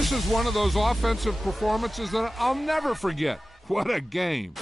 This is one of those offensive performances that I'll never forget. What a game.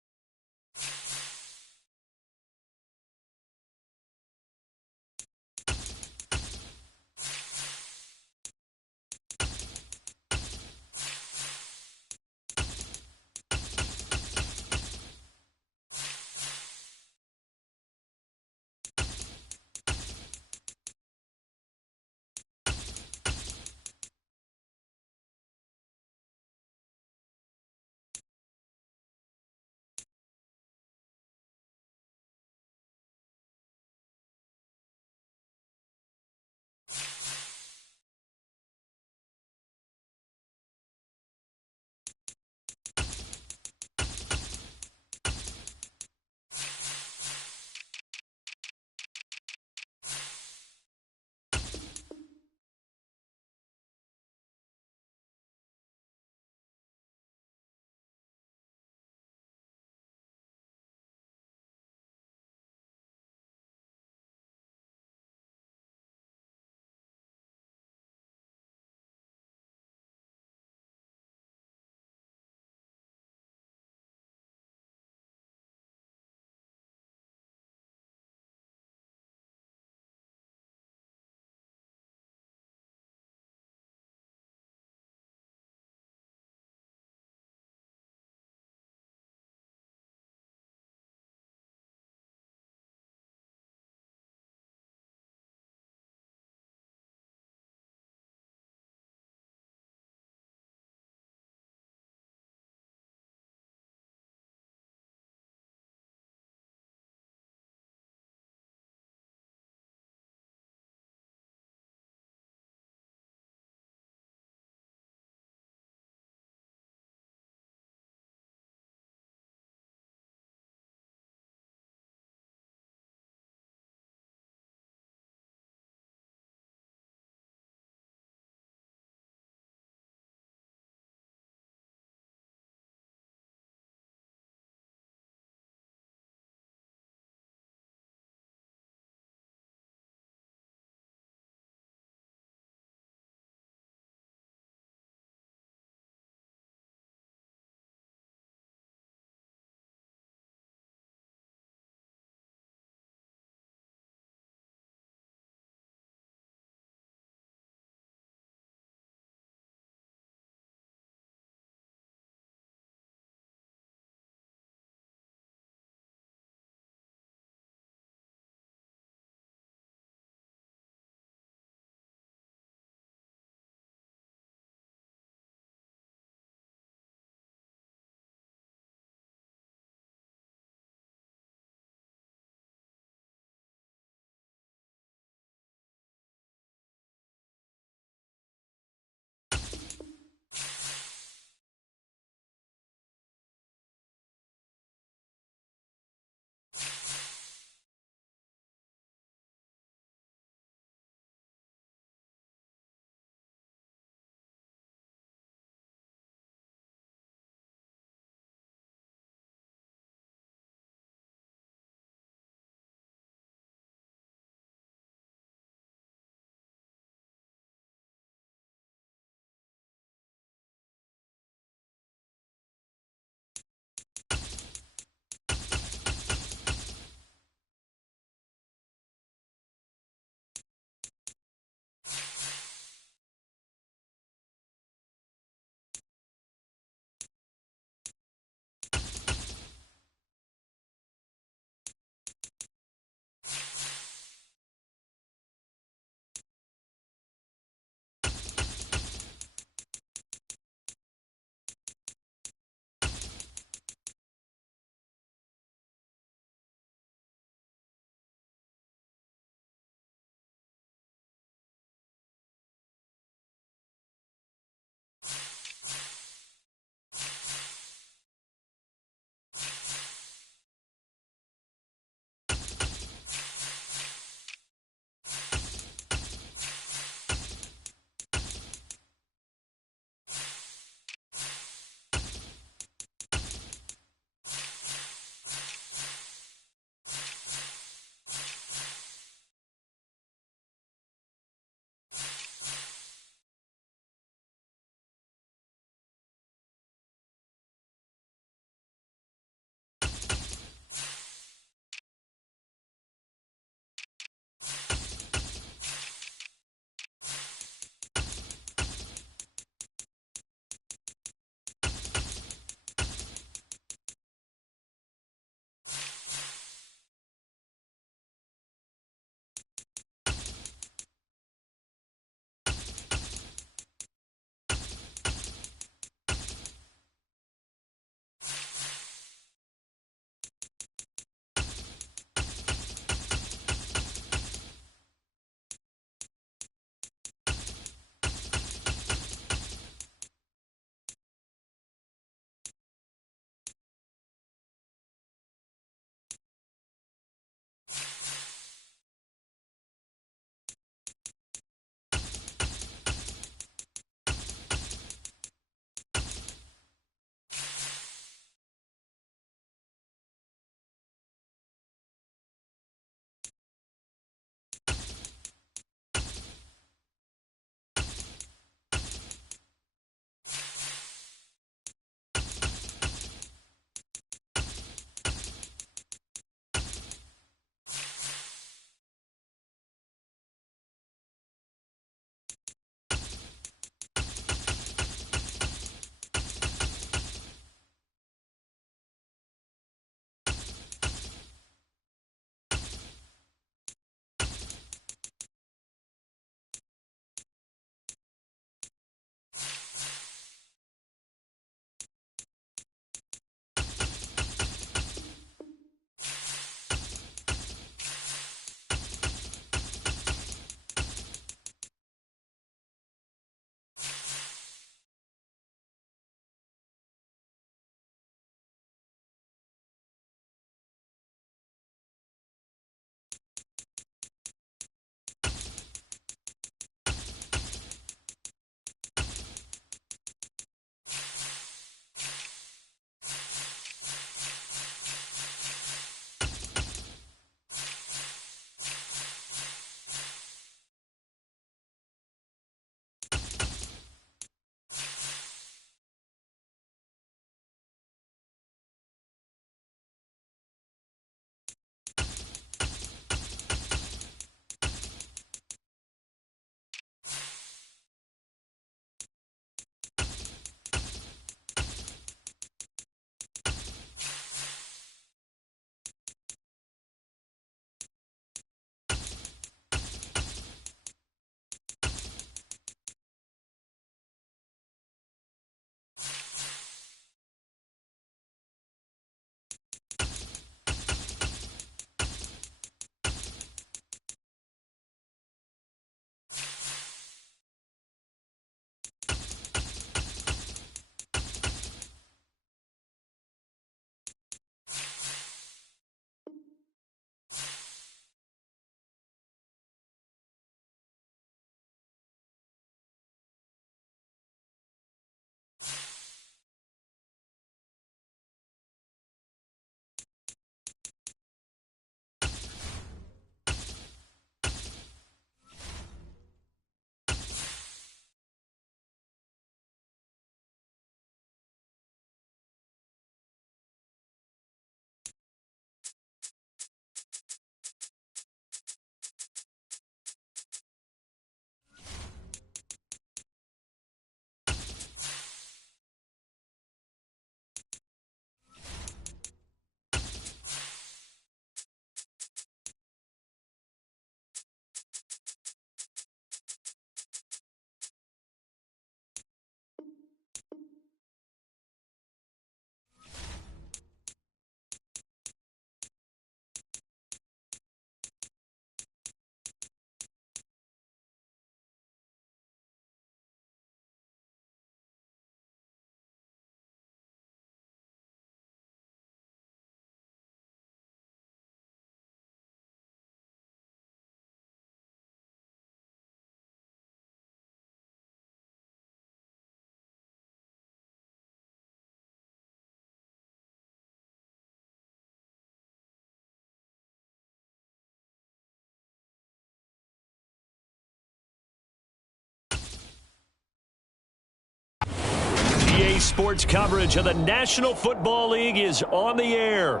NBC Sports coverage of the National Football League is on the air.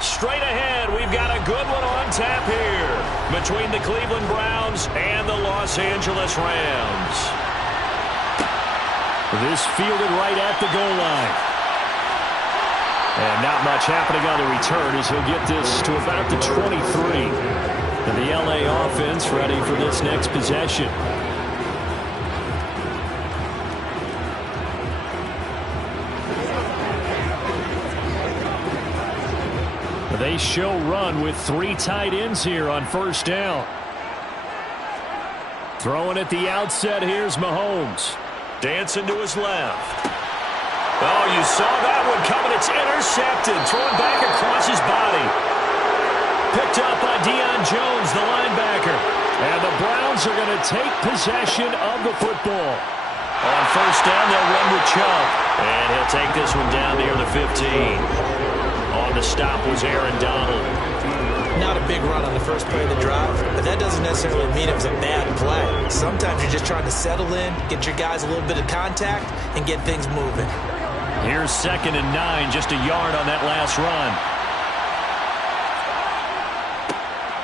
Straight ahead, we've got a good one on tap here between the Cleveland Browns and the Los Angeles Rams. This fielded right at the goal line. And not much happening on the return as he'll get this to about the 23. And the LA offense ready for this next possession. They show run with 3 tight ends here on first down. Throwing at the outset, here's Mahomes. Dancing to his left. Oh, you saw that one coming. It's intercepted. Thrown back across his body. Picked up by Deion Jones, the linebacker. And the Browns are going to take possession of the football. On first down, they'll run with Chubb. And he'll take this one down near the 15. On the stop was Aaron Donald. Not a big run on the first play of the drive, but that doesn't necessarily mean it was a bad play. Sometimes you're just trying to settle in, get your guys a little bit of contact, and get things moving. Here's 2nd and 9, just a yard on that last run.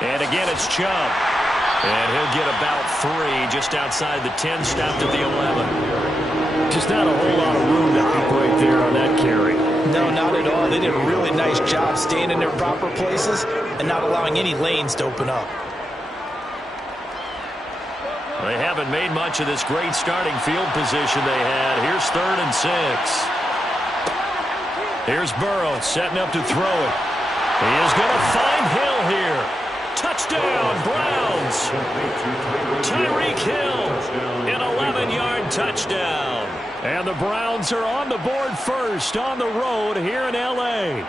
And again, it's Chubb. And he'll get about 3 just outside the 10, stopped at the 11. Just not a whole lot of room to operate there on that carry. No, not at all. They did a really nice job staying in their proper places and not allowing any lanes to open up. They haven't made much of this great starting field position they had. Here's 3rd and 6. Here's Burrow setting up to throw it. He is going to find Hill here. Touchdown, Browns. Tyreek Hill, an 11-yard touchdown. And the Browns are on the board first on the road here in L.A.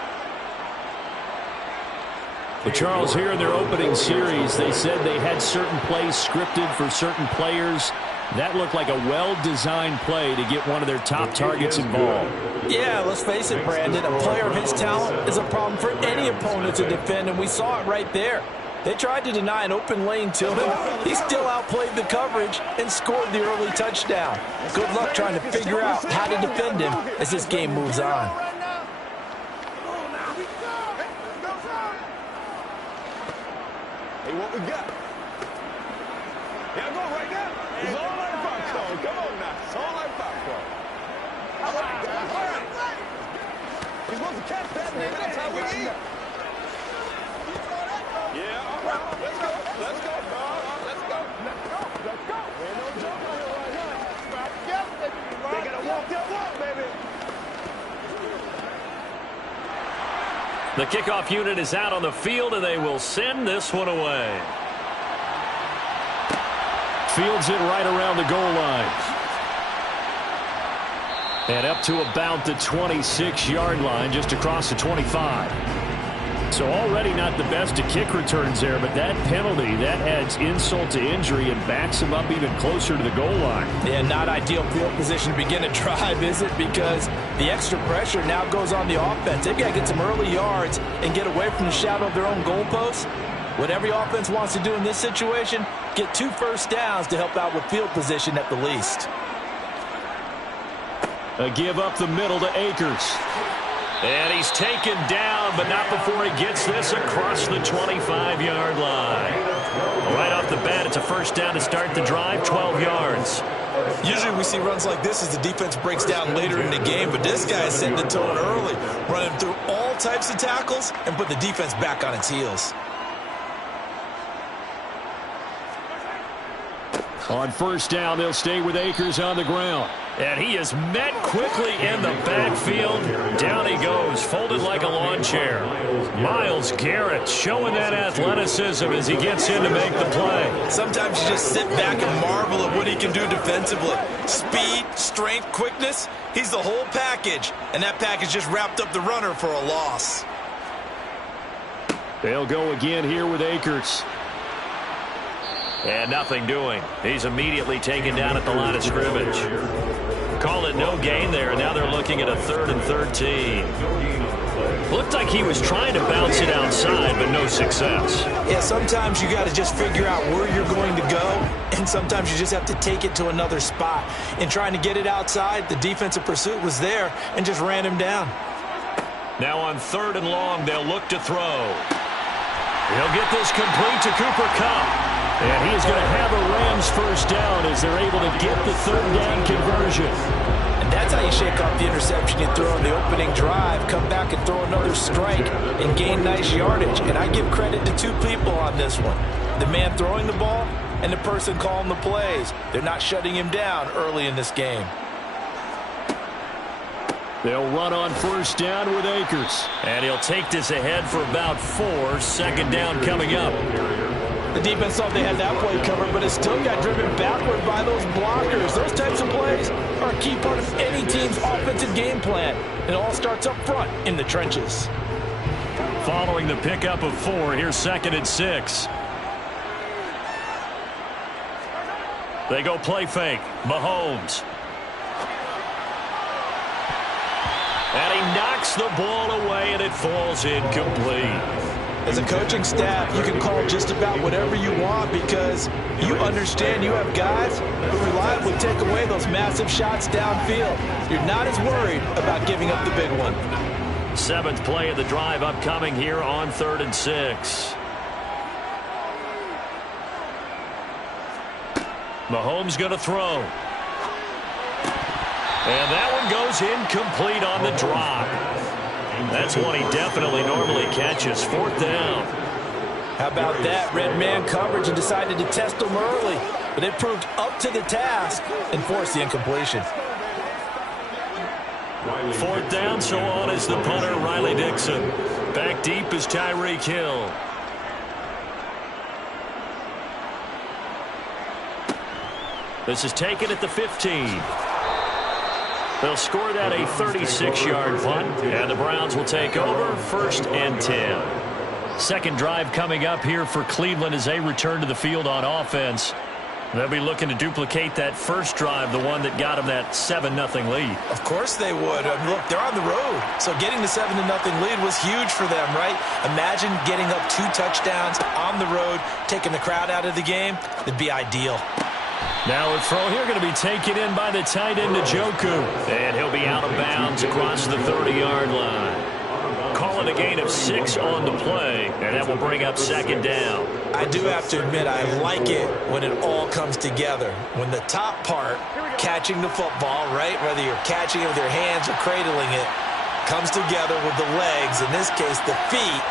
But Charles, here in their opening series, they said they had certain plays scripted for certain players. That looked like a well-designed play to get one of their top targets involved. Yeah, let's face it, Brandon. A player of his talent is a problem for any opponent to defend, and we saw it right there. They tried to deny an open lane to him. He still outplayed the coverage and scored the early touchdown. Good luck trying to figure out how to defend him as this game moves on. Hey, what we got? Yeah, go right now. It's all like popcorn. Come on now. It's all like popcorn. I like that. All right. You're supposed to catch that, man. That's how we eat. Yeah, all right. Let's go. Let's go. Let's go. Let's go. Let's go. Ain't no joke on it right now. They gotta walk that walk, baby. The kickoff unit is out on the field, and they will send this one away. Fields it right around the goal line. And up to about the 26-yard line, just across the 25. So already not the best of kick returns there, but that penalty, that adds insult to injury and backs him up even closer to the goal line. Yeah, not ideal field position to begin a drive, is it? Because the extra pressure now goes on the offense. They've got to get some early yards and get away from the shadow of their own goalposts. What every offense wants to do in this situation, get 2 first downs to help out with field position at the least. A give up the middle to Akers. And he's taken down, but not before he gets this across the 25-yard line. Right off the bat, it's a first down to start the drive, 12 yards. Usually we see runs like this as the defense breaks down later in the game, but this guy is setting the tone early, running through all types of tackles and put the defense back on its heels. On first down, they'll stay with Akers on the ground. And he is met quickly in the backfield. Down he goes, folded like a lawn chair. Myles Garrett showing that athleticism as he gets in to make the play. Sometimes you just sit back and marvel at what he can do defensively. Speed, strength, quickness, he's the whole package. And that package just wrapped up the runner for a loss. They'll go again here with Akers. And nothing doing. He's immediately taken down at the line of scrimmage. Call it no gain there. Now they're looking at a 3rd and 13. Looked looked like he was trying to bounce it outside, but no success. Yeah, sometimes you got to just figure out where you're going to go, and sometimes you just have to take it to another spot. In trying to get it outside, the defensive pursuit was there and just ran him down. Now on 3rd and long, they'll look to throw. He'll get this complete to Cooper Kupp. And he is going to have a Rams first down as they're able to get the 3rd down conversion. And that's how you shake off the interception you throw on the opening drive, come back and throw another strike and gain nice yardage. And I give credit to 2 people on this one. The man throwing the ball and the person calling the plays. They're not shutting him down early in this game. They'll run on 1st down with Akers. And he'll take this ahead for about 4. 2nd down coming up. The defense thought they had that play covered, but it still got driven backward by those blockers. Those types of plays are a key part of any team's offensive game plan. It all starts up front in the trenches. Following the pickup of 4, here's 2nd and 6. They go play fake. Mahomes. And he knocks the ball away, and it falls incomplete. As a coaching staff, you can call just about whatever you want because you understand you have guys who reliably take away those massive shots downfield. You're not as worried about giving up the big one. 7th play of the drive upcoming here on 3rd and 6. Mahomes going to throw. And that one goes incomplete on the drop. That's one he definitely normally catches. 4th down. How about that? Red man coverage and decided to test him early. But it proved up to the task and forced the incompletion. 4th down, so on is the punter, Riley Dixon. Back deep is Tyreek Hill. This is taken at the 15. They'll score that a 36-yard punt, and the Browns will take over 1st and 10. 2nd drive coming up here for Cleveland as they return to the field on offense. They'll be looking to duplicate that first drive, the one that got them that 7-0 lead. Of course they would. Look, they're on the road, so getting the 7-0 lead was huge for them, right? Imagine getting up 2 touchdowns on the road, taking the crowd out of the game. It'd be ideal. Now a throw here going to be taken in by the tight end, Njoku. And he'll be out of bounds across the 30-yard line. Call it a gain of 6 on the play, and that will bring up 2nd down. I do have to admit, I like it when it all comes together. When the top part, catching the football, right, whether you're catching it with your hands or cradling it, comes together with the legs, in this case the feet,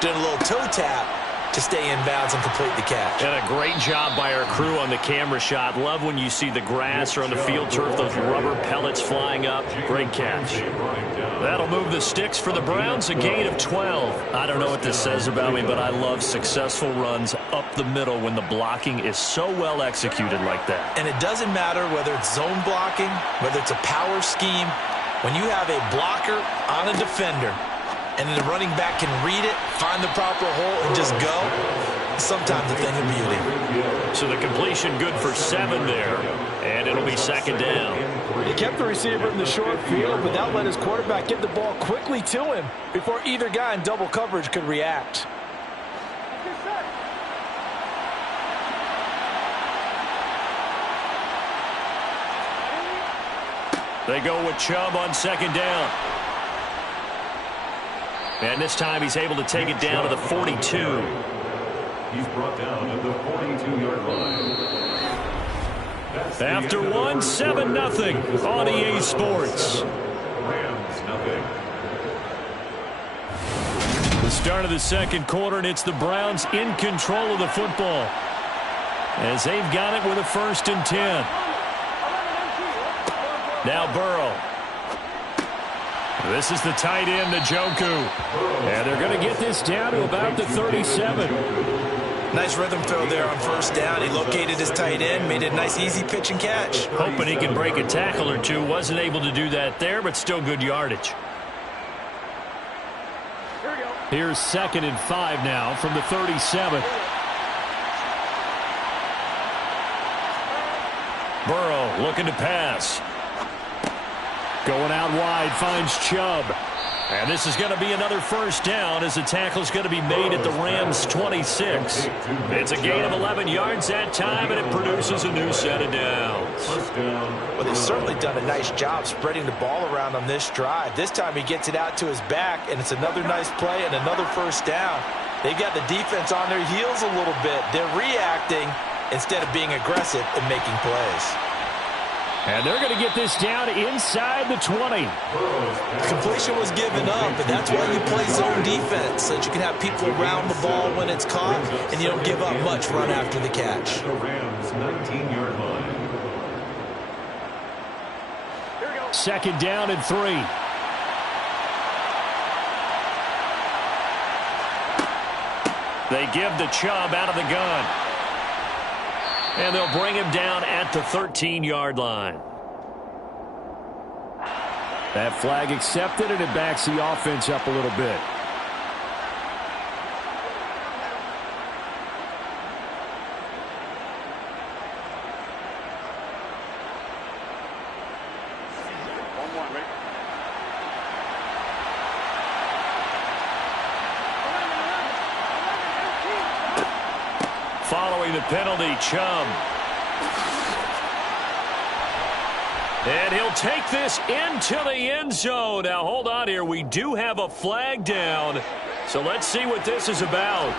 doing a little toe tap to stay in bounds and complete the catch. And a great job by our crew on the camera shot. Love when you see the grass or on the field turf, those rubber pellets flying up. Great catch. That'll move the sticks for the Browns, a gain of 12. I don't know what this says about me, but I love successful runs up the middle when the blocking is so well executed like that. And it doesn't matter whether it's zone blocking, whether it's a power scheme. When you have a blocker on a defender, and then the running back can read it, find the proper hole, and just go, sometimes a thing of beauty. So the completion good for 7 there, and it'll be 2nd down. He kept the receiver in the short field, but that let his quarterback get the ball quickly to him before either guy in double coverage could react. They go with Chubb on 2nd down. And this time he's able to take it down to the 42. He's brought down at the 42-yard line. After 1, 7-0 on EA Sports. Rams, nothing. The start of the 2nd quarter, and it's the Browns in control of the football as they've got it with a 1st and 10. Now Burrow. This is the tight end, Njoku. And they're going to get this down to about the 37. Nice rhythm throw there on 1st down. He located his tight end, made it a nice easy pitch and catch. Hoping he can break a tackle or two. Wasn't able to do that there, but still good yardage. Here's 2nd and 5 now from the 37. Burrow looking to pass. Going out wide, finds Chubb. And this is going to be another first down as the tackle is going to be made at the Rams' 26. It's a gain of 11 yards that time, and it produces a new set of downs. Well, they've certainly done a nice job spreading the ball around on this drive. This time he gets it out to his back, and it's another nice play and another first down. They've got the defense on their heels a little bit. They're reacting instead of being aggressive and making plays. And they're going to get this down inside the 20. Completion was given up, and that's why you play zone defense, so that you can have people around the ball when it's caught, and you don't give up much run after the catch. The Rams' 19-yard line. Second down and 3. They give the Chubb out of the gun. And they'll bring him down at the 13-yard line. That flag accepted, and it backs the offense up a little bit. Following the penalty, Chubb. And he'll take this into the end zone. Now, hold on here. We do have a flag down. So let's see what this is about.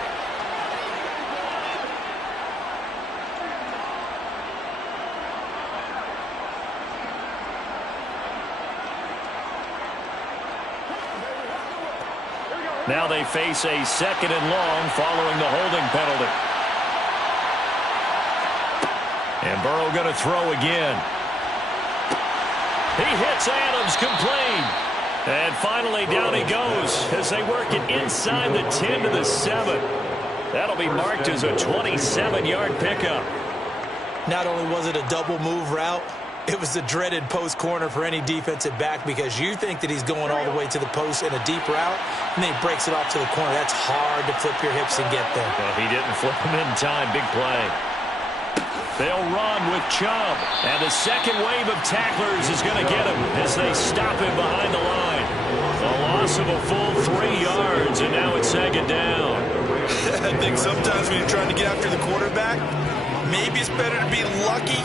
Now they face a second and long following the holding penalty. And Burrow going to throw again. He hits Adams, complete. And finally down he goes as they work it inside the 10 to the 7. That'll be marked as a 27-yard pickup. Not only was it a double move route, it was the dreaded post corner for any defensive back, because you think that he's going all the way to the post in a deep route, and then he breaks it off to the corner. That's hard to flip your hips and get there. Well, he didn't flip him in time. Big play. They'll run with Chubb, and the second wave of tacklers is going to get him as they stop him behind the line. A loss of a full 3 yards, and now it's second down. I think sometimes when you're trying to get after the quarterback, maybe it's better to be lucky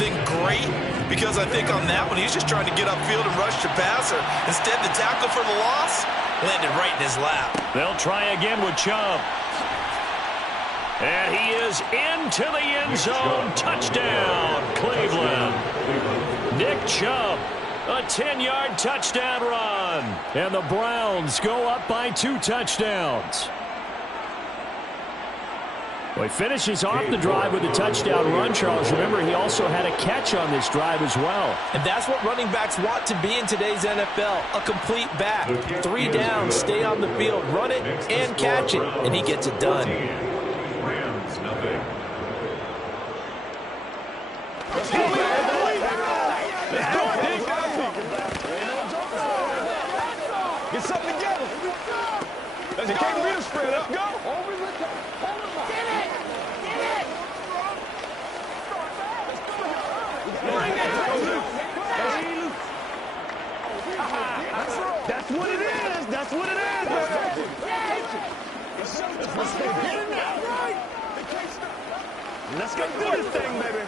than great, because I think on that one, he's just trying to get upfield and rush the passer. Instead, the tackle for the loss landed right in his lap. They'll try again with Chubb. And he is into the end zone. Touchdown, Cleveland. Nick Chubb, a 10-yard touchdown run. And the Browns go up by 2 touchdowns. Well, he finishes off the drive with a touchdown run, Charles. Remember, he also had a catch on this drive as well. And that's what running backs want to be in today's NFL, a complete back. 3 downs, stay on the field, run it, and catch it, and he gets it done. Rams, nothing. Let's go, get something together. Let's keep real spread up. Go. That's what it is. That's what it is, baby. Let's get in there, right? Let's go do this thing, baby.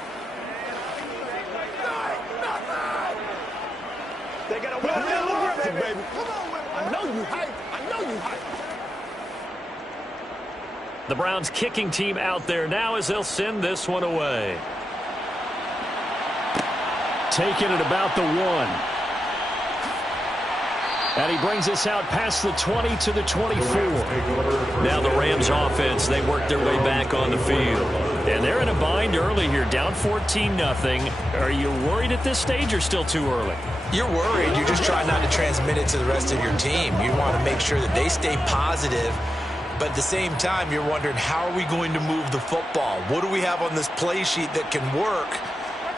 They got to win a little bit, baby. Come on, man. I know you hype. I know you hype. The Browns kicking team out there now as they'll send this one away. Taking it about the 1. And he brings us out past the 20 to the 24. Now the Rams offense, they work their way back on the field. And they're in a bind early here, down 14-0. Are you worried at this stage or still too early? You're worried. You're just trying not to transmit it to the rest of your team. You want to make sure that they stay positive. But at the same time, you're wondering, how are we going to move the football? What do we have on this play sheet that can work?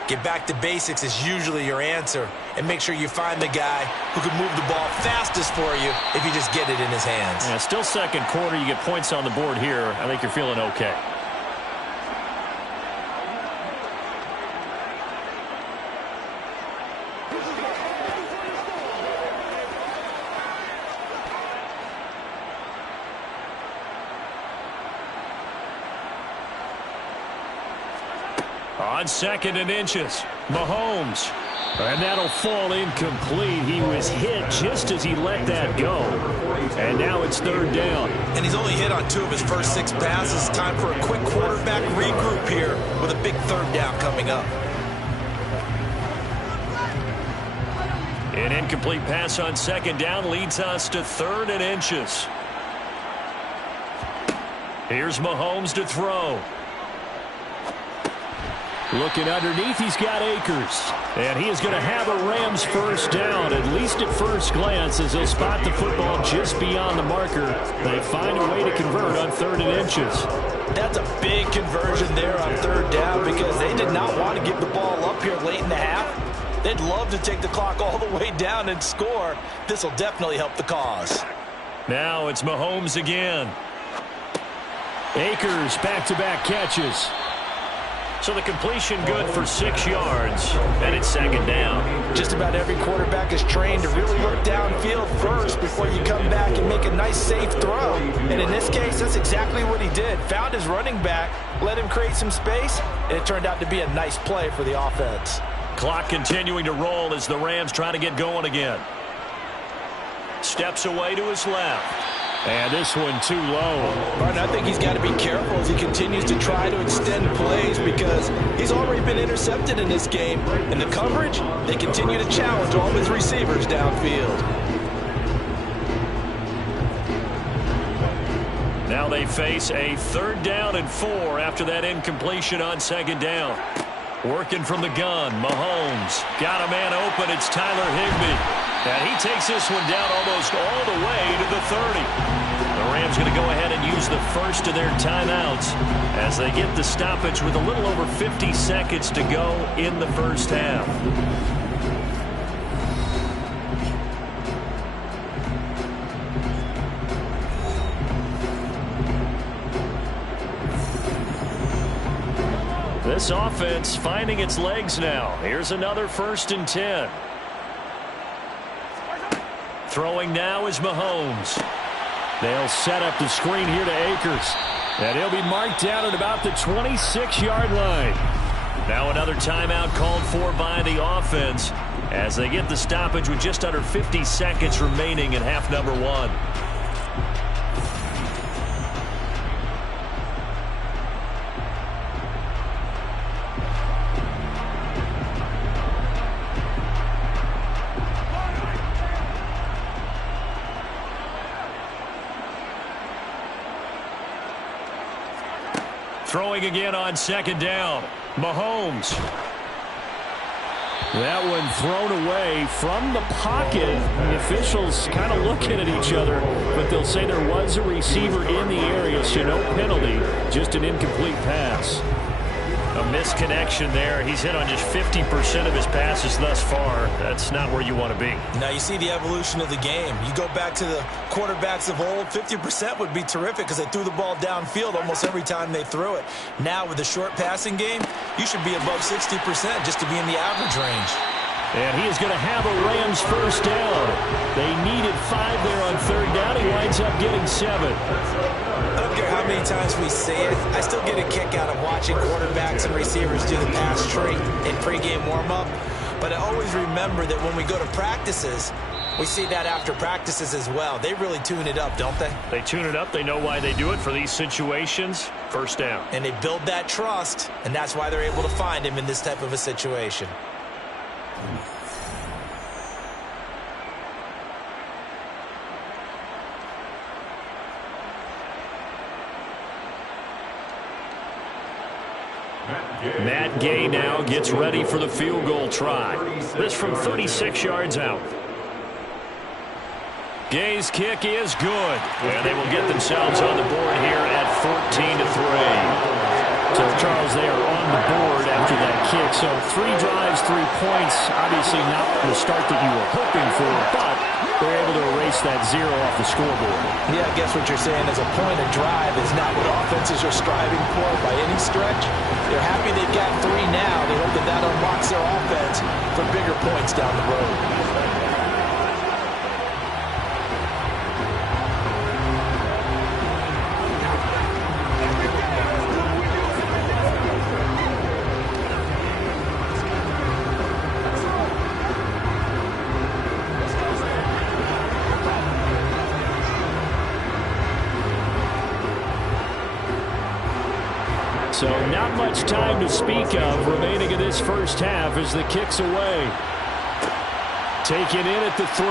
Get back to basics is usually your answer. And make sure you find the guy who can move the ball fastest for you if you just get it in his hands. Yeah, still second quarter. You get points on the board here. I think you're feeling okay. On 2nd and inches, Mahomes. And that'll fall incomplete. He was hit just as he let that go. And now it's 3rd down. And he's only hit on 2 of his first 6 passes. Time for a quick quarterback regroup here with a big 3rd down coming up. An incomplete pass on 2nd down leads us to 3rd and inches. Here's Mahomes to throw. Looking underneath, he's got Akers. And he is going to have a Rams 1st down, at least at first glance, as they'll spot the football just beyond the marker. They find a way to convert on 3rd and inches. That's a big conversion there on 3rd down because they did not want to give the ball up here late in the half. They'd love to take the clock all the way down and score. This will definitely help the cause. Now it's Mahomes again. Akers back-to-back catches. So the completion good for 6 yards, and it's 2nd down. Just about every quarterback is trained to really look downfield first before you come back and make a nice, safe throw. And in this case, that's exactly what he did. Found his running back, let him create some space, and it turned out to be a nice play for the offense. Clock continuing to roll as the Rams try to get going again. Steps away to his left. And this one too low. Martin, I think he's got to be careful as he continues to try to extend plays because he's already been intercepted in this game. And the coverage, they continue to challenge all of his receivers downfield. Now they face a 3rd down and 4 after that incompletion on 2nd down. Working from the gun, Mahomes. Got a man open, it's Tyler Higbee. And he takes this one down almost all the way to the 30. The Rams going to go ahead and use the first of their timeouts as they get the stoppage with a little over 50 seconds to go in the first half. This offense finding its legs now. Here's another 1st and 10. Throwing now is Mahomes. They'll set up the screen here to Akers. And he'll be marked down at about the 26-yard line. Now another timeout called for by the offense as they get the stoppage with just under 50 seconds remaining in half number 1. Throwing again on 2nd down. Mahomes. That one thrown away from the pocket. The officials kind of looking at each other, but they'll say there was a receiver in the area, so no penalty, just an incomplete pass. A misconnection there. He's hit on just 50% of his passes thus far. That's not where you want to be. Now you see the evolution of the game. You go back to the quarterbacks of old, 50% would be terrific because they threw the ball downfield almost every time they threw it. Now with the short passing game, you should be above 60% just to be in the average range. And he is going to have a Rams 1st down. They needed 5 there on 3rd down. He winds up getting 7. I don't care how many times we say it, I still get a kick out of watching quarterbacks and receivers do the pass tree in pregame warm-up. But I always remember that when we go to practices, we see that after practices as well. They really tune it up, don't they? They tune it up. They know why they do it for these situations. 1st down. And they build that trust, and that's why they're able to find him in this type of a situation. Matt Gay now gets ready for the field goal try. This from 36 yards out. Gay's kick is good, and they will get themselves on the board here at 14-3. So, Charles, they are on the board after that kick. So 3 drives, 3 points. Obviously not the start that you were hoping for, but they're able to erase that 0 off the scoreboard. Yeah, I guess what you're saying is a point of drive is not what offenses are striving for by any stretch. They're happy they've got 3 now. They hope that that unlocks their offense for bigger points down the road. So not much time to speak of remaining in this first half as the kick's away. Taken in at the 3.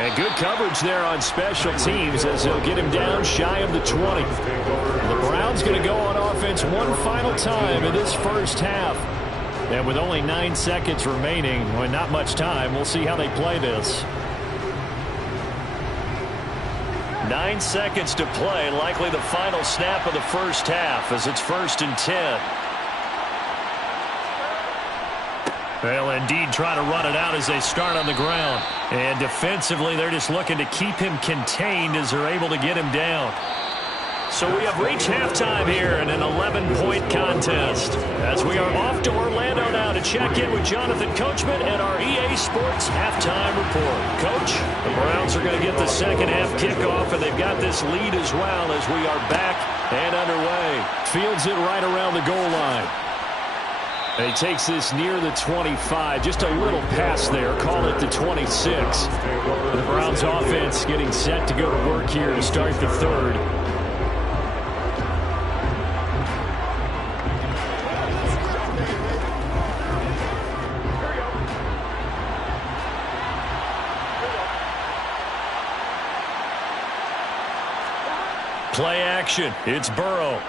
And good coverage there on special teams as they'll get him down shy of the 20. The Browns going to go on offense one final time in this first half. And with only 9 seconds remaining, well, not much time, we'll see how they play this. 9 seconds to play, likely the final snap of the first half as it's 1st and 10. They'll indeed try to run it out as they start on the ground. And defensively, they're just looking to keep him contained as they're able to get him down. So we have reached halftime here in an 11-point contest. As we are off to Orlando now to check in with Jonathan Coachman and our EA Sports halftime report. Coach, the Browns are going to get the second half kickoff, and they've got this lead as well as we are back and underway. Fields it right around the goal line. And he takes this near the 25. Just a little pass there. Call it the 26. The Browns offense getting set to go to work here to start the third. Play action. It's Burrow.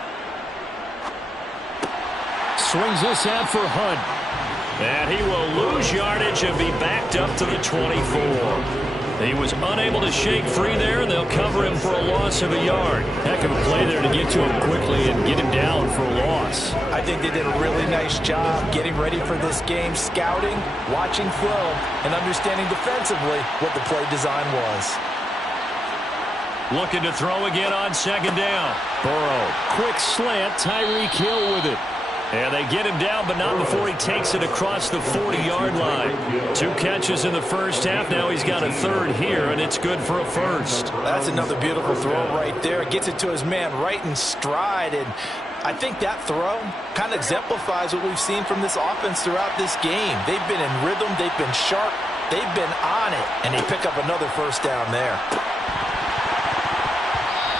Swings this out for Hunt. And he will lose yardage and be backed up to the 24. He was unable to shake free there, and they'll cover him for a loss of a yard. Heck of a play there to get to him quickly and get him down for a loss. I think they did a really nice job getting ready for this game, scouting, watching film, and understanding defensively what the play design was. Looking to throw again on second down. Burrow, quick slant, Tyreek Hill with it. And they get him down, but not before he takes it across the 40-yard line. 2 catches in the first half. Now he's got a third here, and it's good for a first. That's another beautiful throw right there. Gets it to his man right in stride. And I think that throw kind of exemplifies what we've seen from this offense throughout this game. They've been in rhythm. They've been sharp. They've been on it. And they pick up another first down there.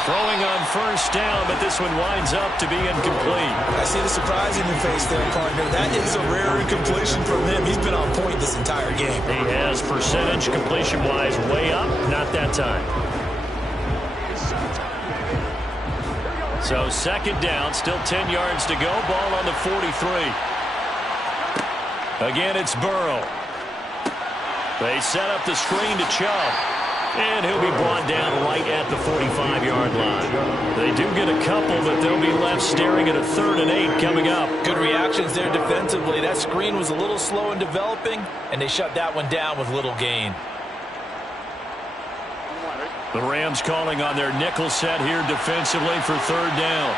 Throwing on first down, but this one winds up to be incomplete. I see the surprise in your face there, partner. That is a rare incompletion from him. He's been on point this entire game. He has percentage completion-wise way up. Not that time. So second down, still 10 yards to go. Ball on the 43. Again, it's Burrow. They set up the screen to Chubb. And he'll be brought down right at the 45-yard line. They do get a couple, but they'll be left staring at a 3rd and 8 coming up. Good reactions there defensively. That screen was a little slow in developing, and they shut that one down with little gain. The Rams calling on their nickel set here defensively for 3rd down.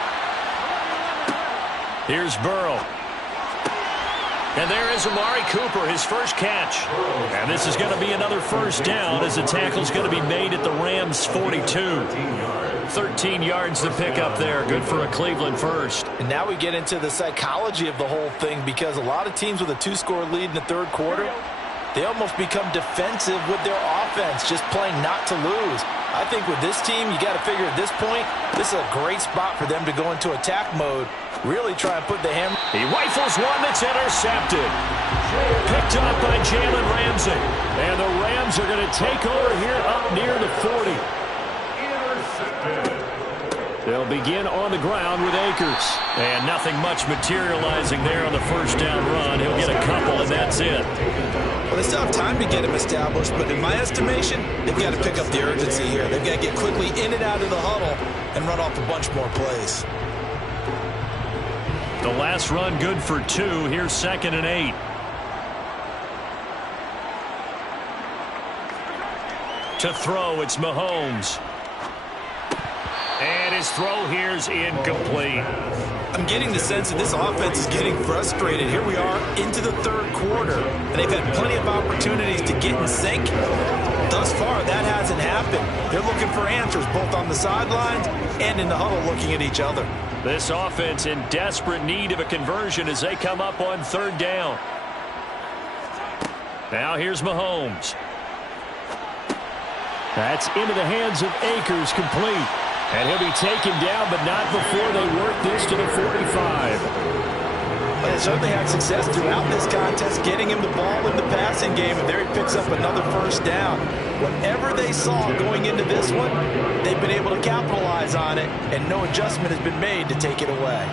Here's Burrow. And there is Amari Cooper, his first catch. And this is going to be another first down as the tackle's going to be made at the Rams' 42. 13 yards to pick up there. Good for a Cleveland first. And now we get into the psychology of the whole thing, because a lot of teams with a 2-score lead in the 3rd quarter, they almost become defensive with their offense, just playing not to lose. I think with this team, you got to figure at this point, this is a great spot for them to go into attack mode. Really try and put the hammer. He rifles one that's intercepted. Picked up by Jalen Ramsey. And the Rams are going to take over here up near the 40. They'll begin on the ground with Akers. And nothing much materializing there on the first down run. He'll get a couple, and that's it. Well, they still have time to get him established, but in my estimation, they've got to pick up the urgency here. They've got to get quickly in and out of the huddle and run off a bunch more plays. The last run good for 2. Here's 2nd and 8. To throw, it's Mahomes. And his throw here's incomplete. I'm getting the sense that this offense is getting frustrated. Here we are into the 3rd quarter, and they've had plenty of opportunities to get in sync. Thus far, that hasn't happened. They're looking for answers both on the sidelines and in the huddle looking at each other. This offense in desperate need of a conversion as they come up on 3rd down. Now here's Mahomes. That's into the hands of Akers, complete. And he'll be taken down, but not before they work this to the 45. But they certainly had success throughout this contest, getting him the ball in the passing game, and there he picks up another first down. Whatever they saw going into this one, they've been able to capitalize on it, and no adjustment has been made to take it away.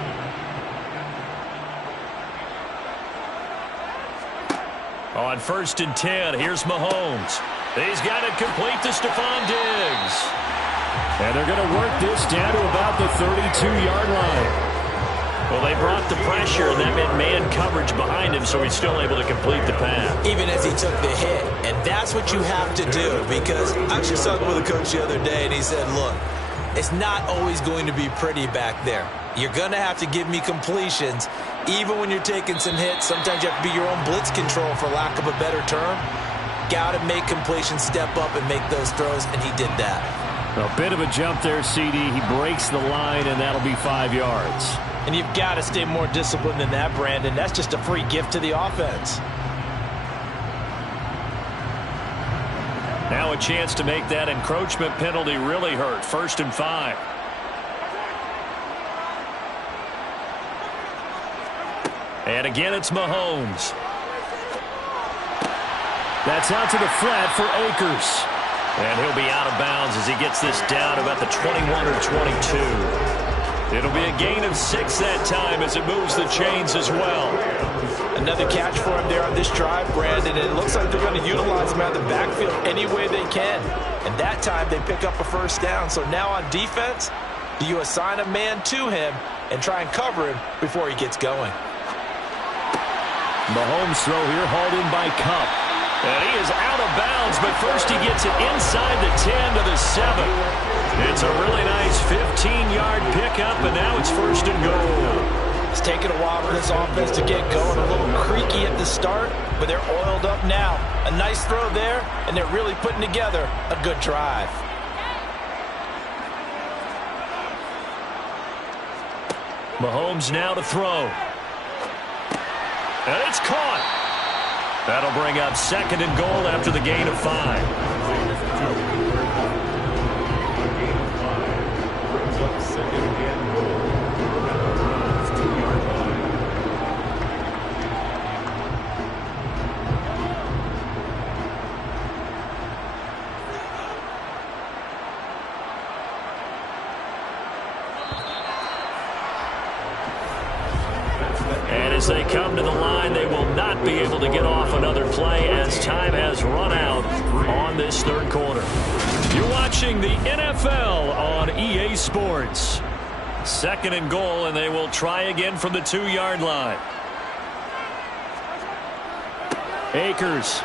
On 1st and 10, here's Mahomes. He's got it complete to Stephon Diggs. And they're going to work this down to about the 32-yard line. Well, they brought the pressure, and that meant man coverage behind him, so he's still able to complete the pass. Even as he took the hit, and that's what you have to do, because I was just talking with a coach the other day, and he said, look, it's not always going to be pretty back there. You're going to have to give me completions, even when you're taking some hits. Sometimes you have to be your own blitz control, for lack of a better term. Got to make completions, step up, and make those throws, and he did that. A bit of a jump there, CD. He breaks the line, and that'll be 5 yards. And you've got to stay more disciplined than that, Brandon. That's just a free gift to the offense. Now a chance to make that encroachment penalty really hurt. 1st and 5. And again, it's Mahomes. That's out to the flat for Akers. And he'll be out of bounds as he gets this down about the 21 or 22. It'll be a gain of 6 that time as it moves the chains as well. Another catch for him there on this drive, Brandon. And it looks like they're going to utilize him out of the backfield any way they can. And that time they pick up a first down. So now on defense, do you assign a man to him and try and cover him before he gets going? Mahomes throw here hauled in by Kupp. And he is out of bounds, but first he gets it inside the 10 to the 7. It's a really nice 15-yard pickup, and now it's 1st and goal. It's taken a while for this offense to get going. A little creaky at the start, but they're oiled up now. A nice throw there, and they're really putting together a good drive. Mahomes now to throw. And it's caught. That'll bring up 2nd and goal after the gain of 5. As they come to the line, they will not be able to get off another play as time has run out on this 3rd quarter. You're watching the NFL on EA Sports. 2nd and goal, and they will try again from the 2-yard line. Akers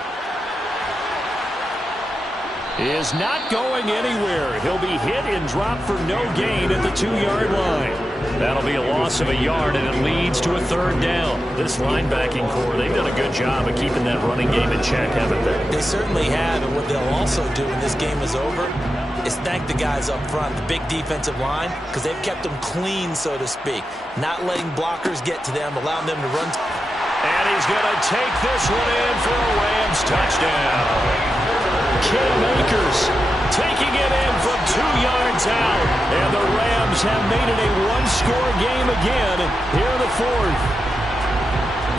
is not going anywhere. He'll be hit and dropped for no gain at the 2-yard line. That'll be a loss of a yard, and it leads to a 3rd down. This linebacking core, they've done a good job of keeping that running game in check, haven't they? They certainly have, and what they'll also do when this game is over is thank the guys up front, the big defensive line, because they've kept them clean, so to speak. Not letting blockers get to them, allowing them to run. And he's going to take this one in for a Rams touchdown. Cam Akers taking it in from 2 yards out. And the Rams have made it a one-score game again here in the 4th.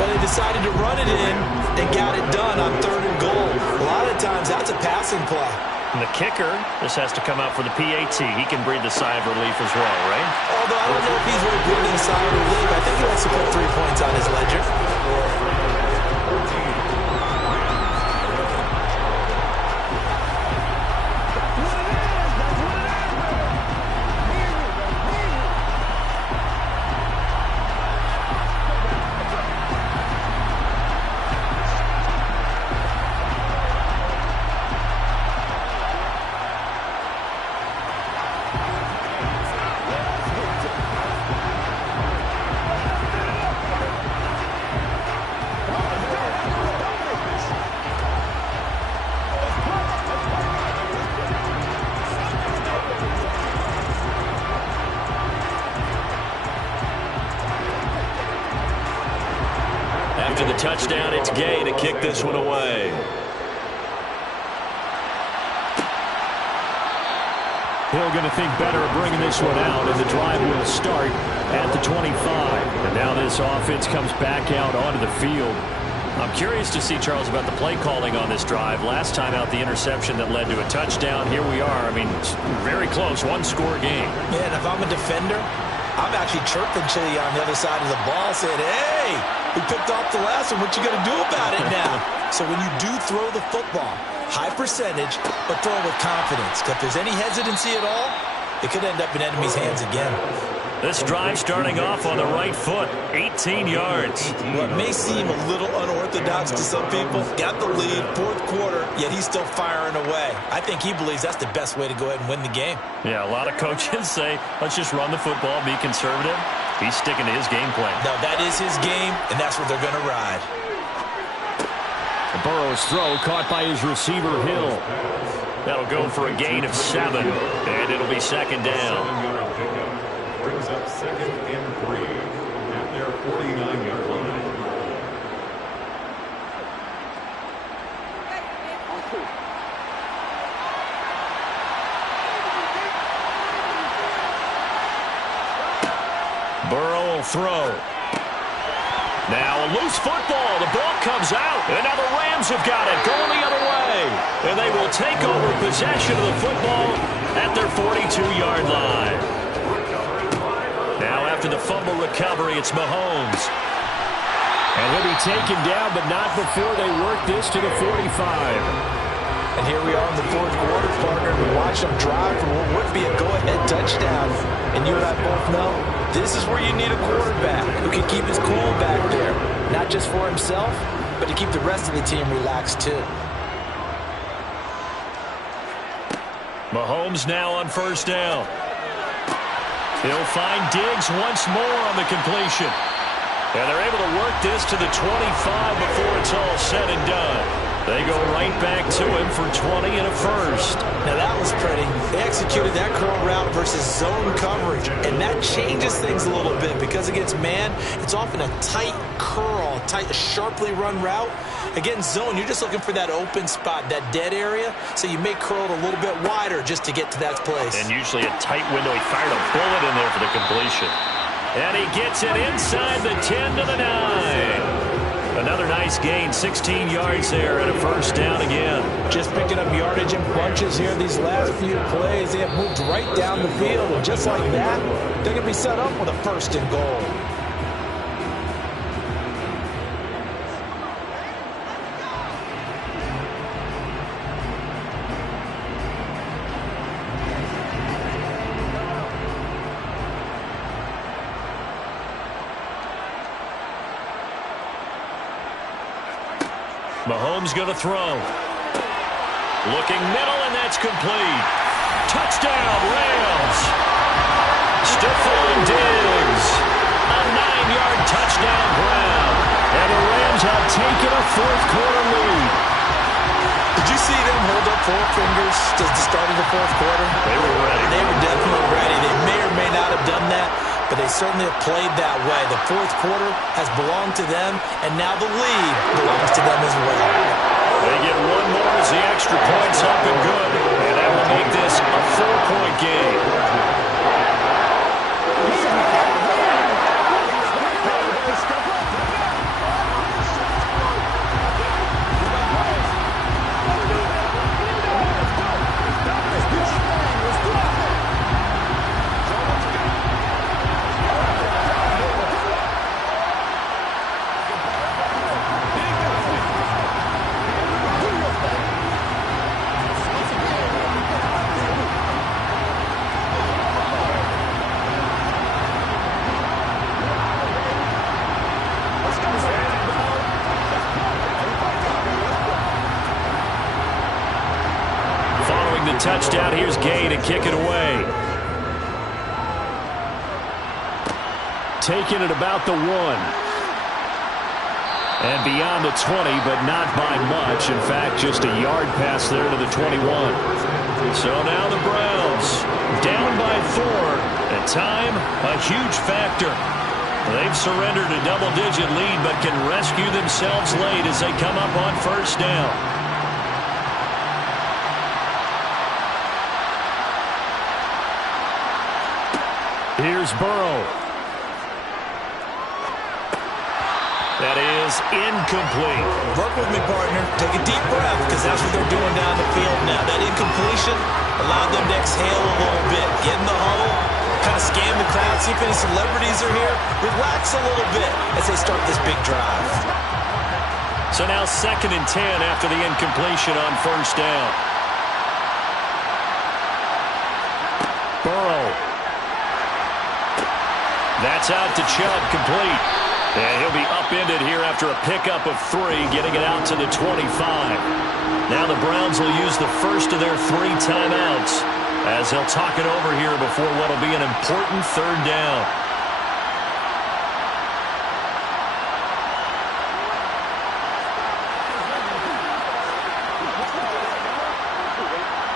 But they decided to run it in and got it done on 3rd and goal. A lot of times that's a passing play. And the kicker, this has to come out for the PAT. He can breathe a sigh of relief as well, right? Although I don't know if he's really breathing a sigh of relief. I think he wants to put 3 points on his ledger. After the touchdown, it's Gay to kick this one away. Hill going to think better of bringing this one out, and the drive will start at the 25. And now this offense comes back out onto the field. I'm curious to see, Charles, about the play calling on this drive. Last time out, the interception that led to a touchdown. Here we are. I mean, it's very close, one-score game. Yeah, and if I'm a defender, I'm actually chirping Chili on the other side of the ball, saying, hey, we picked off the last one. What you going to do about it now? So when you do throw the football, high percentage, but throw it with confidence. If there's any hesitancy at all, it could end up in enemy's hands again. This drive starting off on the right foot, 18 yards. What may seem a little unorthodox to some people, got the lead, fourth quarter, yet he's still firing away. I think he believes that's the best way to go ahead and win the game. Yeah, a lot of coaches say, let's just run the football, be conservative. He's sticking to his game plan. No, that is his game, and that's what they're going to ride. Burrow's throw caught by his receiver, Hill. That'll go for a gain of 7, and it'll be second down. 7-yard pickup brings up 2nd and 3 at their 49-yard line. Burrow will throw. Now a loose football. The ball comes out. And now the Rams have got it. Going the other way. And they will take over possession of the football at their 42-yard line. Now after the fumble recovery, it's Mahomes. And he'll be taken down, but not before they work this to the 45. And here we are in the fourth quarter, partner. We watched them drive for what would be a go-ahead touchdown. And you and I both know this is where you need a quarterback who can keep his cool back there. Not just for himself, but to keep the rest of the team relaxed too. Mahomes now on first down. He'll find Diggs once more on the completion. And they're able to work this to the 25 before it's all said and done. They go right back to him for 20 and a first. Now that was pretty. They executed that curl route versus zone coverage, and that changes things a little bit because against man, it's often a tight curl, a sharply run route. Against zone, you're just looking for that open spot, that dead area, so you may curl it a little bit wider just to get to that place. And usually a tight window. He fired a bullet in there for the completion. And he gets it inside the 10 to the 9. Another nice gain, 16 yards there, and a first down again. Just picking up yardage in bunches here these last few plays. They have moved right down the field, and just like that, they're going to be set up with a first and goal. Mahomes going to throw. Looking middle, and that's complete. Touchdown, Rams. Stephon Diggs. A 9-yard touchdown grab. And the Rams have taken a fourth quarter lead. Did you see them hold up 4 fingers to the start of the fourth quarter? They were ready. They were definitely ready. They may or may not have done that, but they certainly have played that way. The fourth quarter has belonged to them, and now the lead belongs to them as well. They get one more as the extra point's up and good, and that will make this a 4-point game. Touchdown, here's Gay to kick it away. Taking it about the 1. And beyond the 20, but not by much. In fact, just a yard pass there to the 21. So now the Browns down by 4. At time, a huge factor. They've surrendered a double-digit lead, but can rescue themselves late as they come up on first down. Here's Burrow. That is incomplete. Work with me, partner. Take a deep breath, because that's what they're doing down the field now. That incompletion allowed them to exhale a little bit. Get in the huddle, kind of scan the crowd, see if any celebrities are here. Relax a little bit as they start this big drive. So now 2nd and 10 after the incompletion on first down. Burrow. That's out to Chubb, complete. And he'll be upended here after a pickup of 3, getting it out to the 25. Now the Browns will use the first of their 3 timeouts as they'll talk it over here before what will be an important 3rd down.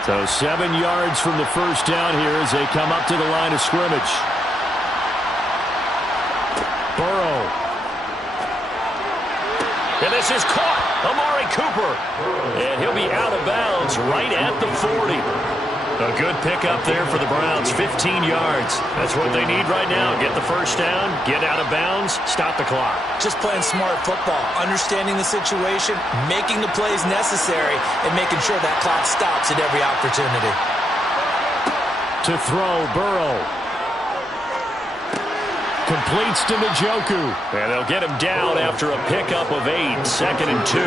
So 7 yards from the first down here as they come up to the line of scrimmage. Burrow. And this is caught. Amari Cooper. And he'll be out of bounds right at the 40. A good pickup there for the Browns. 15 yards. That's what they need right now. Get the first down, get out of bounds, stop the clock. Just playing smart football, understanding the situation, making the plays necessary, and making sure that clock stops at every opportunity. To throw, Burrow. Completes to Njoku. And they'll get him down after a pickup of 8. 2nd and 2.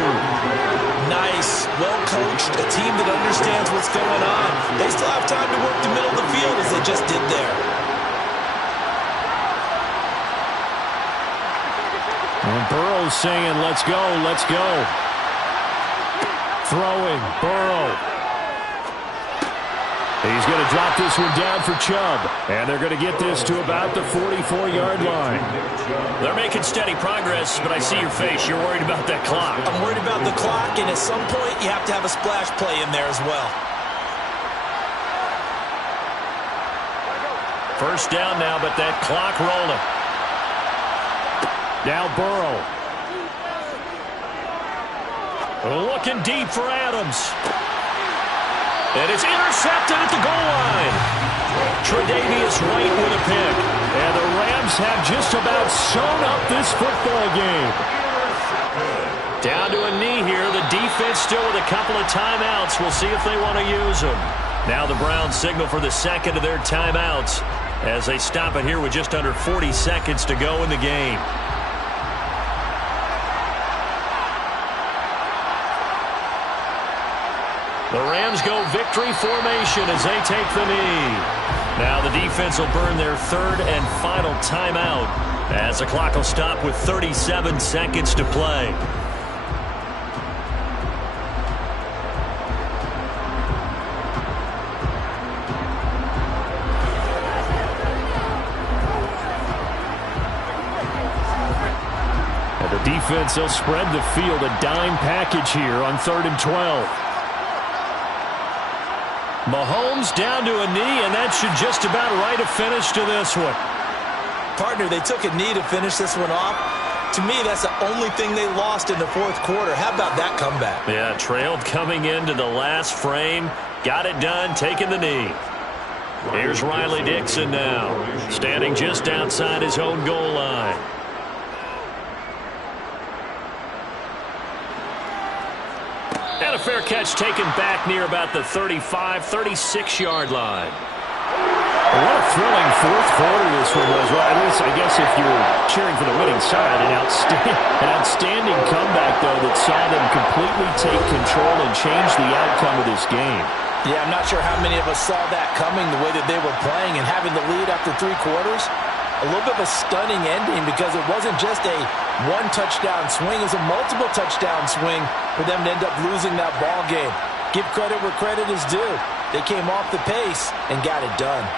Nice. Well coached. A team that understands what's going on. They still have time to work the middle of the field as they just did there. And Burrow's saying, let's go, let's go. Throwing, Burrow. He's going to drop this one down for Chubb. And they're going to get this to about the 44-yard line. They're making steady progress, but I see your face. You're worried about that clock. I'm worried about the clock, and at some point, you have to have a splash play in there as well. First down now, but that clock rolling. Now Burrow. Looking deep for Adams. And it's intercepted at the goal line. Tre'Davious White with a pick. And the Rams have just about sewn up this football game. Down to a knee here. The defense still with a couple of timeouts. We'll see if they want to use them. Now the Browns signal for the 2nd of their timeouts as they stop it here with just under 40 seconds to go in the game. The Rams go victory formation as they take the knee. Now the defense will burn their 3rd and final timeout as the clock will stop with 37 seconds to play. And the defense will spread the field, a dime package here on 3rd and 12. Mahomes down to a knee, and that should just about write a finish to this one. Partner, they took a knee to finish this one off. To me, that's the only thing they lost in the 4th quarter. How about that comeback? Yeah, trailed coming into the last frame. Got it done, taking the knee. Here's Riley Dixon now, standing just outside his own goal line. And a fair catch taken back near about the 35, 36-yard line. What a thrilling 4th quarter this one was. Well, at least I guess if you're cheering for the winning side, an outstanding comeback, though, that saw them completely take control and change the outcome of this game. Yeah, I'm not sure how many of us saw that coming, the way that they were playing and having the lead after 3 quarters. A little bit of a stunning ending because it wasn't just a one-touchdown swing. It was a multiple touchdown swing for them to end up losing that ball game. Give credit where credit is due. They came off the pace and got it done.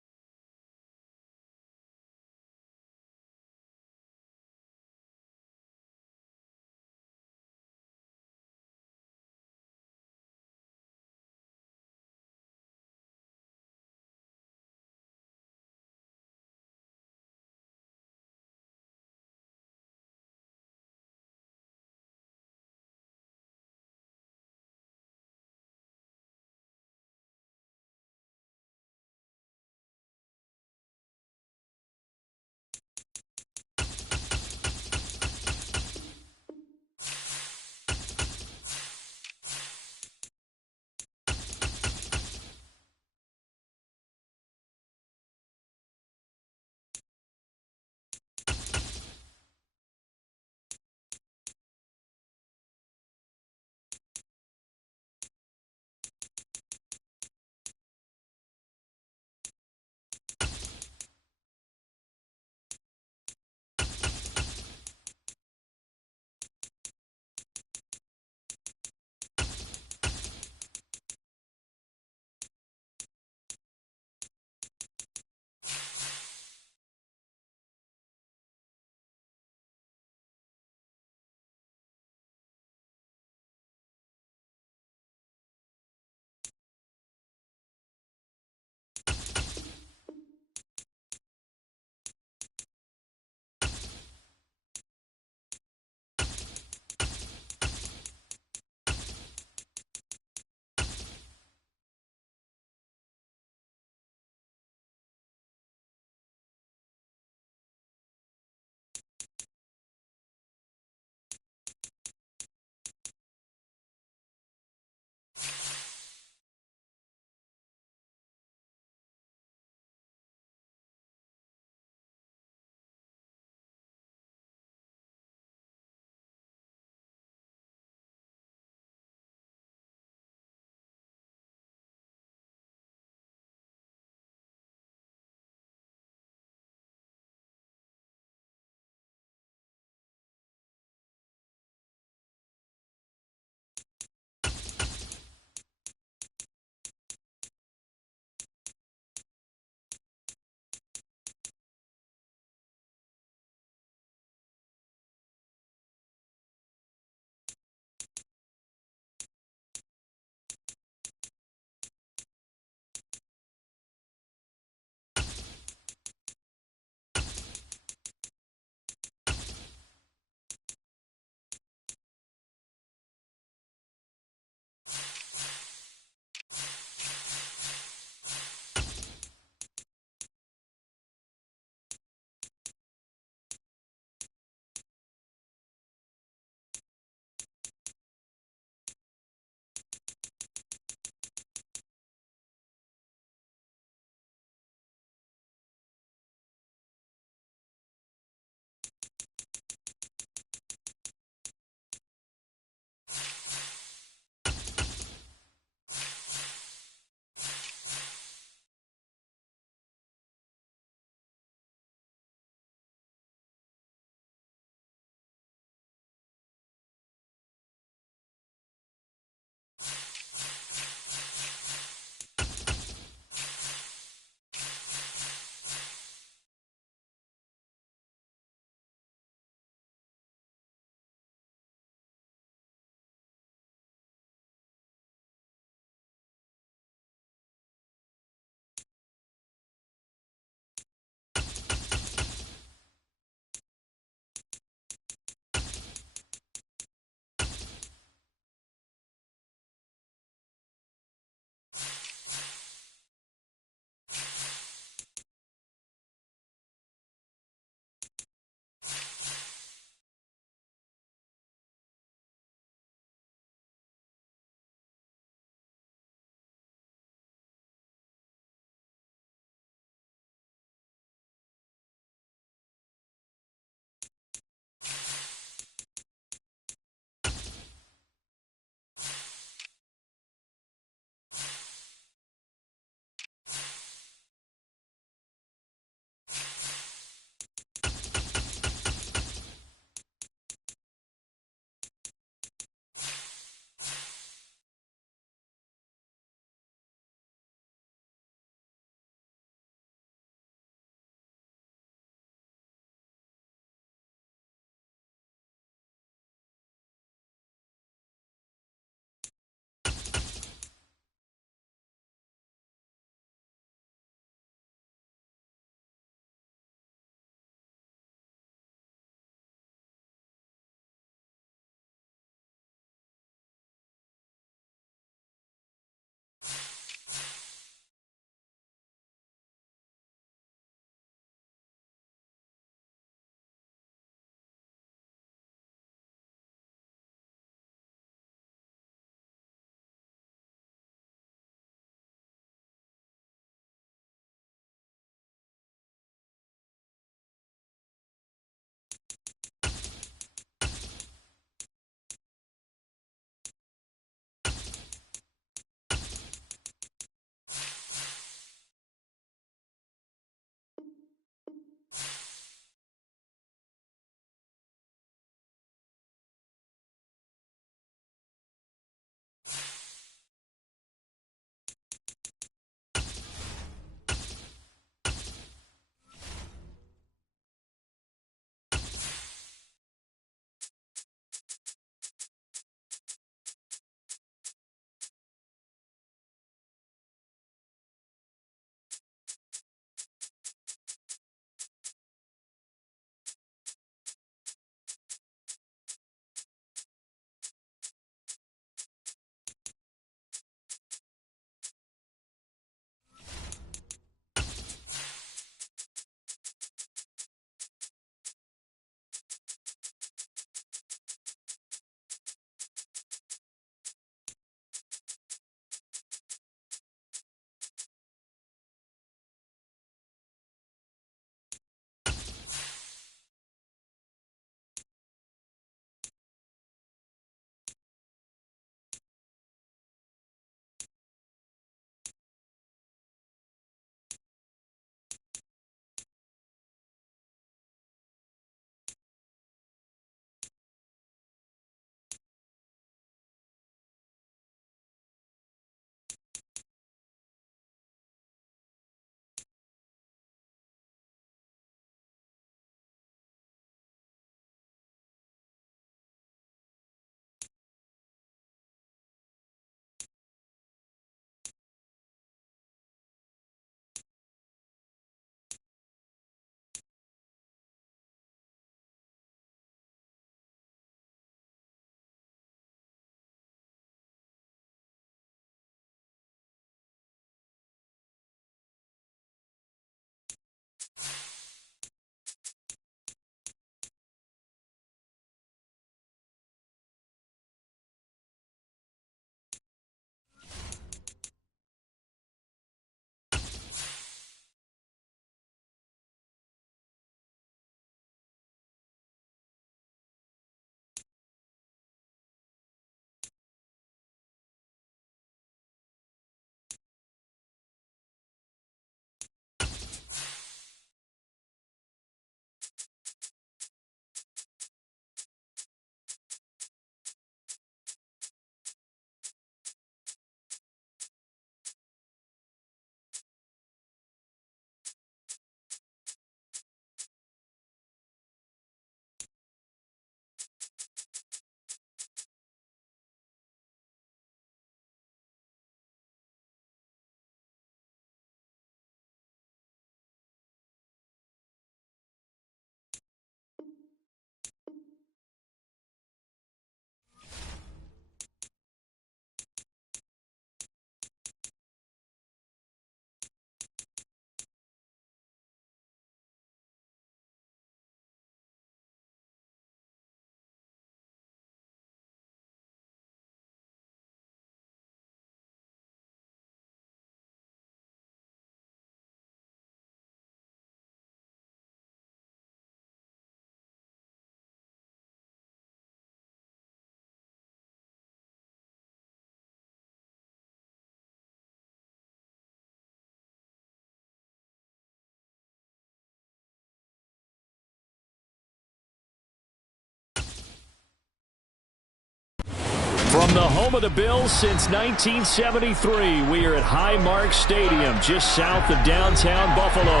From the home of the Bills since 1973, we are at Highmark Stadium, just south of downtown Buffalo.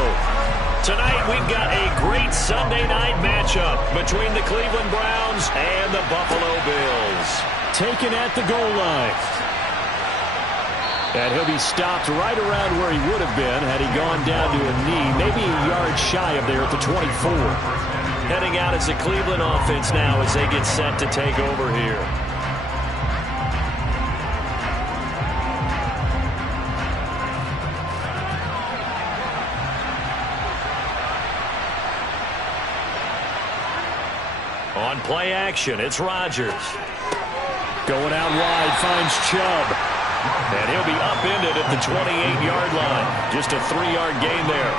Tonight, we've got a great Sunday night matchup between the Cleveland Browns and the Buffalo Bills. Taken at the goal line. And he'll be stopped right around where he would have been had he gone down to a knee, maybe a yard shy of there at the 24. Heading out as the Cleveland offense now as they get set to take over here. On play action, it's Rodgers. Going out wide, finds Chubb. And he'll be upended at the 28-yard line. Just a 3-yard gain there.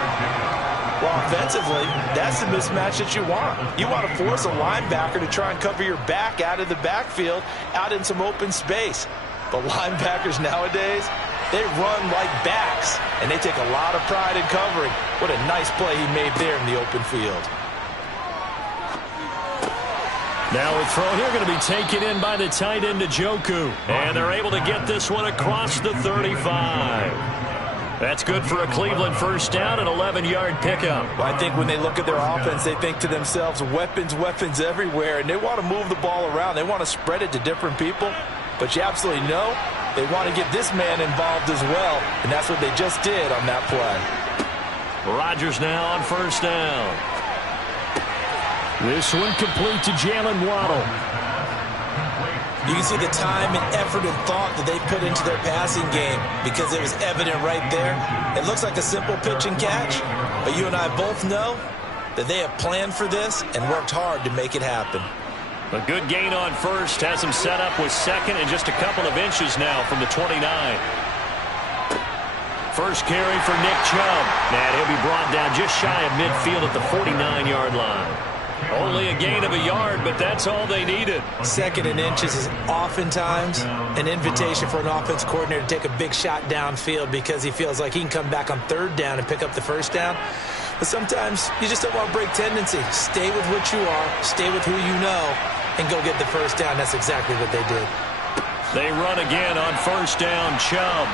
Well, offensively, that's the mismatch that you want. You want to force a linebacker to try and cover your back out of the backfield, out in some open space. But linebackers nowadays, they run like backs, and they take a lot of pride in covering. What a nice play he made there in the open field. Now a throw here going to be taken in by the tight end Njoku. And they're able to get this one across the 35. That's good for a Cleveland first down, an 11-yard pickup. Well, I think when they look at their offense, they think to themselves, weapons, weapons everywhere. And they want to move the ball around. They want to spread it to different people. But you absolutely know they want to get this man involved as well. And that's what they just did on that play. Rodgers now on first down. This one complete to Jalen Waddle. You can see the time and effort and thought that they put into their passing game because it was evident right there. It looks like a simple pitch and catch, but you and I both know that they have planned for this and worked hard to make it happen. A good gain on first has him set up with second and just a couple of inches now from the 29. First carry for Nick Chubb. And he'll be brought down just shy of midfield at the 49-yard line. Only a gain of a yard, but that's all they needed. Second and inches is oftentimes an invitation for an offense coordinator to take a big shot downfield because he feels like he can come back on third down and pick up the first down. But sometimes you just don't want to break tendency. Stay with what you are, stay with who you know, and go get the first down. That's exactly what they did. They run again on first down, Chubb.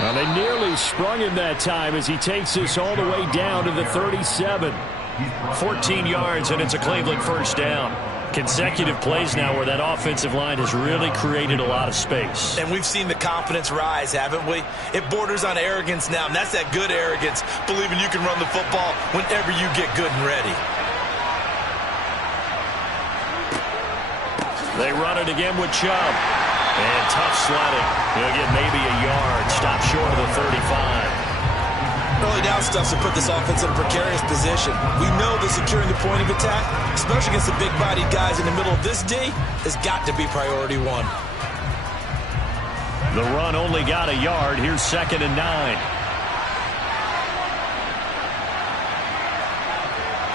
Well, they nearly sprung him that time as he takes this all the way down to the 37. 14 yards, and it's a Cleveland first down. Consecutive plays now where that offensive line has really created a lot of space. And we've seen the confidence rise, haven't we? It borders on arrogance now, and that's that good arrogance, believing you can run the football whenever you get good and ready. They run it again with Chubb. And tough sledding. He'll get maybe a yard. Stop short of the 35. Early down stuff to put this offense in a precarious position. We know that securing the point of attack, especially against the big-bodied guys in the middle of this D, has got to be priority one. The run only got a yard. Here's 2nd and 9.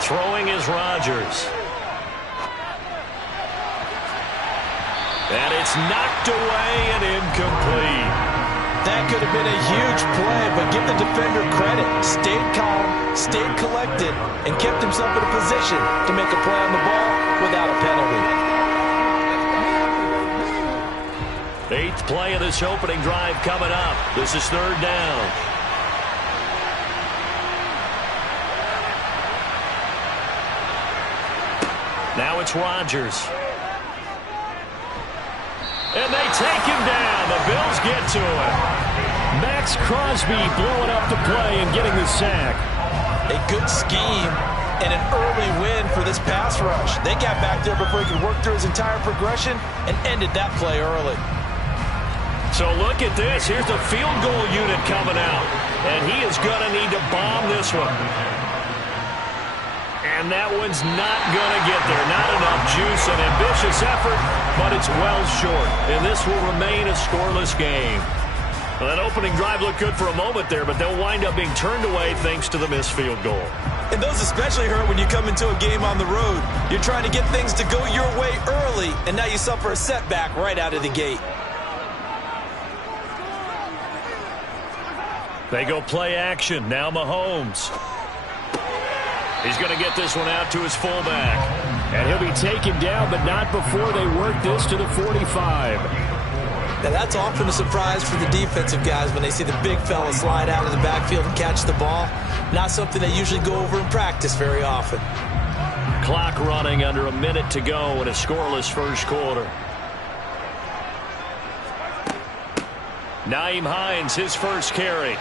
Throwing is Rodgers. And it's knocked away and incomplete. That could have been a huge play, but give the defender credit. Stayed calm, stayed collected, and kept himself in a position to make a play on the ball without a penalty. 8th play of this opening drive coming up. This is 3rd down. Now it's Rodgers. And they take him down. The Bills get to him. Max Crosby blowing up the play and getting the sack. A good scheme and an early win for this pass rush. They got back there before he could work through his entire progression and ended that play early. So look at this. Here's the field goal unit coming out. And he is going to need to bomb this one. And that one's not going to get there. Not enough juice, an ambitious effort, but it's well short. And this will remain a scoreless game. Well, that opening drive looked good for a moment there, but they'll wind up being turned away thanks to the missed field goal. And those especially hurt when you come into a game on the road. You're trying to get things to go your way early, and now you suffer a setback right out of the gate. They go play action. Now Mahomes. He's going to get this one out to his fullback. And he'll be taken down, but not before they work this to the 45. Now, that's often a surprise for the defensive guys when they see the big fella slide out of the backfield and catch the ball. Not something they usually go over in practice very often. Clock running under a minute to go in a scoreless first quarter. Nyheim Hines, his first carry.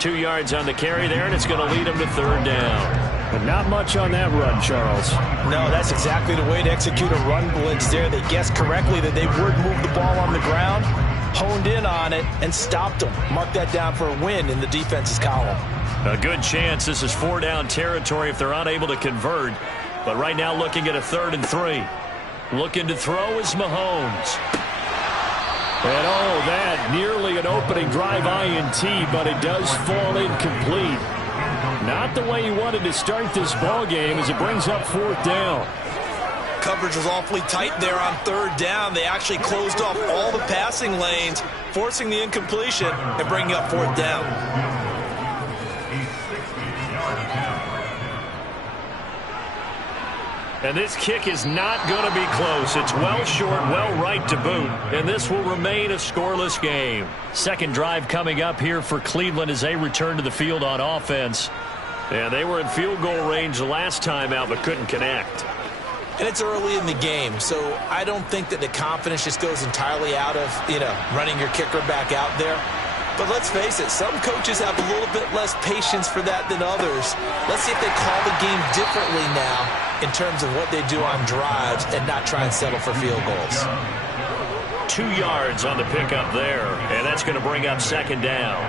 2 yards on the carry there, and it's going to lead him to third down. But not much on that run, Charles. No, that's exactly the way to execute a run blitz there. They guessed correctly that they would move the ball on the ground, honed in on it, and stopped them. Mark that down for a win in the defense's column. A good chance this is 4-down territory if they're unable to convert. But right now looking at a 3rd and 3. Looking to throw is Mahomes. And oh, that nearly an opening drive INT, but it does fall incomplete. Not the way he wanted to start this ball game as it brings up 4th down. Coverage was awfully tight there on 3rd down. They actually closed off all the passing lanes, forcing the incompletion and bringing up 4th down. And this kick is not going to be close. It's well short, well right to boot. And this will remain a scoreless game. Second drive coming up here for Cleveland as they return to the field on offense. And they were in field goal range the last time out but couldn't connect. And it's early in the game, so I don't think that the confidence just goes entirely out of, running your kicker back out there. But let's face it, some coaches have a little bit less patience for that than others. Let's see if they call the game differently now in terms of what they do on drives and not try and settle for field goals. 2 yards on the pickup there, and that's going to bring up 2nd down.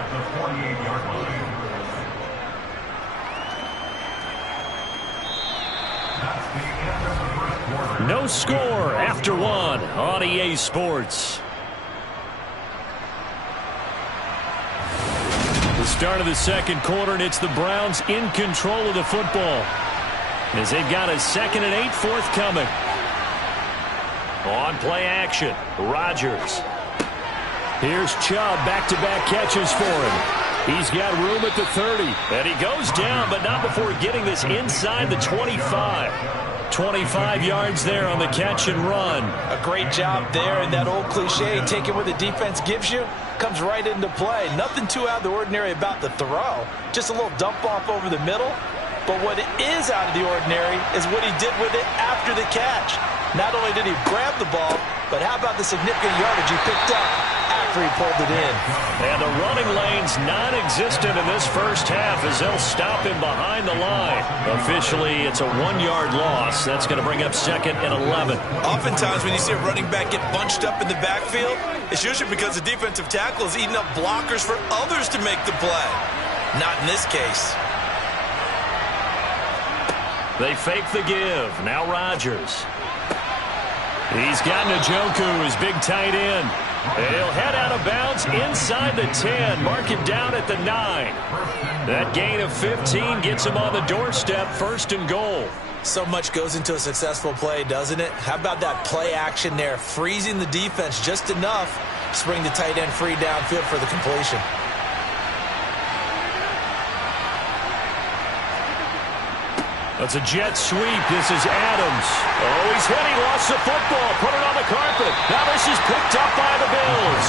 No score after 1 on EA Sports. The start of the second quarter, and it's the Browns in control of the football as they've got a 2nd and 8 forthcoming. On play action, Rodgers. Here's Chubb, back-to-back catches for him. He's got room at the 30, and he goes down, but not before getting this inside the 25. 25 yards there on the catch and run. A great job there, and that old cliche, taking what the defense gives you, comes right into play. Nothing too out of the ordinary about the throw. Just a little dump off over the middle. But what is out of the ordinary is what he did with it after the catch. Not only did he grab the ball, but how about the significant yardage he picked up after he pulled it in. And the running lane's non-existent in this first half as they'll stop him behind the line. Officially, it's a 1-yard loss. That's going to bring up 2nd and 11. Oftentimes when you see a running back get bunched up in the backfield, it's usually because the defensive tackle is eating up blockers for others to make the play. Not in this case. They fake the give. Now Rodgers. He's got Njoku, his big tight end. And he'll head out of bounds inside the 10. Mark him down at the 9. That gain of 15 gets him on the doorstep, 1st and goal. So much goes into a successful play, doesn't it? How about that play action there, freezing the defense just enough to bring the tight end free downfield for the completion. That's a jet sweep. This is Adams. Oh, he's hit. He lost the football. Put it on the carpet. Now this is picked up by the Bills.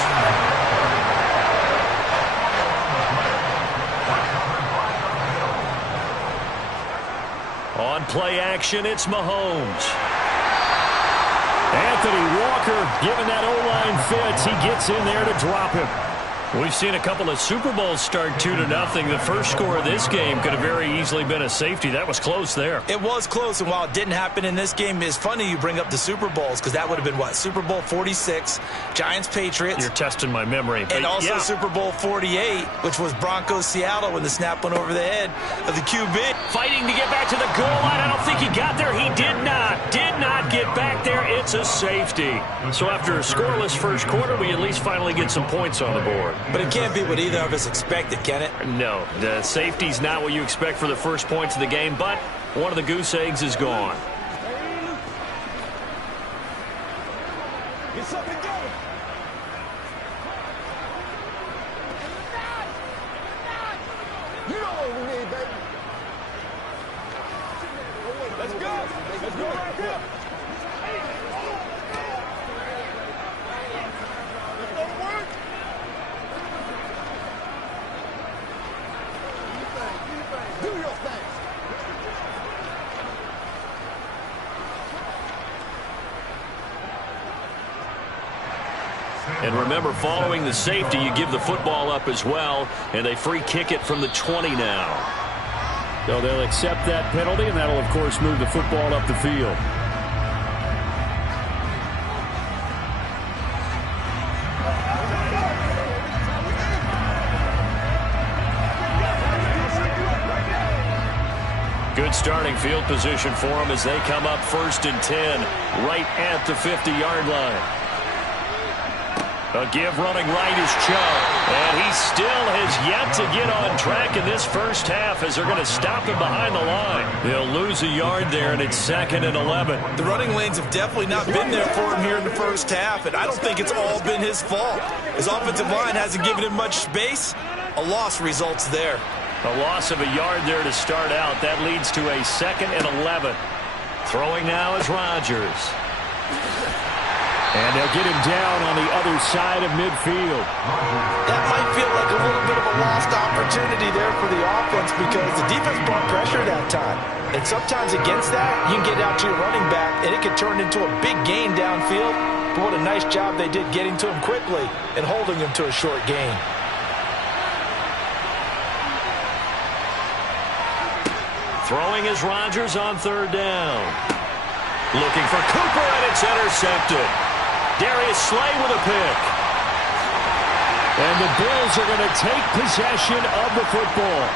On play action, it's Mahomes. Anthony Walker giving that O-line fits. He gets in there to drop him. We've seen a couple of Super Bowls start 2-0. The first score of this game could have very easily been a safety. That was close there. It was close, and while it didn't happen in this game, it's funny you bring up the Super Bowls because that would have been, what, Super Bowl 46, Giants-Patriots. You're testing my memory. And also Super Bowl 48, which was Broncos-Seattle when the snap went over the head of the QB. Fighting to get back to the goal line. I don't think he got there. He did not get back there. It's a safety. So after a scoreless first quarter, we at least finally get some points on the board. But it can't be what either of us expected, can it? No, the safety's not what you expect for the first points of the game, but one of the goose eggs is gone. Get something going. You know what we need, baby. Let's go. Let's go right here. Let's go to work. Do your thing. And remember, following the safety, you give the football up as well, and they free kick it from the 20 now. So they'll accept that penalty, and that'll, of course, move the football up the field. Good starting field position for them as they come up 1st and 10, right at the 50-yard line. A give running right is Chubb, and he still has yet to get on track in this first half as they're going to stop him behind the line. They'll lose a yard there, and it's 2nd and 11. The running lanes have definitely not been there for him here in the first half, and I don't think it's all been his fault. His offensive line hasn't given him much space. A loss results there. A loss of a yard there to start out. That leads to a 2nd and 11. Throwing now is Rodgers. And they'll get him down on the other side of midfield. That might feel like a little bit of a lost opportunity there for the offense because the defense brought pressure that time. And sometimes against that, you can get out to your running back, and it can turn into a big gain downfield. But what a nice job they did getting to him quickly and holding him to a short gain. Throwing is Rodgers on 3rd down. Looking for Cooper, and it's intercepted. Darius Slay with a pick. And the Bills are going to take possession of the football.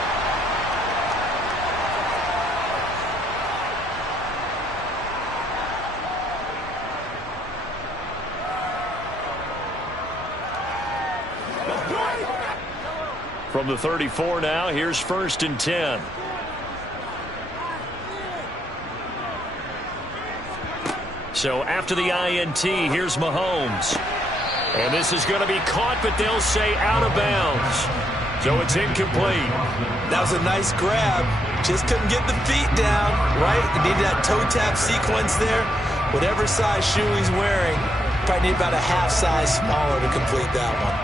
From the 34 now, here's 1st and 10. So after the INT, here's Mahomes. And this is going to be caught, but they'll say out of bounds. So it's incomplete. That was a nice grab. Just couldn't get the feet down, right? He needed that toe tap sequence there. Whatever size shoe he's wearing, probably need about a half size smaller to complete that one.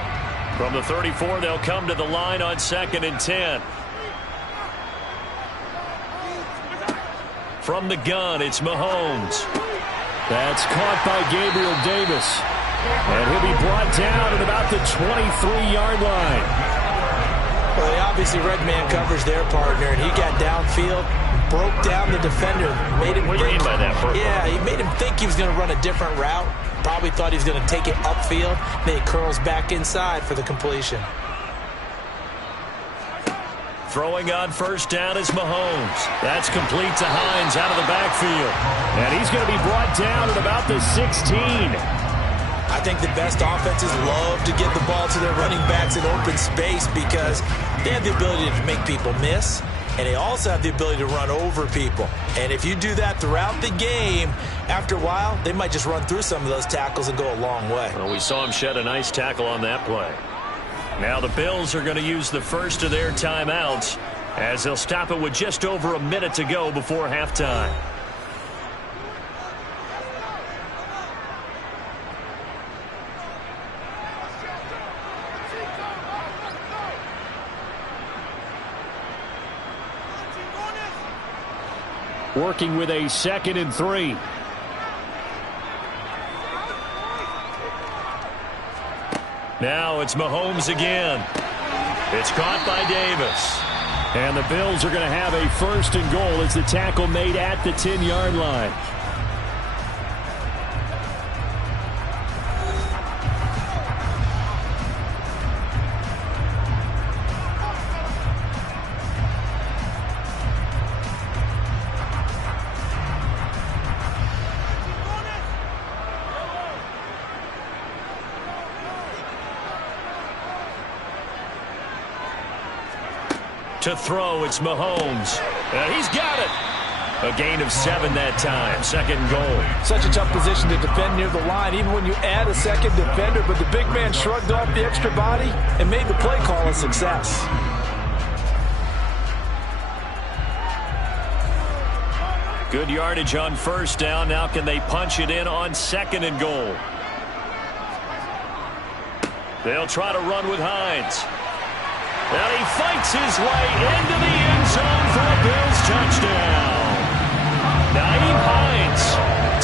From the 34, they'll come to the line on 2nd and 10. From the gun, it's Mahomes. That's caught by Gabriel Davis. And he'll be brought down at about the 23-yard line. Well, they obviously red man covers their partner, and he got downfield, broke down the defender, made him What do you mean by that, Purple? Yeah, he made him think he was going to run a different route. Probably thought he was going to take it upfield. Then he curls back inside for the completion. Throwing on 1st down is Mahomes. That's complete to Hines out of the backfield. And he's going to be brought down at about the 16. I think the best offenses love to get the ball to their running backs in open space because they have the ability to make people miss, and they also have the ability to run over people. And if you do that throughout the game, after a while, they might just run through some of those tackles and go a long way. Well, we saw him shed a nice tackle on that play. Now the Bills are going to use the first of their timeouts as they'll stop it with just over a minute to go before halftime. Working with a 2nd and 3. Now it's Mahomes again. It's caught by Davis. And the Bills are going to have a 1st and goal as the tackle made at the 10-yard line. To throw, it's Mahomes. And he's got it. A gain of 7 that time. 2nd goal. Such a tough position to defend near the line, even when you add a second defender. But the big man shrugged off the extra body and made the play call a success. Good yardage on first down. Now can they punch it in on 2nd and goal? They'll try to run with Hines. And he fights his way into the end zone for a Bills touchdown. Nyheim Hines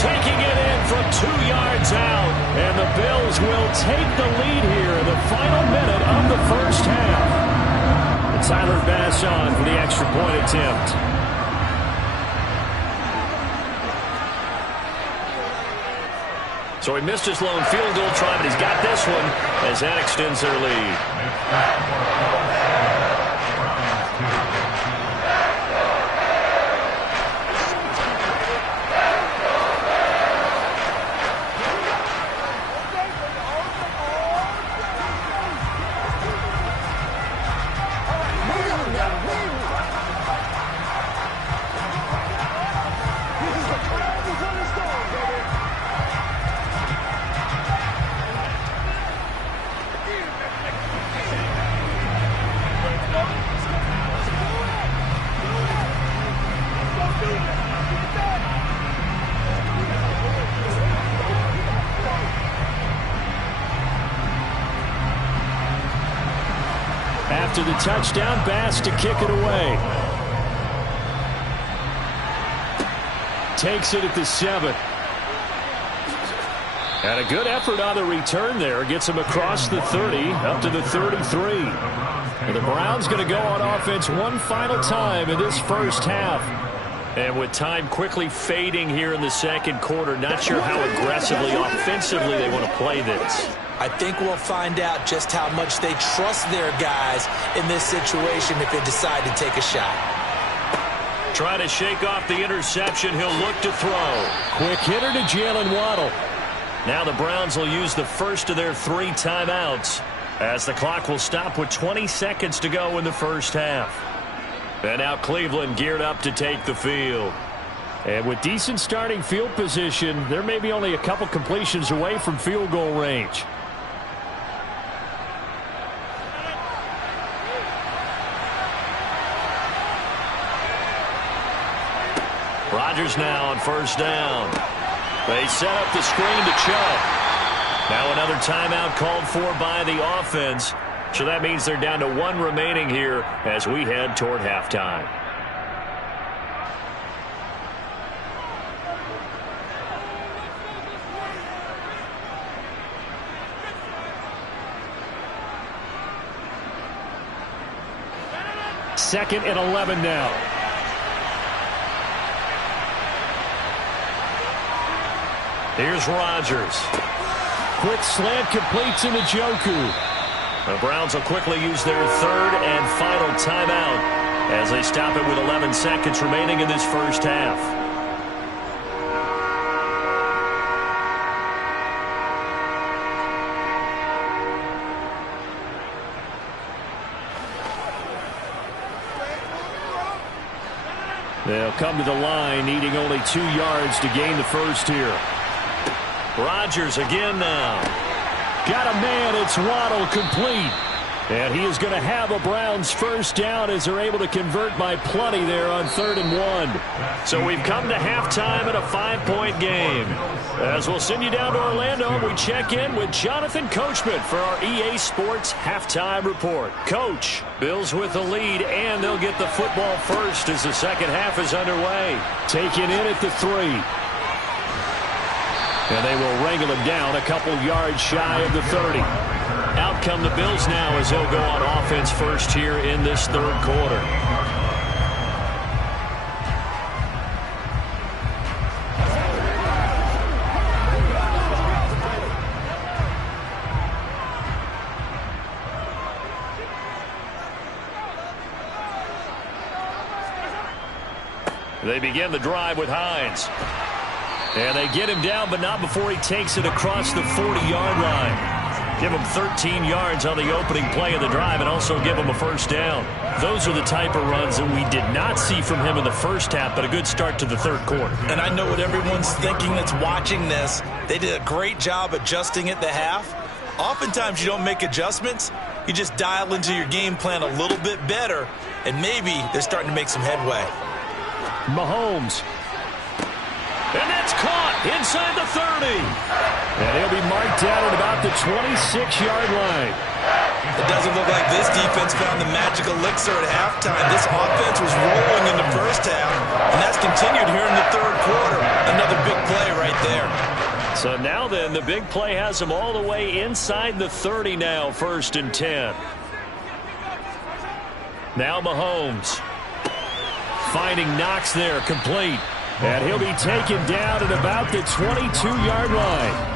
taking it in from 2 yards out. And the Bills will take the lead here in the final minute of the first half. And Tyler Bass on for the extra point attempt. So he missed his lone field goal try, but he's got this one as that extends their lead. After the touchdown, Bass to kick it away. Takes it at the 7. And a good effort on the return there. Gets him across the 30, up to the 33. And the Browns going to go on offense one final time in this first half. And with time quickly fading here in the second quarter, not sure how aggressively, offensively they want to play this. I think we'll find out just how much they trust their guys in this situation if they decide to take a shot. Trying to shake off the interception. He'll look to throw. Quick hitter to Jalen Waddle. Now the Browns will use the first of their 3 timeouts as the clock will stop with 20 seconds to go in the first half. And now Cleveland geared up to take the field. And with decent starting field position, there may be only a couple completions away from field goal range. Rodgers now on first down. They set up the screen to Chubb. Now another timeout called for by the offense. So that means they're down to 1 remaining here as we head toward halftime. Second and 11 now. Here's Rodgers. Quick slant completes into Njoku. The Browns will quickly use their 3rd and final timeout as they stop it with 11 seconds remaining in this first half. They'll come to the line needing only 2 yards to gain the first here. Rodgers again now. Got a man, it's Waddle, complete. And he is going to have a Browns first down as they're able to convert by plenty there on 3rd and 1. So we've come to halftime in a 5-point game. As we'll send you down to Orlando, we check in with Jonathan Coachman for our EA Sports Halftime Report. Coach, Bills with the lead, and they'll get the football first as the second half is underway. Taken in at the 3. And they will wrangle him down a couple yards shy of the 30. Out come the Bills now as they'll go on offense first here in this 3rd quarter. They begin the drive with Hines. And they get him down, but not before he takes it across the 40-yard line. Give him 13 yards on the opening play of the drive and also give him a first down. Those are the type of runs that we did not see from him in the first half, but a good start to the 3rd quarter. And I know what everyone's thinking that's watching this. They did a great job adjusting at the half. Oftentimes you don't make adjustments. You just dial into your game plan a little bit better, and maybe they're starting to make some headway. Mahomes And that's caught inside the 30. And he'll be marked down at about the 26-yard line. It doesn't look like this defense found the magic elixir at halftime. This offense was rolling in the first half, and that's continued here in the third quarter. Another big play right there. So now then, the big play has them all the way inside the 30 now, 1st and 10. Now Mahomes finding Knox there, complete. And he'll be taken down at about the 22-yard line.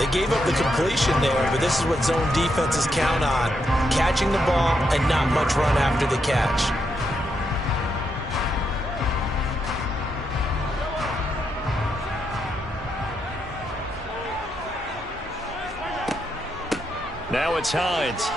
They gave up the completion there, but this is what zone defenses count on. Catching the ball and not much run after the catch. Now it's Hines.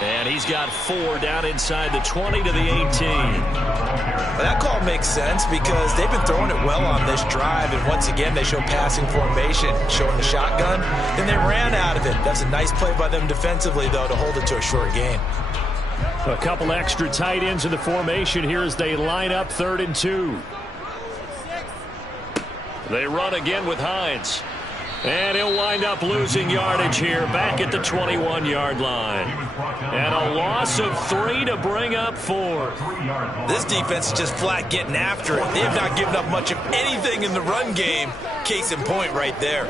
And he's got 4 down inside the 20 to the 18. Well, that call makes sense because they've been throwing it well on this drive, and once again they show passing formation, showing the shotgun. Then they ran out of it. That's a nice play by them defensively, though, to hold it to a short gain. A couple extra tight ends in the formation here as they line up 3rd and 2. They run again with Hines. And he'll wind up losing yardage here back at the 21-yard line. And a loss of 3 to bring up 4. This defense is just flat getting after it. They have not given up much of anything in the run game. Case in point right there.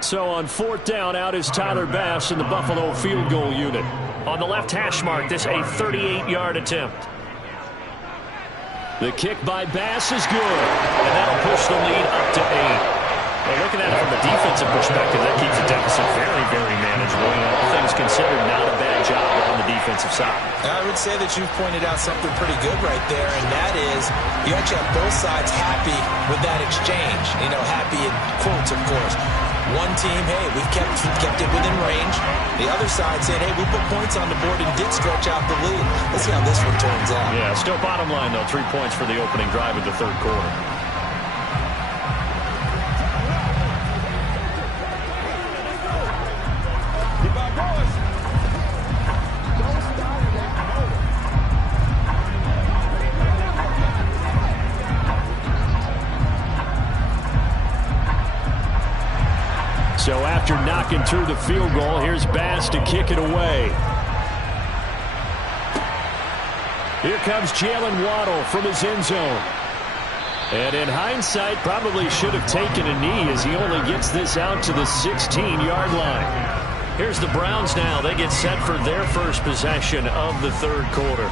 So on 4th down, out is Tyler Bass in the Buffalo field goal unit. On the left hash mark, this a 38-yard attempt. The kick by Bass is good. And that'll push the lead up to 8. Well, looking at it from a defensive perspective, that keeps the deficit very, very manageable. All things considered, not a bad job on the defensive side. I would say that you've pointed out something pretty good right there, and that is you actually have both sides happy with that exchange. You know, happy in quotes, of course. One team, hey, we've kept it within range. The other side saying, hey, we put points on the board and did stretch out the lead. Let's see how this one turns out. Yeah, still bottom line, though, 3 points for the opening drive of the third quarter. So after knocking through the field goal, here's Bass to kick it away. Here comes Jalen Waddle from his end zone. And in hindsight, probably should have taken a knee as he only gets this out to the 16-yard line. Here's the Browns now. They get set for their first possession of the third quarter.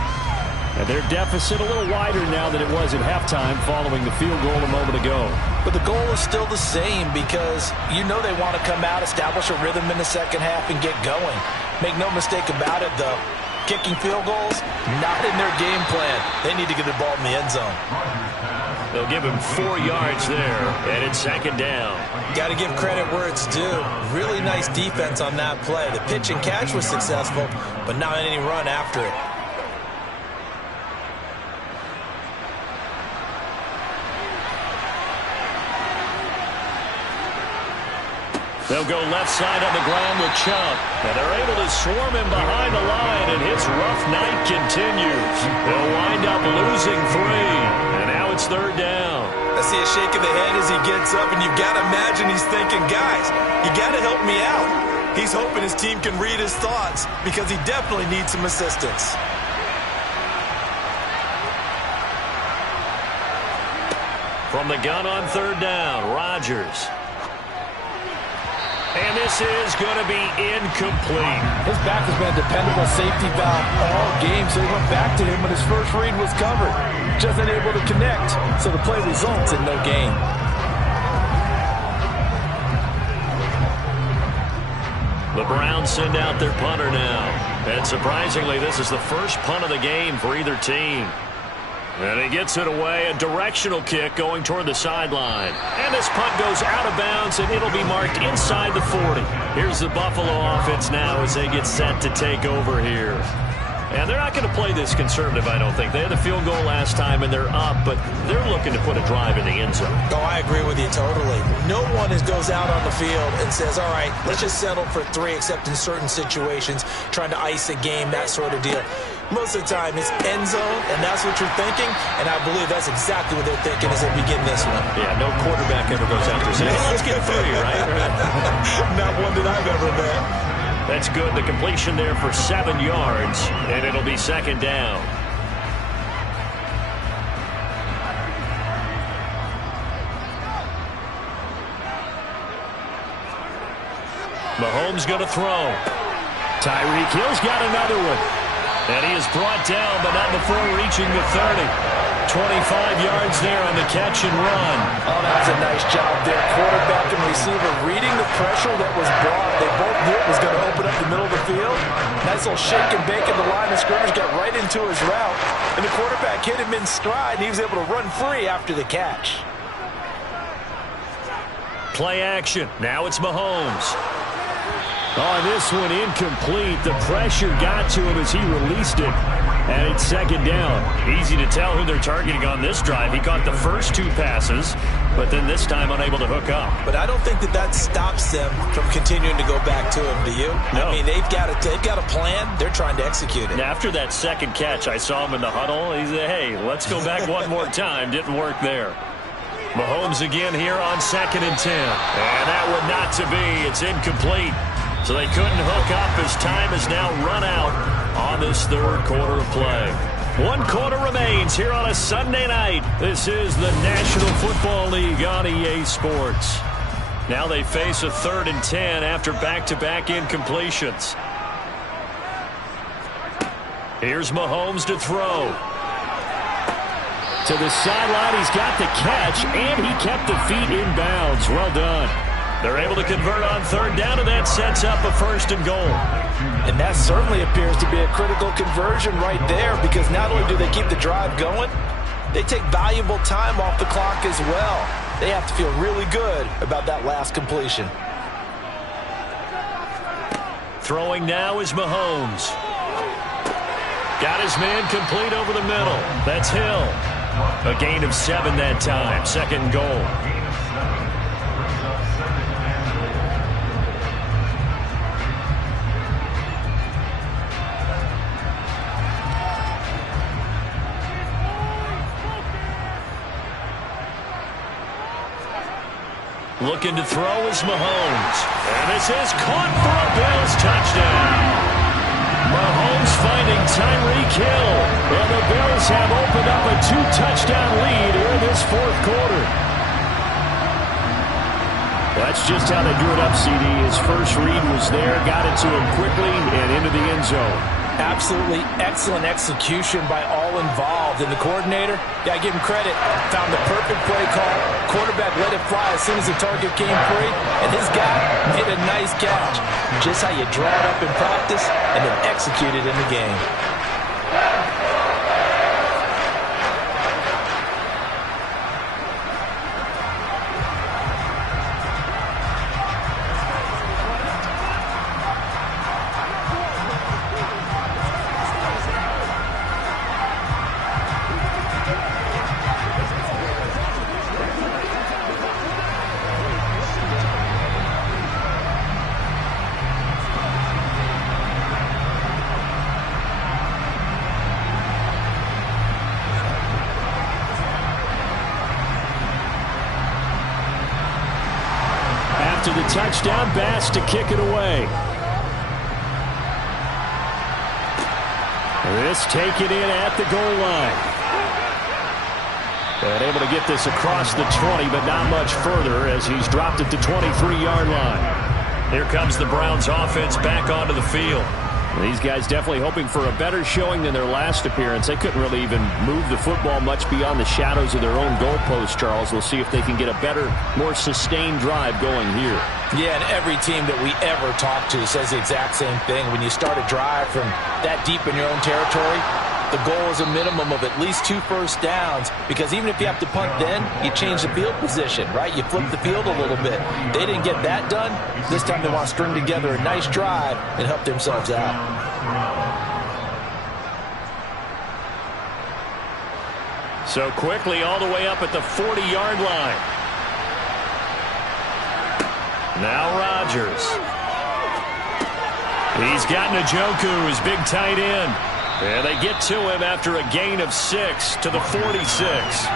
And their deficit a little wider now than it was at halftime following the field goal a moment ago. But the goal is still the same because you know they want to come out, establish a rhythm in the second half, and get going. Make no mistake about it, though. Kicking field goals, not in their game plan. They need to get the ball in the end zone. They'll give him 4 yards there, and it's 2nd down. Got to give credit where it's due. Really nice defense on that play. The pitch and catch was successful, but not any run after it. They'll go left side on the ground with Chubb. And they're able to swarm him behind the line, and his rough night continues. They'll wind up losing 3. And now it's 3rd down. I see a shake of the head as he gets up, and you've got to imagine he's thinking, guys, you got to help me out. He's hoping his team can read his thoughts because he definitely needs some assistance. From the gun on 3rd down, Rodgers. And this is going to be incomplete. His back has been a dependable safety valve all game, so he went back to him when his first read was covered. Just unable to connect, so the play results in no gain. The Browns send out their punter now. And surprisingly, this is the first punt of the game for either team. And he gets it away, a directional kick going toward the sideline. And this punt goes out of bounds, and it'll be marked inside the 40. Here's the Buffalo offense now as they get set to take over here. And they're not going to play this conservative, I don't think. They had the field goal last time, and they're up, but they're looking to put a drive in the end zone. Oh, I agree with you totally. No one goes out on the field and says, all right, let's just settle for 3, except in certain situations, trying to ice a game, that sort of deal. Most of the time, it's end zone, and that's what you're thinking, and I believe that's exactly what they're thinking as they begin this one. Yeah, no quarterback ever goes out there saying, hey, let's get 3, right? Not one that I've ever met. That's good. The completion there for 7 yards, and it'll be second down. Mahomes going to throw. Tyreek Hill's got another one. And he is brought down, but not before reaching the 30. 25 yards there on the catch and run. Oh, that's a nice job there. Quarterback and receiver reading the pressure that was brought. They both knew it was going to open up the middle of the field. Nice little shake and bake in the line of scrimmage, got right into his route. And the quarterback hit him in stride, and he was able to run free after the catch. Play action. Now it's Mahomes. Oh, this one incomplete. The pressure got to him as he released it. And it's second down. Easy to tell who they're targeting on this drive. He caught the first 2 passes, but then this time unable to hook up. But I don't think that stops them from continuing to go back to him, do you? No. I mean, they've got a plan. They're trying to execute it. And after that second catch, I saw him in the huddle. He said, hey, let's go back one more time. Didn't work there. Mahomes again here on 2nd and 10. And that one not to be. It's incomplete. So they couldn't hook up as time has now run out on this third quarter of play. 1 quarter remains here on a Sunday night. This is the National Football League on EA Sports. Now they face a 3rd and 10 after back-to-back incompletions. Here's Mahomes to throw. To the sideline, he's got the catch, and he kept the feet in bounds. Well done. They're able to convert on 3rd down, and that sets up a 1st and goal. And that certainly appears to be a critical conversion right there, because not only do they keep the drive going, they take valuable time off the clock as well. They have to feel really good about that last completion. Throwing now is Mahomes. Got his man complete over the middle. That's Hill. A gain of 7 that time. 2nd and goal. Looking to throw is Mahomes. And this is caught for a Bills touchdown. Mahomes finding Tyreek Hill. And the Bills have opened up a 2-touchdown lead here in this 4th quarter. That's just how they drew it up, CD. His first read was there, got it to him quickly and into the end zone. Absolutely excellent execution by all involved. And the coordinator, got to give him credit, found the perfect play call. Quarterback let it fly as soon as the target came free. And his guy made a nice catch. Just how you draw it up in practice and then execute it in the game. To the touchdown, Bass to kick it away. This taken in at the goal line. And able to get this across the 20, but not much further as he's dropped it to 23-yard line. Here comes the Browns offense back onto the field. These guys definitely hoping for a better showing than their last appearance. They couldn't really even move the football much beyond the shadows of their own goalpost, Charles. We'll see if they can get a better, more sustained drive going here. Yeah, and every team that we ever talk to says the exact same thing. When you start a drive from that deep in your own territory, the goal is a minimum of at least 2 first downs, because even if you have to punt then, you change the field position, right? You flip the field a little bit. They didn't get that done. This time they want to string together a nice drive and help themselves out. So quickly all the way up at the 40-yard line. Now Rodgers. He's got Njoku, his big tight end. And they get to him after a gain of 6 to the 46.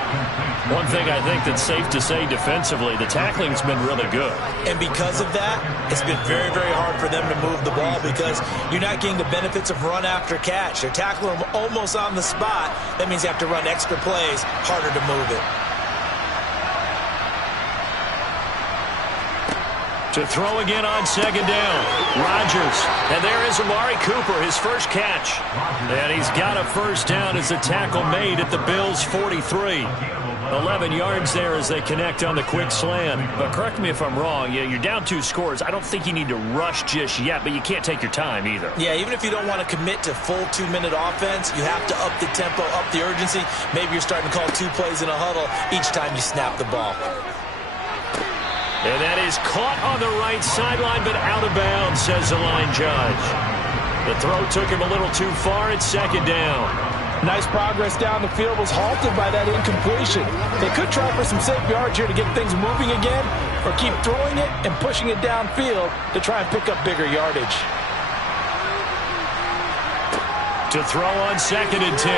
One thing I think that's safe to say defensively, the tackling's been really good. And because of that, it's been very, very hard for them to move the ball because you're not getting the benefits of run after catch. They're tackling them almost on the spot. That means you have to run extra plays, harder to move it. To throw again on second down. Rodgers. And there is Amari Cooper, his first catch. And he's got a first down as a tackle made at the Bills' 43. 11 yards there as they connect on the quick slant. But correct me if I'm wrong. Yeah, you're down 2 scores. I don't think you need to rush just yet, but you can't take your time either. Yeah, even if you don't want to commit to full 2-minute offense, you have to up the tempo, up the urgency. Maybe you're starting to call 2 plays in a huddle each time you snap the ball. And that is caught on the right sideline, but out of bounds, says the line judge. The throw took him a little too far. It's second down. Nice progress down the field was halted by that incompletion. They could try for some safe yards here to get things moving again, or keep throwing it and pushing it downfield to try and pick up bigger yardage. To throw on second and 10.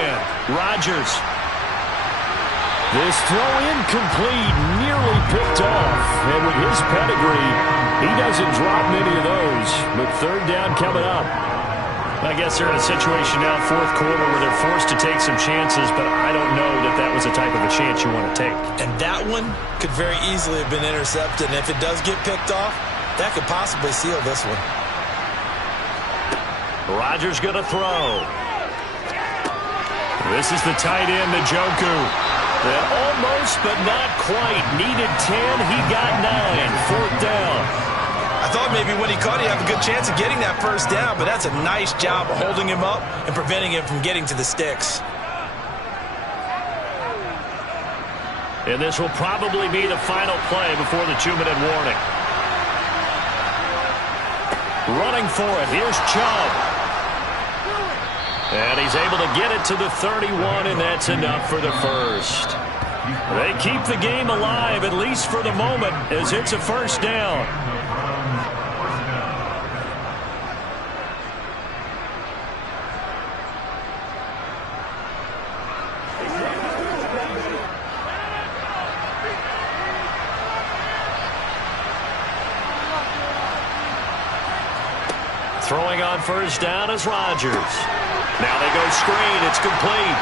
Rodgers. This throw incomplete, nearly picked off. And with his pedigree, he doesn't drop many of those. But third down coming up. I guess they're in a situation now, fourth quarter, where they're forced to take some chances, but I don't know that that was the type of a chance you want to take. And that one could very easily have been intercepted. And if it does get picked off, that could possibly seal this one. Rodgers going to throw. This is the tight end, Njoku. And almost, but not quite. Needed 10. He got 9. Fourth down. I thought maybe when he caught it, he'd have a good chance of getting that first down, but that's a nice job of holding him up and preventing him from getting to the sticks. And this will probably be the final play before the 2-minute warning. Running for it. Here's Chubb. And he's able to get it to the 31, and that's enough for the first. They keep the game alive, at least for the moment, as it's a first down. Throwing on first down is Rodgers. Now they go screen. It's complete.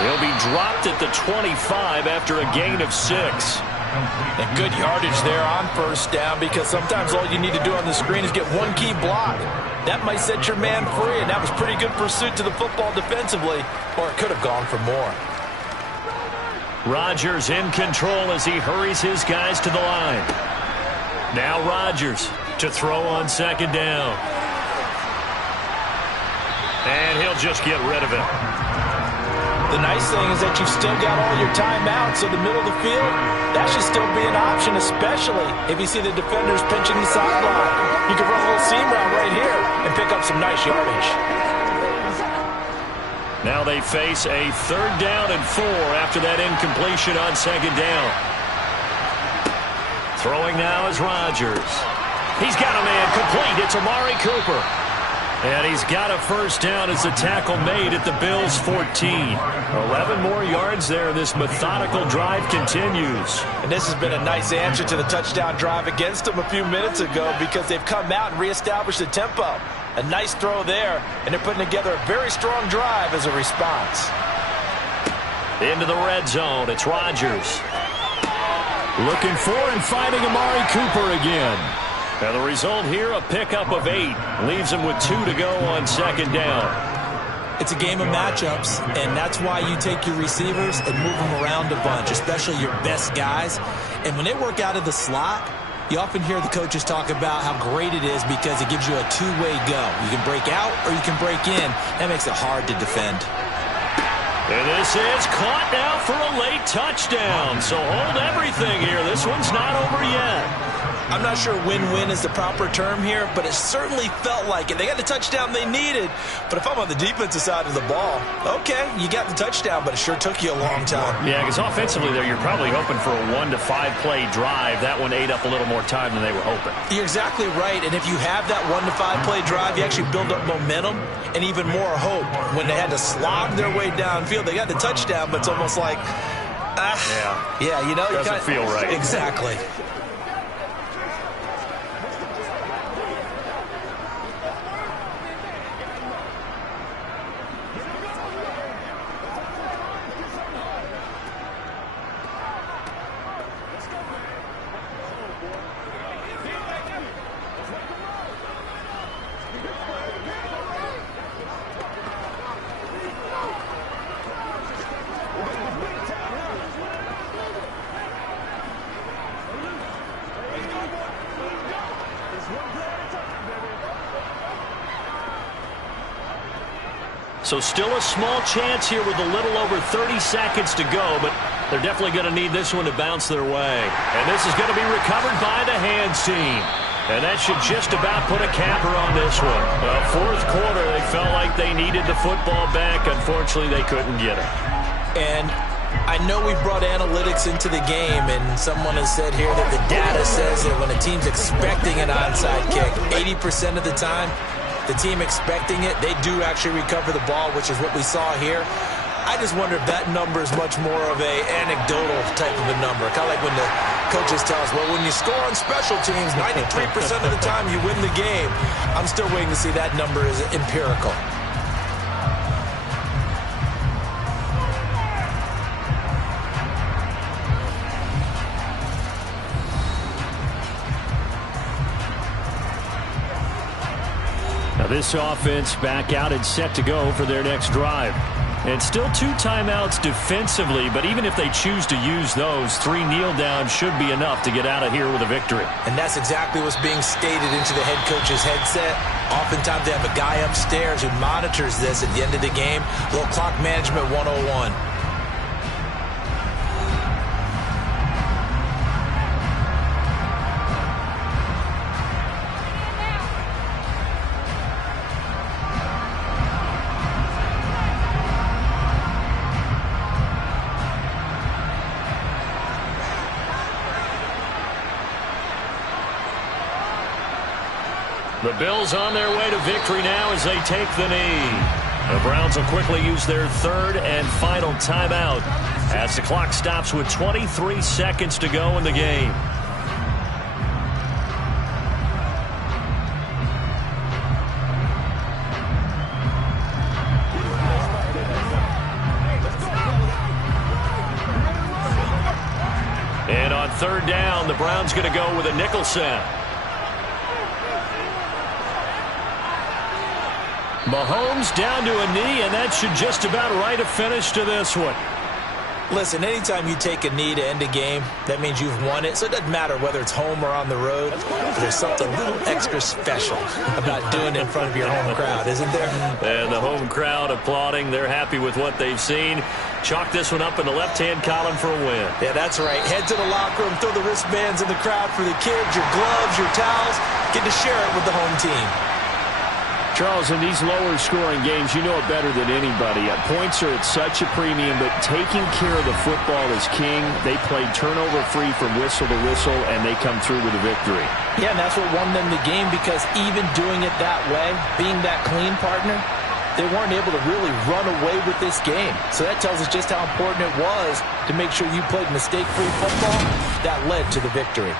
He'll be dropped at the 25 after a gain of 6. And good yardage there on first down, because sometimes all you need to do on the screen is get one key block. That might set your man free, and that was pretty good pursuit to the football defensively, or it could have gone for more. Rodgers in control as he hurries his guys to the line. Now Rodgers to throw on second down. And he'll just get rid of it. The nice thing is that you've still got all your timeouts, so the middle of the field, that should still be an option, especially if you see the defenders pinching the sideline. You can run a little seam route right here and pick up some nice yardage. Now they face a 3rd down and 4 after that incompletion on second down. Throwing now is Rodgers. He's got a man complete. It's Amari Cooper. And he's got a first down as the tackle made at the Bills' 14. 11 more yards there. This methodical drive continues. And this has been a nice answer to the touchdown drive against them a few minutes ago, because they've come out and reestablished the tempo. A nice throw there, and they're putting together a very strong drive as a response. Into the red zone. It's Rodgers. Looking for and finding Amari Cooper again. Now the result here, a pickup of 8. Leaves him with 2 to go on second down. It's a game of matchups, and that's why you take your receivers and move them around a bunch, especially your best guys. And when they work out of the slot, you often hear the coaches talk about how great it is because it gives you a two-way go. You can break out or you can break in. That makes it hard to defend. And this is caught now for a late touchdown. So hold everything here. This one's not over yet. I'm not sure win-win is the proper term here, but it certainly felt like it. They got the touchdown they needed, but if I'm on the defensive side of the ball, okay, you got the touchdown, but it sure took you a long time. Yeah, because offensively there, you're probably hoping for a 1 to 5 play drive. That one ate up a little more time than they were hoping. You're exactly right, and if you have that 1 to 5 play drive, you actually build up momentum and even more hope. When they had to slog their way downfield, they got the touchdown, but it's almost like, yeah, you know, doesn't feel right. Exactly. So still a small chance here with a little over 30 seconds to go, but they're definitely going to need this one to bounce their way. And this is going to be recovered by the hands team. And that should just about put a capper on this one. Well, fourth quarter, they felt like they needed the football back. Unfortunately, they couldn't get it. And I know we brought analytics into the game, and someone has said here that the data says that when a team's expecting an onside kick, 80% of the time, the team expecting it, they do actually recover the ball, which is what we saw here. I just wonder if that number is much more of a anecdotal type of a number. Kind of like when the coaches tell us, well, when you score on special teams, 93% of the time you win the game. I'm still waiting to see that number is empirical. This offense back out and set to go for their next drive. And still 2 timeouts defensively, but even if they choose to use those, 3 kneel downs should be enough to get out of here with a victory. And that's exactly what's being stated into the head coach's headset. Oftentimes they have a guy upstairs who monitors this at the end of the game. A little clock management 101. The Bills on their way to victory now as they take the knee. The Browns will quickly use their 3rd and final timeout as the clock stops with 23 seconds to go in the game. And on 3rd down, the Browns going to go with a nickel set. Mahomes down to a knee, and that should just about write a finish to this one. Listen, anytime you take a knee to end a game, that means you've won it. So it doesn't matter whether it's home or on the road. There's something a little extra special about doing it in front of your home crowd, isn't there? And the home crowd applauding. They're happy with what they've seen. Chalk this one up in the left-hand column for a win. Yeah, that's right. Head to the locker room, throw the wristbands in the crowd for the kids, your gloves, your towels. Get to share it with the home team. Charles, in these lower-scoring games, you know it better than anybody. Points are at such a premium, but taking care of the football is king. They played turnover-free from whistle to whistle, and they come through with a victory. Yeah, and that's what won them the game, because even doing it that way, being that clean partner, they weren't able to really run away with this game. So that tells us just how important it was to make sure you played mistake-free football. That led to the victory.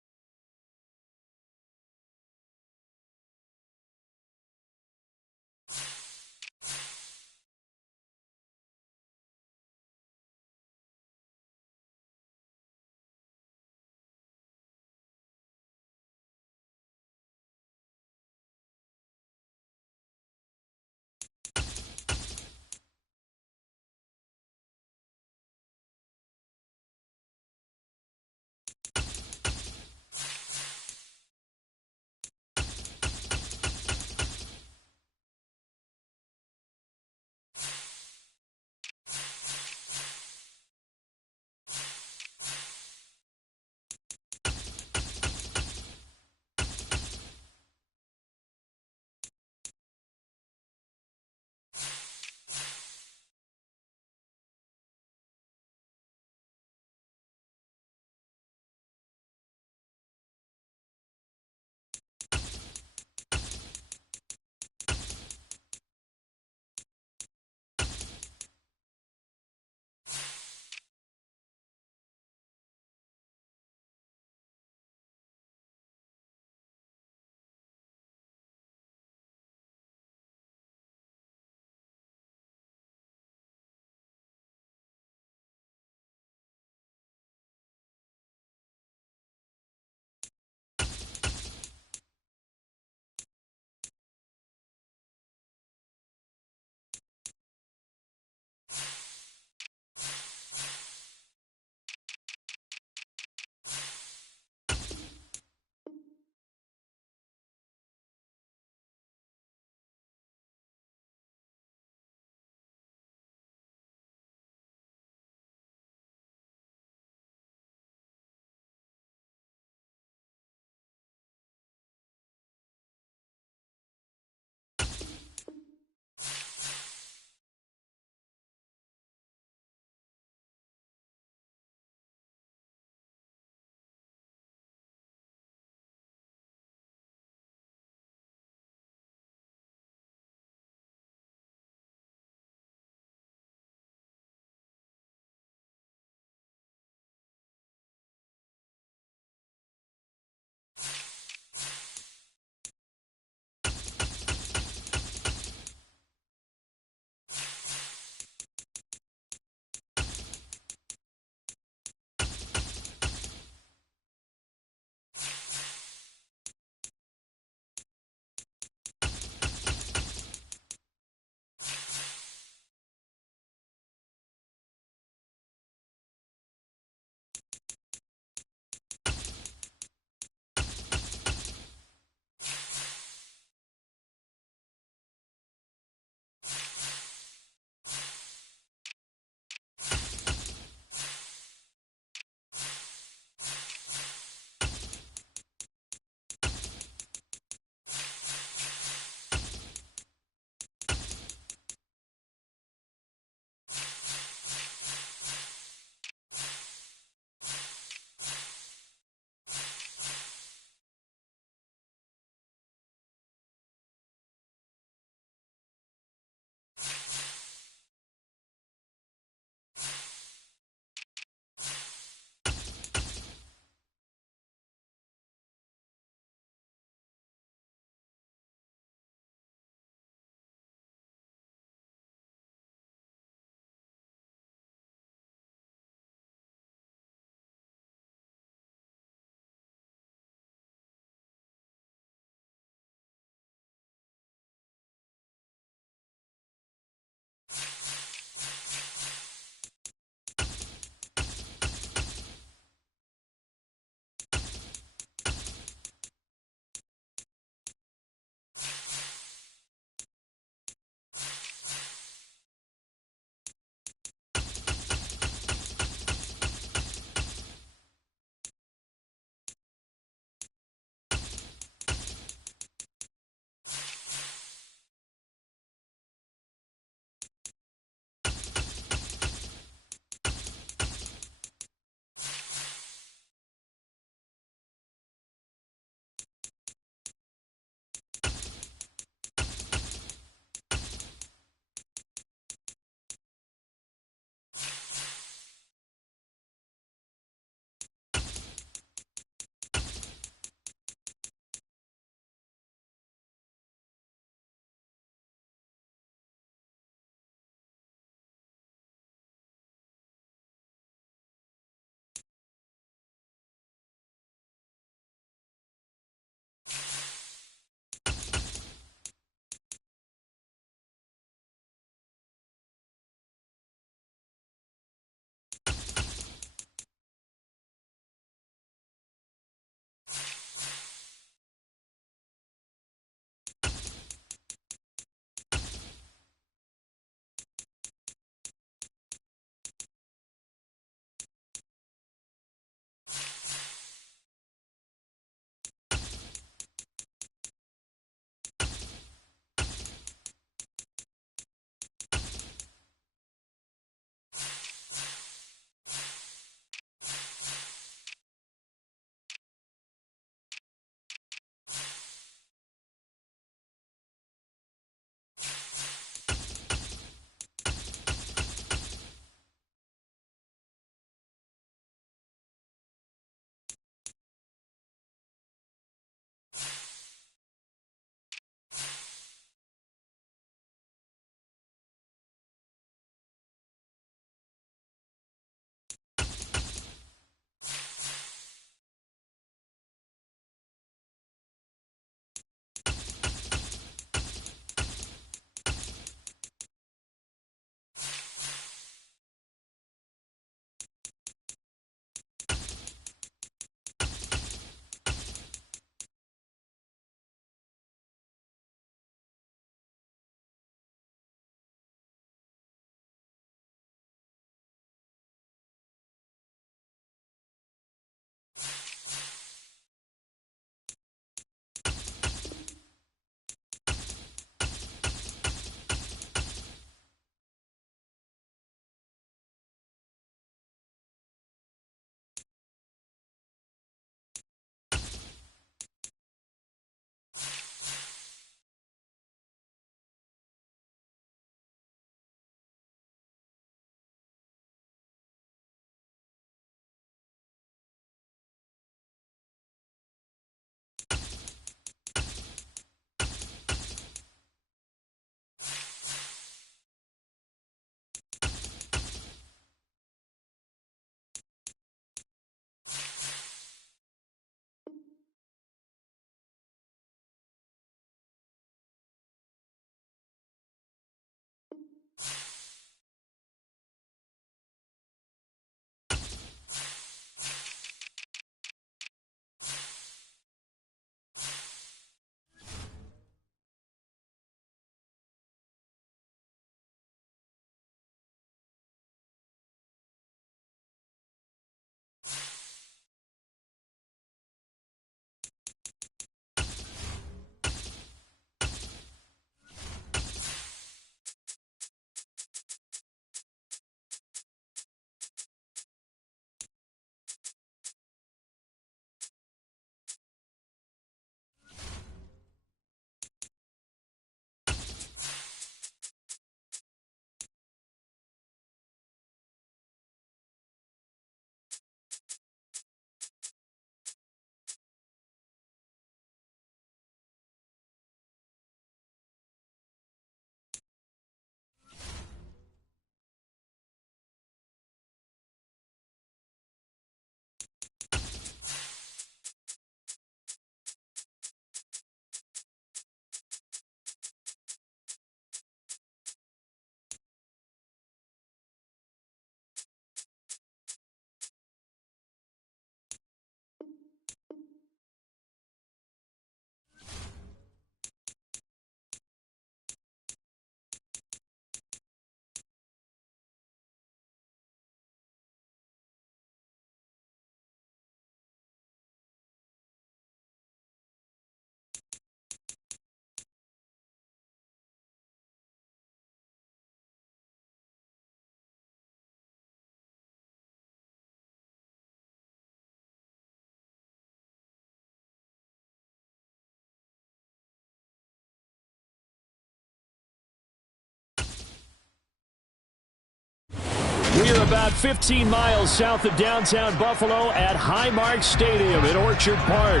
We are about 15 miles south of downtown Buffalo at Highmark Stadium in Orchard Park.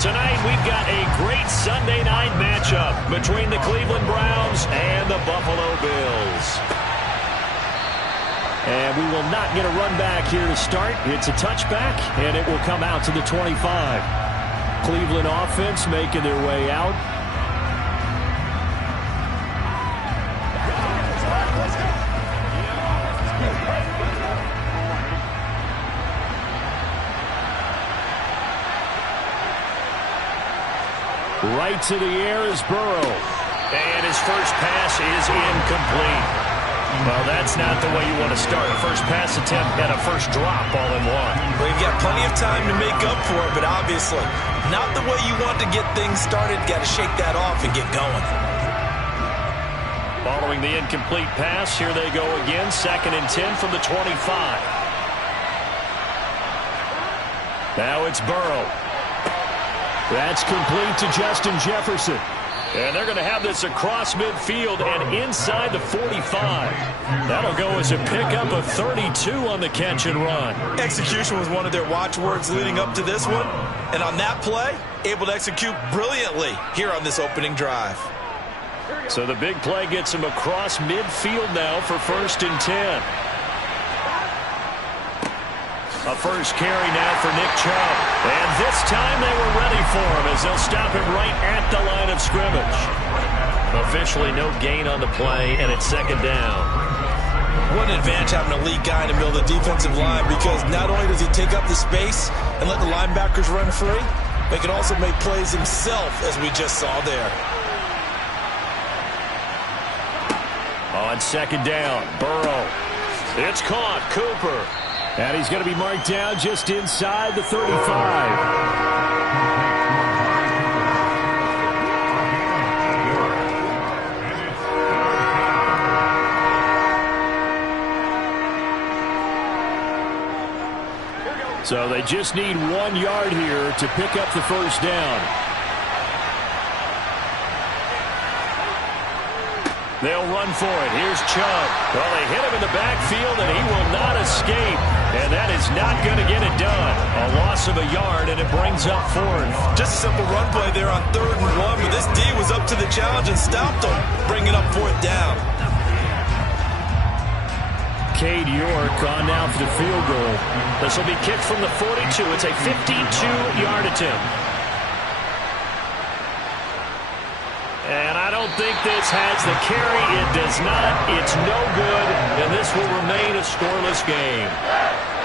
Tonight, we've got a great Sunday night matchup between the Cleveland Browns and the Buffalo Bills. And we will not get a run back here to start. It's a touchback, and it will come out to the 25. Cleveland offense making their way out. Right to the air is Burrow. And his first pass is incomplete. Well, that's not the way you want to start a first pass attempt and a first drop all in one. Well, you've got plenty of time to make up for it, but obviously not the way you want to get things started. Got to shake that off and get going. Following the incomplete pass, here they go again. 2nd and 10 from the 25. Now it's Burrow. That's complete to Justin Jefferson. And they're going to have this across midfield and inside the 45. That'll go as a pickup of 32 on the catch and run. Execution was one of their watchwords leading up to this one. And on that play, able to execute brilliantly here on this opening drive. So the big play gets him across midfield now for 1st and 10. A first carry now for Nick Chubb. And this time they were ready for him as they'll stop him right at the line of scrimmage. Officially no gain on the play, and it's 2nd down. What an advantage having a elite guy in the middle of the defensive line, because not only does he take up the space and let the linebackers run free, but he can also make plays himself, as we just saw there. On 2nd down, Burrow. It's caught, Cooper. And he's going to be marked down just inside the 35. So they just need 1 yard here to pick up the first down. They'll run for it. Here's Chubb. Well, they hit him in the backfield, and he will not escape. And that is not going to get it done. A loss of a yard, and it brings up 4th. Just a simple run play there on 3rd and 1, but this D was up to the challenge and stopped him, bringing up 4th down. Cade York on now for the field goal. This will be kicked from the 42. It's a 52-yard attempt. And I don't think this has the carry. It does not. It's no good. And this will remain a scoreless game.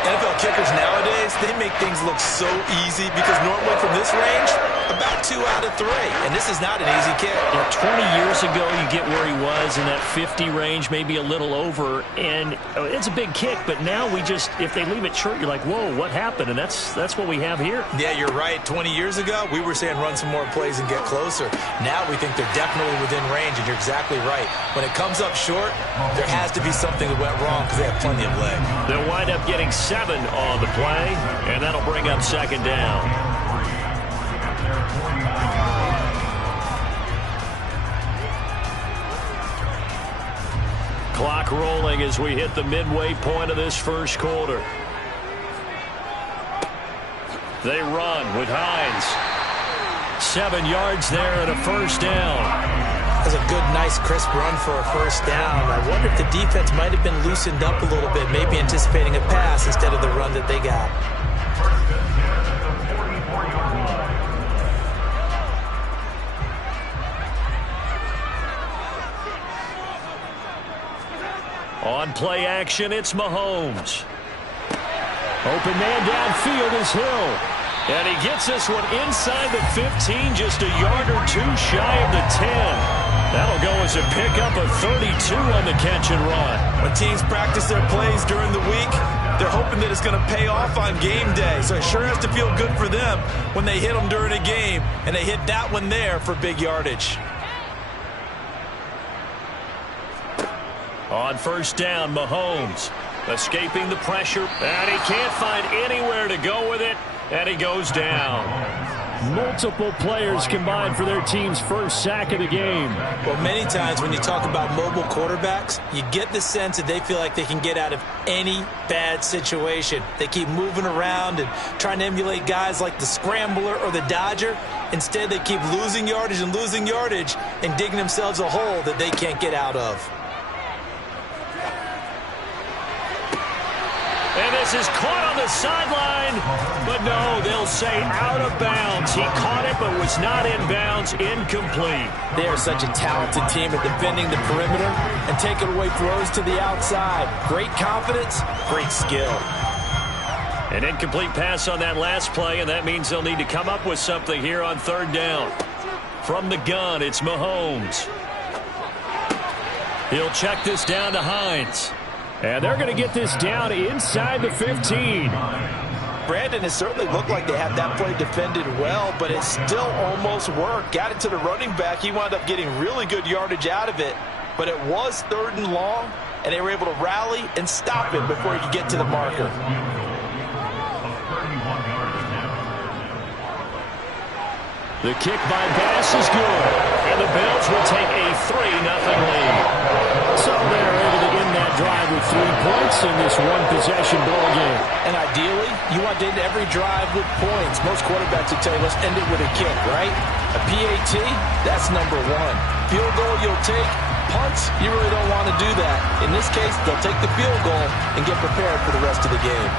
NFL kickers nowadays, they make things look so easy because normally from this range, about 2 out of 3. And this is not an easy kick. Yeah, 20 years ago, you get where he was in that 50 range, maybe a little over. And it's a big kick, but now we just, if they leave it short, you're like, whoa, what happened? And that's what we have here. Yeah, you're right. 20 years ago, we were saying run some more plays and get closer. Now we think they're definitely within range, and you're exactly right. When it comes up short, there has to be something that went wrong because they have plenty of leg. They'll wind up getting 7 on the play, and that'll bring up 2nd down. Clock rolling as we hit the midway point of this first quarter. They run with Hines. 7 yards there and a first down. That's a good, nice, crisp run for a first down. I wonder if the defense might have been loosened up a little bit, maybe anticipating a pass instead of the run that they got. On play action, it's Mahomes. Open man downfield is Hill. And he gets this one inside the 15, just a yard or 2 shy of the 10. That'll go as a pickup of 32 on the catch and run. When teams practice their plays during the week, they're hoping that it's going to pay off on game day. So it sure has to feel good for them when they hit them during a game, and they hit that one there for big yardage. On first down, Mahomes escaping the pressure, and he can't find anywhere to go with it, and he goes down. Multiple players combined for their team's first sack of the game. Well, many times when you talk about mobile quarterbacks, you get the sense that they feel like they can get out of any bad situation. They keep moving around and trying to emulate guys like the Scrambler or the Dodger. Instead, they keep losing yardage and digging themselves a hole that they can't get out of. And this is caught on the sideline, but no, they'll say out of bounds. He caught it, but was not in bounds, incomplete. They are such a talented team at defending the perimeter and taking away throws to the outside. Great confidence, great skill. An incomplete pass on that last play, and that means they'll need to come up with something here on third down. From the gun, it's Mahomes. He'll check this down to Hines. And they're going to get this down inside the 15. Brandon, it certainly looked like they had that play defended well, but it still almost worked. Got it to the running back. He wound up getting really good yardage out of it, but it was 3rd and long, and they were able to rally and stop him before he could get to the marker. The kick by Bass is good. And the Bills will take a 3-0 lead. So they're able to end that drive with 3 points in this one-possession ball game. And ideally, you want to end every drive with points. Most quarterbacks will tell you, let's end it with a kick, right? A PAT, that's number 1. Field goal you'll take. Punts, you really don't want to do that. In this case, they'll take the field goal and get prepared for the rest of the game.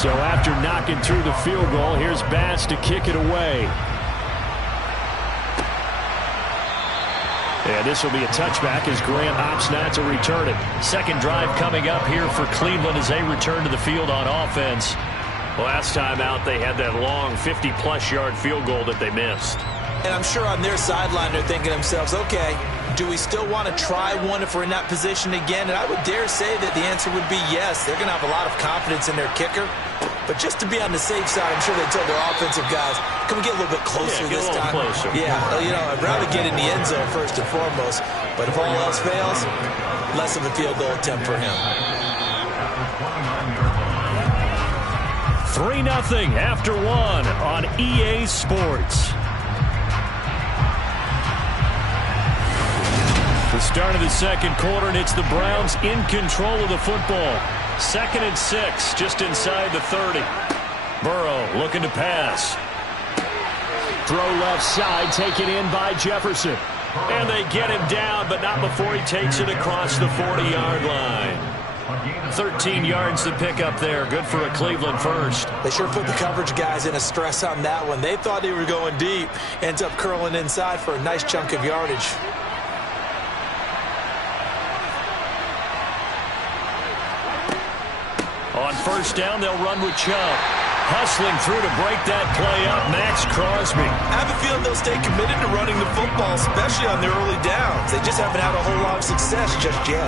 So after knocking through the field goal, here's Bass to kick it away. And this will be a touchback as Grant opts not to return it. Second drive coming up here for Cleveland as they return to the field on offense. Last time out, they had that long 50-plus yard field goal that they missed. And I'm sure on their sideline they're thinking to themselves, okay, do we still want to try one if we're in that position again? And I would dare say that the answer would be yes. They're going to have a lot of confidence in their kicker. But just to be on the safe side, I'm sure they told their offensive guys, can we get a little bit closer this time? Closer. Yeah, you know, I'd rather get in the end zone first and foremost. But if all else fails, less of a field goal attempt for him. 3-0 after 1 on EA Sports. The start of the second quarter, and it's the Browns in control of the football. 2nd and 6, just inside the 30. Burrow looking to pass. Throw left side, taken in by Jefferson. And they get him down, but not before he takes it across the 40-yard line. 13 yards to pick up there. Good for a Cleveland first. They sure put the coverage guys in a stress on that one. They thought they were going deep. Ends up curling inside for a nice chunk of yardage. On first down, they'll run with Chubb. Hustling through to break that play up, Max Crosby. I have a feeling they'll stay committed to running the football, especially on their early downs. They just haven't had a whole lot of success just yet.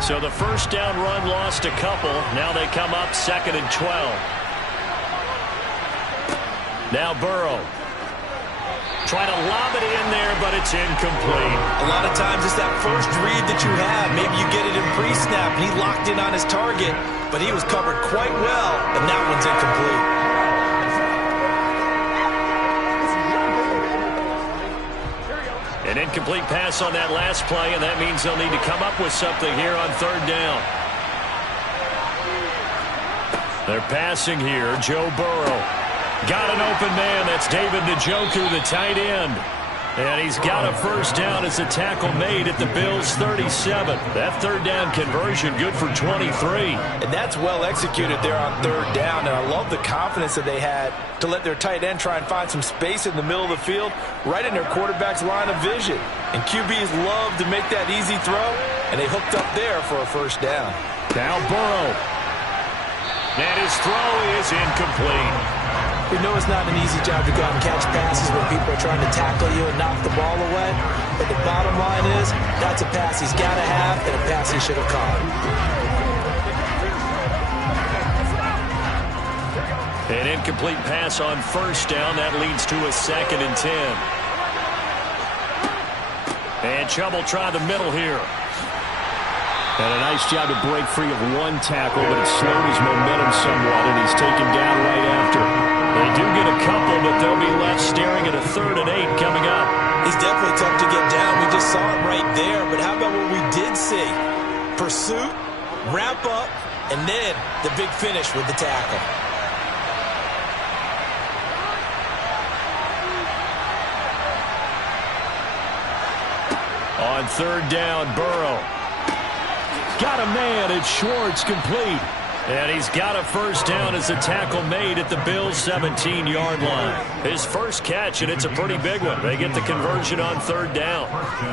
So the first down run lost a couple. Now they come up 2nd and 12. Now Burrow. Trying to lob it in there, but it's incomplete. A lot of times it's that first read that you have. Maybe you get it in pre-snap, and he locked in on his target, but he was covered quite well, and that one's incomplete. An incomplete pass on that last play, and that means they'll need to come up with something here on third down. They're passing here. Joe Burrow. Got an open man. That's David Njoku, the tight end. And he's got a first down as a tackle made at the Bills' 37. That third down conversion good for 23. And that's well executed there on third down. And I love the confidence that they had to let their tight end try and find some space in the middle of the field, right in their quarterback's line of vision. And QBs love to make that easy throw, and they hooked up there for a first down. Now Burrow. And his throw is incomplete. We know it's not an easy job to go out and catch passes when people are trying to tackle you and knock the ball away. But the bottom line is, that's a pass he's got to have and a pass he should have caught. An incomplete pass on first down. That leads to a 2nd and 10. And Chubb will try the middle here. And a nice job to break free of one tackle, but it slowed his momentum somewhat, and he's taken down right after. They do get a couple, but they'll be left staring at a 3rd and 8 coming up. He's definitely tough to get down. We just saw it right there. But how about what we did see? Pursuit, wrap up, and then the big finish with the tackle. On 3rd down, Burrow. Got a man, it's Schwartz, complete. And he's got a first down as a tackle made at the Bills' 17-yard line. His first catch, and it's a pretty big one. They get the conversion on 3rd down.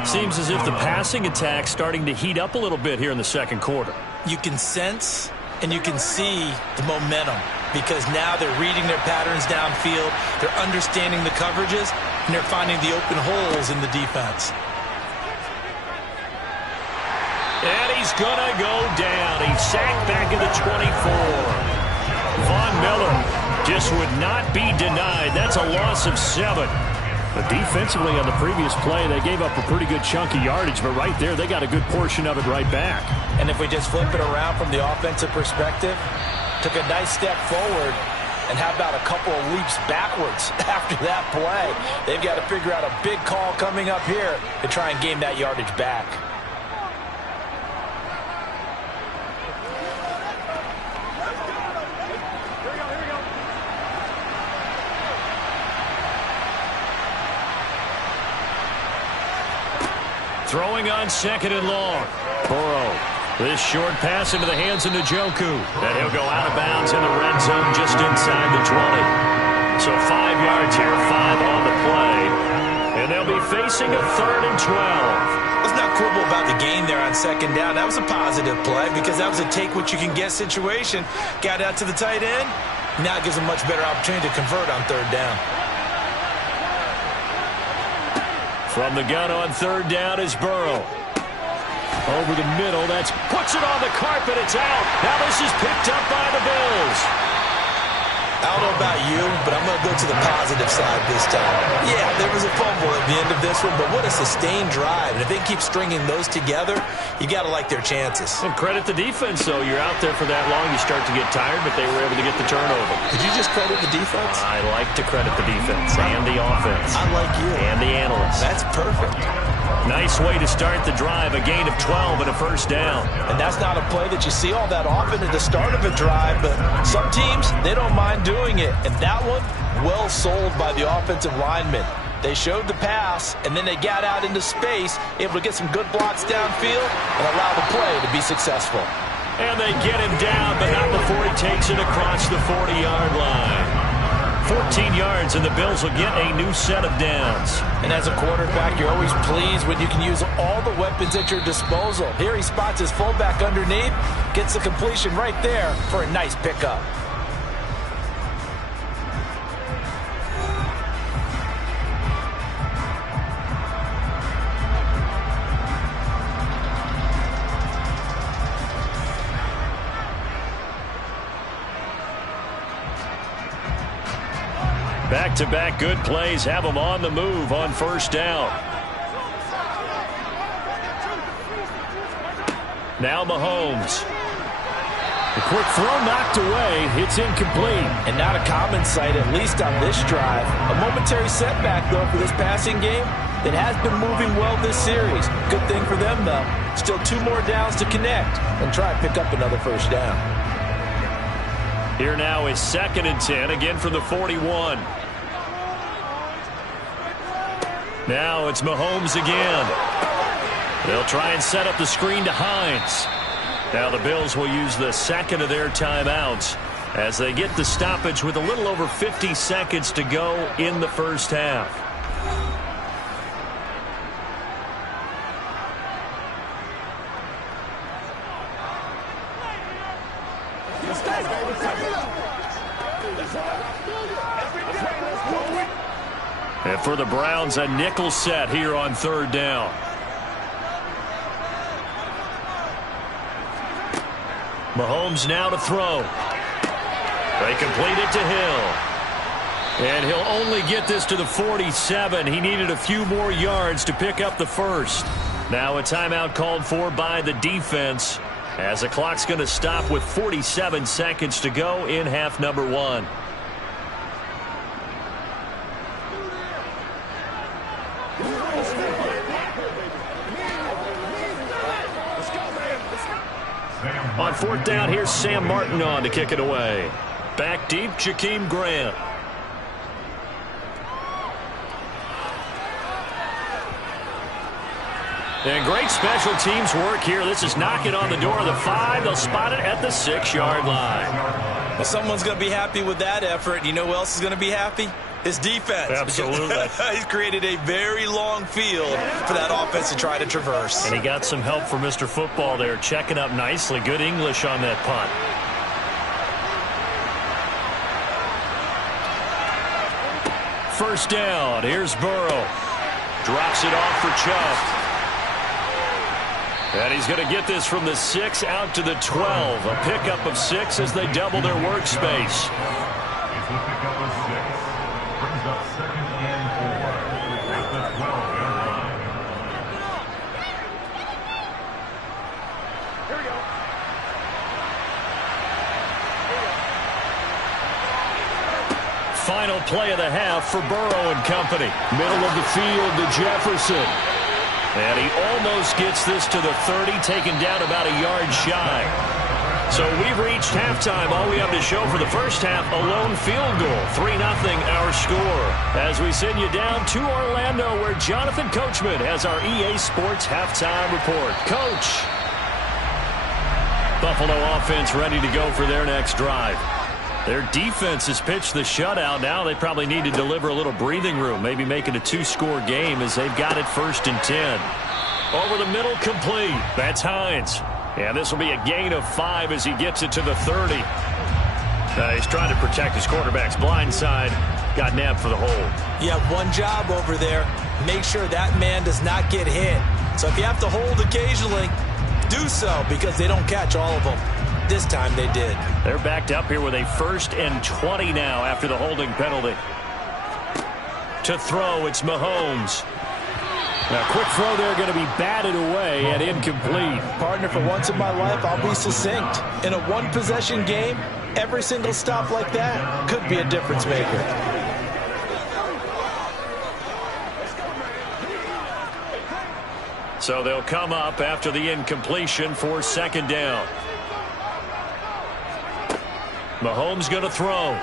Seems as if the passing attack's starting to heat up a little bit here in the second quarter. You can sense and you can see the momentum because now they're reading their patterns downfield, they're understanding the coverages, and they're finding the open holes in the defense. And he's going to go down. He's sacked back at the 24. Von Miller just would not be denied. That's a loss of 7. But defensively on the previous play, they gave up a pretty good chunk of yardage, but right there, they got a good portion of it right back. And if we just flip it around from the offensive perspective, took a nice step forward, and how about a couple of leaps backwards after that play? They've got to figure out a big call coming up here to try and gain that yardage back. Throwing on 2nd and long. Burrow. This short pass into the hands of Njoku. And he'll go out of bounds in the red zone just inside the 20. So 5 yards here, 5 on the play. And they'll be facing a 3rd and 12. Let's not quibble about the gain there on 2nd down. That was a positive play because that was a take-what-you-can-get situation. Got out to the tight end. Now it gives them much better opportunity to convert on 3rd down. From the gun on 3rd down is Burrow. Over the middle, puts it on the carpet, it's out. Now this is picked up by the Bills. I don't know about you, but I'm going to go to the positive side this time. Yeah, there was a fumble at the end of this one, but what a sustained drive. And if they keep stringing those together, you got to like their chances. And credit the defense, though. You're out there for that long, you start to get tired, but they were able to get the turnover. Did you just credit the defense? I like to credit the defense and the offense. I like you. And the analysts. That's perfect. Nice way to start the drive, a gain of 12 and a first down. And that's not a play that you see all that often at the start of a drive, but some teams, they don't mind doing it. And that one, well sold by the offensive lineman. They showed the pass, and then they got out into space, able to get some good blocks downfield and allow the play to be successful. And they get him down, but not before he takes it across the 40-yard line. 14 yards, and the Bills will get a new set of downs. And as a quarterback, you're always pleased when you can use all the weapons at your disposal. Here he spots his fullback underneath, gets the completion right there for a nice pickup. Back-to-back good plays have them on the move on first down. Now Mahomes. The quick throw knocked away. It's incomplete. And not a common sight, at least on this drive. A momentary setback, though, for this passing game that has been moving well this series. Good thing for them, though. Still 2 more downs to connect and try and pick up another first down. Here now is 2nd and 10, again from the 41. Now it's Mahomes again. They'll try and set up the screen to Hines. Now the Bills will use the second of their timeouts as they get the stoppage with a little over 50 seconds to go in the first half. And for the Browns, a nickel set here on third down. Mahomes now to throw. They complete it to Hill. And he'll only get this to the 47. He needed a few more yards to pick up the first. Now a timeout called for by the defense, as the clock's going to stop with 47 seconds to go in half number one. On fourth down, here's Sam Martin on to kick it away. Back deep, Jakeem Grant. And great special teams work here. This is knocking on the door of the 5. They'll spot it at the 6-yard line. Well, someone's going to be happy with that effort. You know who else is going to be happy? His defense. Absolutely. He's created a very long field for that offense to try to traverse. And he got some help from Mr. Football there, checking up nicely. Good English on that punt. First down. Here's Burrow. Drops it off for Chubb. And he's going to get this from the 6 out to the 12. A pickup of 6 as they double their workspace. It's a pickup of 6. Brings up second and 4 at the 12-yard line. Here we go. Final play of the half for Burrow and company. Middle of the field to Jefferson. And he almost gets this to the 30, taken down about a yard shy. So we've reached halftime. All we have to show for the first half, a lone field goal. 3-0 our score. As we send you down to Orlando, where Jonathan Coachman has our EA Sports halftime report. Coach. Buffalo offense ready to go for their next drive. Their defense has pitched the shutout. Now they probably need to deliver a little breathing room, maybe make it a 2-score game as they've got it 1st and 10. Over the middle, complete. That's Hines. And this will be a gain of 5 as he gets it to the 30. He's trying to protect his quarterback's blind side. Got nabbed for the hold. You have one job over there. Make sure that man does not get hit. So if you have to hold occasionally, do so, because they don't catch all of them. This time they did. They're backed up here with a 1st and 20 now after the holding penalty. To throw, it's Mahomes. Now, quick throw there, going to be batted away and incomplete. Partner, for once in my life, I'll be succinct. In a one-possession game, every single stop like that could be a difference maker. So they'll come up after the incompletion for 2nd down. Mahomes going to throw.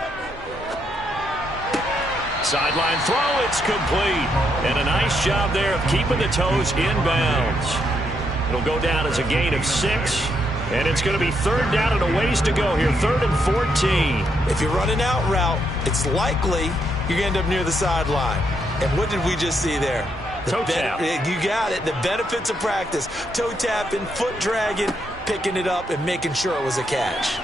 Sideline throw, it's complete. And a nice job there of keeping the toes inbounds. It'll go down as a gain of 6. And it's going to be 3rd down and a ways to go here. 3rd and 14. If you're running out route, it's likely you're going to end up near the sideline. And what did we just see there? Toe tap. You got it. The benefits of practice. Toe tapping, foot dragging, picking it up, and making sure it was a catch.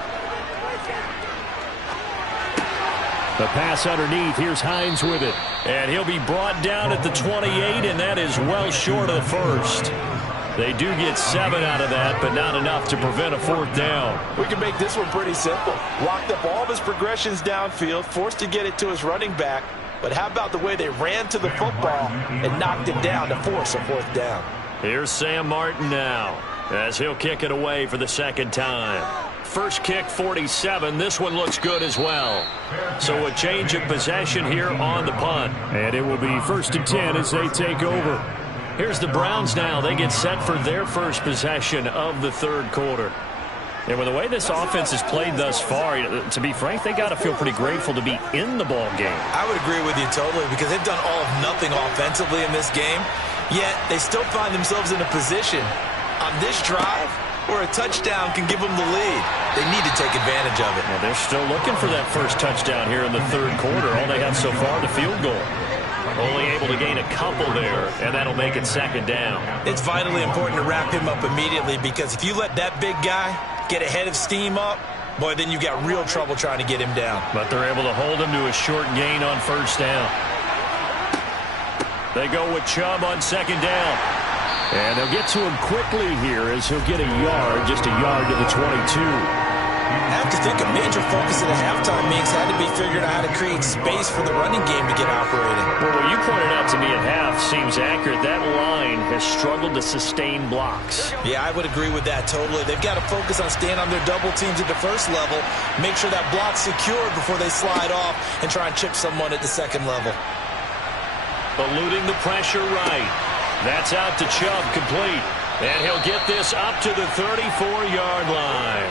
The pass underneath. Here's Hines with it. And he'll be brought down at the 28, and that is well short of the first. They do get 7 out of that, but not enough to prevent a 4th down. We can make this one pretty simple. Locked up all of his progressions downfield, forced to get it to his running back. But how about the way they ran to the football and knocked it down to force a 4th down? Here's Sam Martin now, as he'll kick it away for the 2nd time. First kick, 47. This one looks good as well. So a change of possession here on the punt. And it will be 1st and 10 as they take over. Here's the Browns now. They get set for their first possession of the 3rd quarter. And with the way this offense has played thus far, to be frank, they got to feel pretty grateful to be in the ball game. I would agree with you totally, because they've done all of nothing offensively in this game, yet they still find themselves in a position on this drive where a touchdown can give them the lead. They need to take advantage of it. Well, they're still looking for that first touchdown here in the 3rd quarter. All they have so far, the field goal. Only able to gain a couple there, and that'll make it 2nd down. It's vitally important to wrap him up immediately, because if you let that big guy get a head of steam up, boy, then you've got real trouble trying to get him down. But they're able to hold him to a short gain on first down. They go with Chubb on second down. And they'll get to him quickly here as he'll get a yard, just a yard to the 22. I have to think a major focus at the halftime mix had to be figuring out how to create space for the running game to get operating. Well, what you pointed out to me at half seems accurate. That line has struggled to sustain blocks. Yeah, I would agree with that totally. They've got to focus on staying on their double teams at the first level, make sure that block's secured before they slide off and try and chip someone at the second level. Eluding the pressure right. That's out to Chubb, complete. And he'll get this up to the 34-yard line.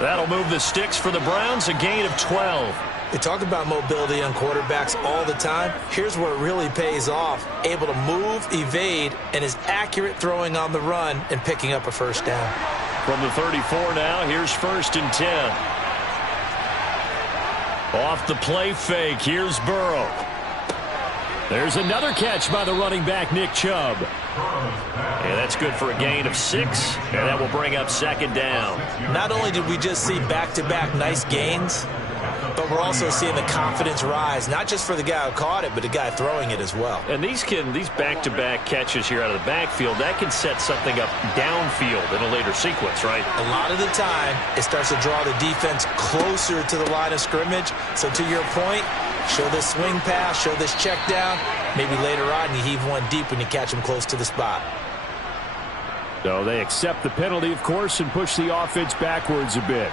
That'll move the sticks for the Browns, a gain of 12. They talk about mobility on quarterbacks all the time. Here's where it really pays off. Able to move, evade, and is accurate throwing on the run and picking up a first down. From the 34 now, here's 1st and 10. Off the play fake, here's Burrow. There's another catch by the running back, Nick Chubb. And that's good for a gain of 6, and that will bring up second down. Not only did we just see back-to-back nice gains, but we're also seeing the confidence rise, not just for the guy who caught it, but the guy throwing it as well. And these back-to-back catches here out of the backfield, that can set something up downfield in a later sequence, right? A lot of the time, it starts to draw the defense closer to the line of scrimmage. So to your point, show this swing pass, show this check down. Maybe later on you heave one deep when you catch them close to the spot. So they accept the penalty, of course, and push the offense backwards a bit.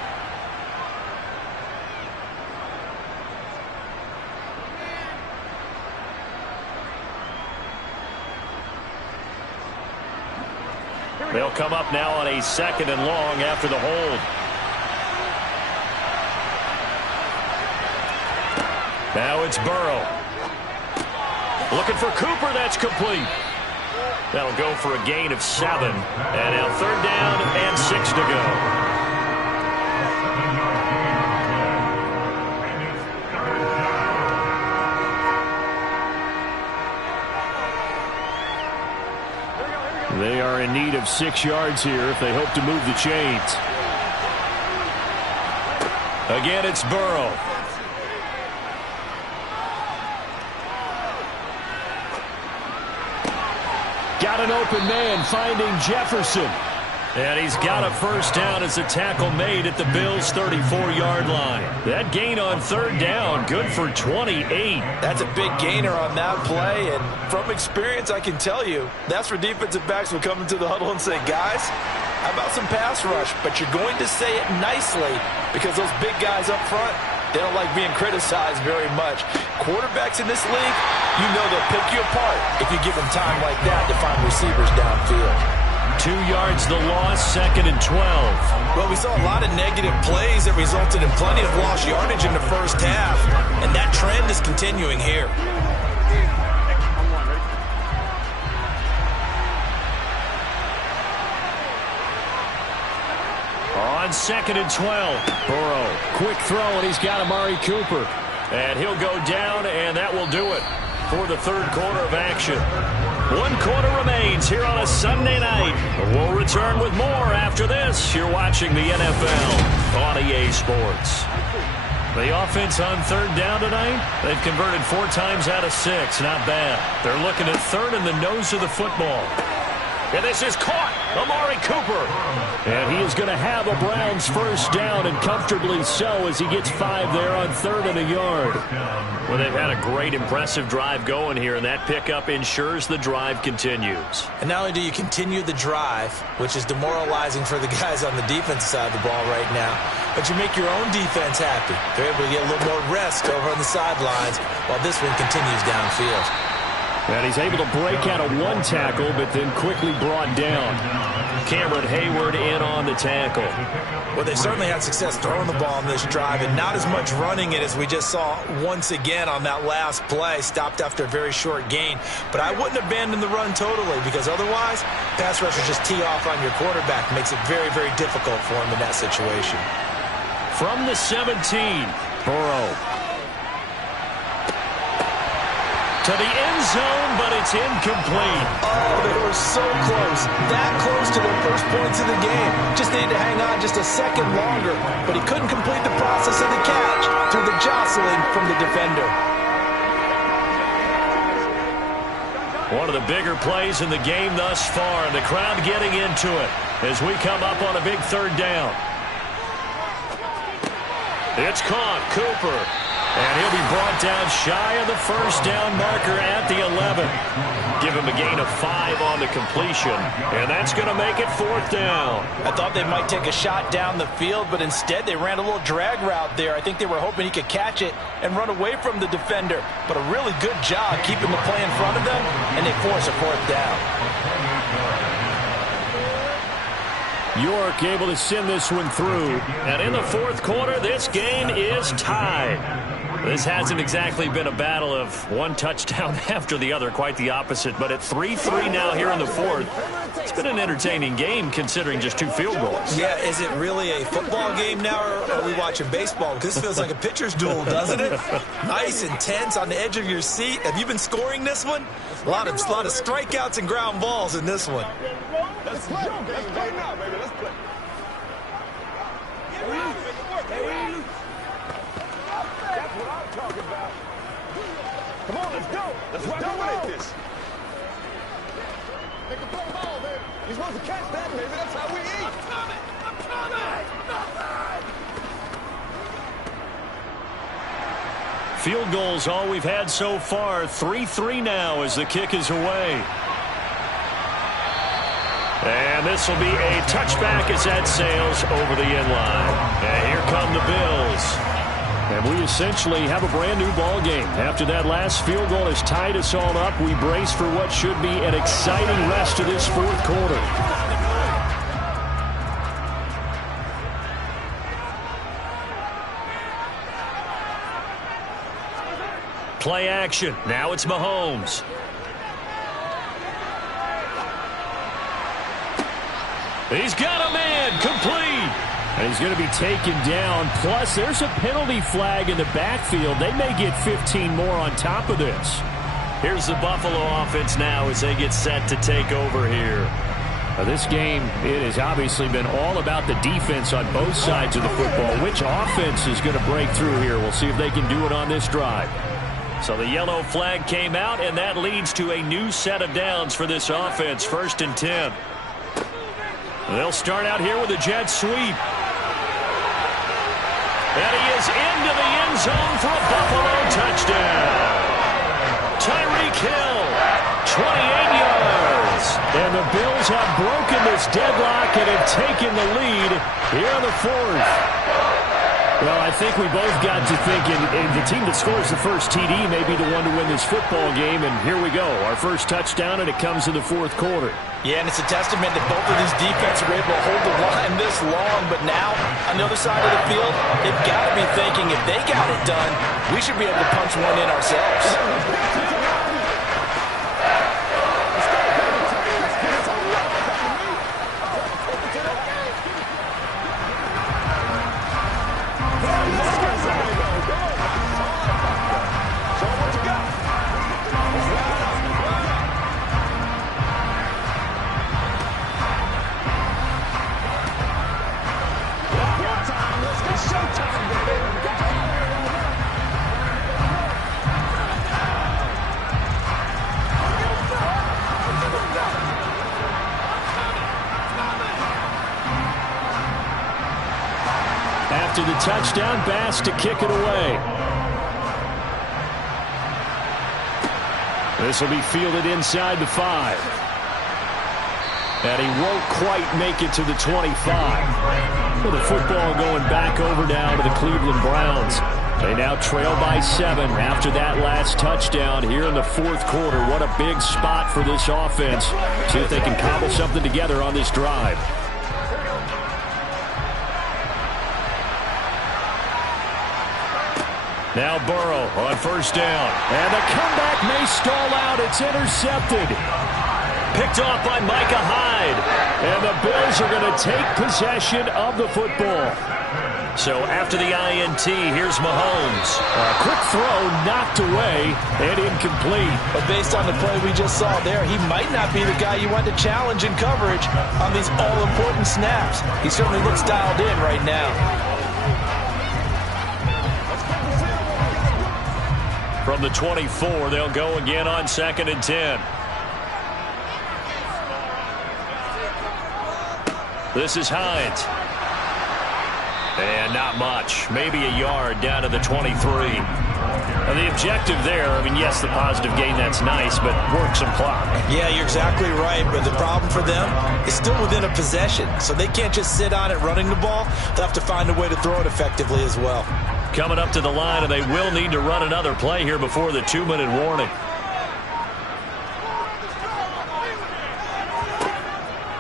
They'll come up now on a 2nd and long after the hold. Now it's Burrow. Looking for Cooper, that's complete. That'll go for a gain of 7. And now 3rd down and 6 to go. They are in need of 6 yards here if they hope to move the chains. Again, it's Burrow. Got an open man, finding Jefferson. And he's got a first down as a tackle made at the Bills' 34-yard line. That gain on 3rd down, good for 28. That's a big gainer on that play, and from experience, I can tell you, that's where defensive backs will come into the huddle and say, guys, how about some pass rush? But you're going to say it nicely because those big guys up front, they don't like being criticized very much. Quarterbacks in this league, you know they'll pick you apart if you give them time like that to find receivers downfield. 2 yards the loss, 2nd and 12. Well, we saw a lot of negative plays that resulted in plenty of lost yardage in the first half, and that trend is continuing here. On 2nd and 12. Burrow, quick throw, and he's got Amari Cooper. And he'll go down, and that will do it for the 3rd quarter of action. 1 quarter remains here on a Sunday night. We'll return with more after this. You're watching the NFL on EA Sports. The offense on 3rd down tonight, they've converted 4 times out of 6. Not bad. They're looking at 3rd in the nose of the football. And this is caught. Amari Cooper. And he is going to have a Browns first down, and comfortably so, as he gets 5 there on 3rd and a yard. Well, they've had a great, impressive drive going here, and that pickup ensures the drive continues. And not only do you continue the drive, which is demoralizing for the guys on the defensive side of the ball right now, but you make your own defense happy. They're able to get a little more rest over on the sidelines while this one continues downfield. And he's able to break out of 1 tackle, but then quickly brought down. Cameron Hayward in on the tackle. Well, they certainly had success throwing the ball on this drive, and not as much running it as we just saw once again on that last play. Stopped after a very short gain. But I wouldn't abandon the run totally, because otherwise, pass rushers just tee off on your quarterback. Makes it very, very difficult for him in that situation. From the 17, Burrow. to the end zone, but it's incomplete. Oh, they were so close. That close to their first points of the game. Just needed to hang on just a second longer, but he couldn't complete the process of the catch through the jostling from the defender. One of the bigger plays in the game thus far, and the crowd getting into it as we come up on a big third down. It's caught, Cooper. And he'll be brought down shy of the first down marker at the 11. Give him a gain of 5 on the completion, and that's going to make it 4th down. I thought they might take a shot down the field, but instead they ran a little drag route there. I think they were hoping he could catch it and run away from the defender. But a really good job keeping the play in front of them, and they force a 4th down. York able to send this one through. And in the 4th quarter, this game is tied. This hasn't exactly been a battle of one touchdown after the other, quite the opposite. But at 3-3 now here in the 4th, it's been an entertaining game considering just 2 field goals. Yeah, is it really a football game now, or are we watching baseball? Because this feels like a pitcher's duel, doesn't it? Nice, intense, on the edge of your seat. Have you been scoring this one? A lot of strikeouts and ground balls in this one. Let's play. Let's play now, baby. Let's play. That's what I'm talking about. Come on, let's go. Let's dominate this. Make a play ball, baby. You're supposed to catch that, baby. That's how we eat. I'm coming. Field goals all we've had so far. 3-3 now as the kick is away. And this will be a touchback as that sails over the end line. And here come the Bills. And we essentially have a brand new ball game. After that last field goal has tied us all up, we brace for what should be an exciting rest of this 4th quarter. Play action. Now it's Mahomes. He's got a man, complete. And he's going to be taken down. Plus, there's a penalty flag in the backfield. They may get 15 more on top of this. Here's the Buffalo offense now as they get set to take over here. Now, this game, it has obviously been all about the defense on both sides of the football. Which offense is going to break through here? We'll see if they can do it on this drive. So the yellow flag came out, and that leads to a new set of downs for this offense. 1st and 10. They'll start out here with a jet sweep. And he is into the end zone for a Buffalo touchdown. Tyreek Hill, 28 yards. And the Bills have broken this deadlock and have taken the lead here in the 4th. Well, I think we both got to thinking the team that scores the first TD may be the one to win this football game. And here we go, our first touchdown, and it comes in the 4th quarter. Yeah, and it's a testament that both of these defenses were able to hold the line this long. But now, on the other side of the field, they've got to be thinking if they got it done, we should be able to punch one in ourselves. After the touchdown, Bass to kick it away. This will be fielded inside the 5. And he won't quite make it to the 25. Well, the football going back over now to the Cleveland Browns. They now trail by 7 after that last touchdown here in the 4th quarter. What a big spot for this offense. See if they can cobble something together on this drive. Now Burrow on 1st down. And the comeback may stall out. It's intercepted. Picked off by Micah Hyde. And the Bills are going to take possession of the football. So after the INT, here's Mahomes. A quick throw knocked away and incomplete. But based on the play we just saw there, he might not be the guy you want to challenge in coverage on these all-important snaps. He certainly looks dialed in right now. From the 24, they'll go again on 2nd and 10. This is Hines. And not much. Maybe a yard down to the 23. And the objective there, I mean, yes, the positive gain, that's nice, but work some clock. Yeah, you're exactly right, but the problem for them is still within a possession, so they can't just sit on it running the ball. They'll have to find a way to throw it effectively as well. Coming up to the line, and they will need to run another play here before the 2-minute warning.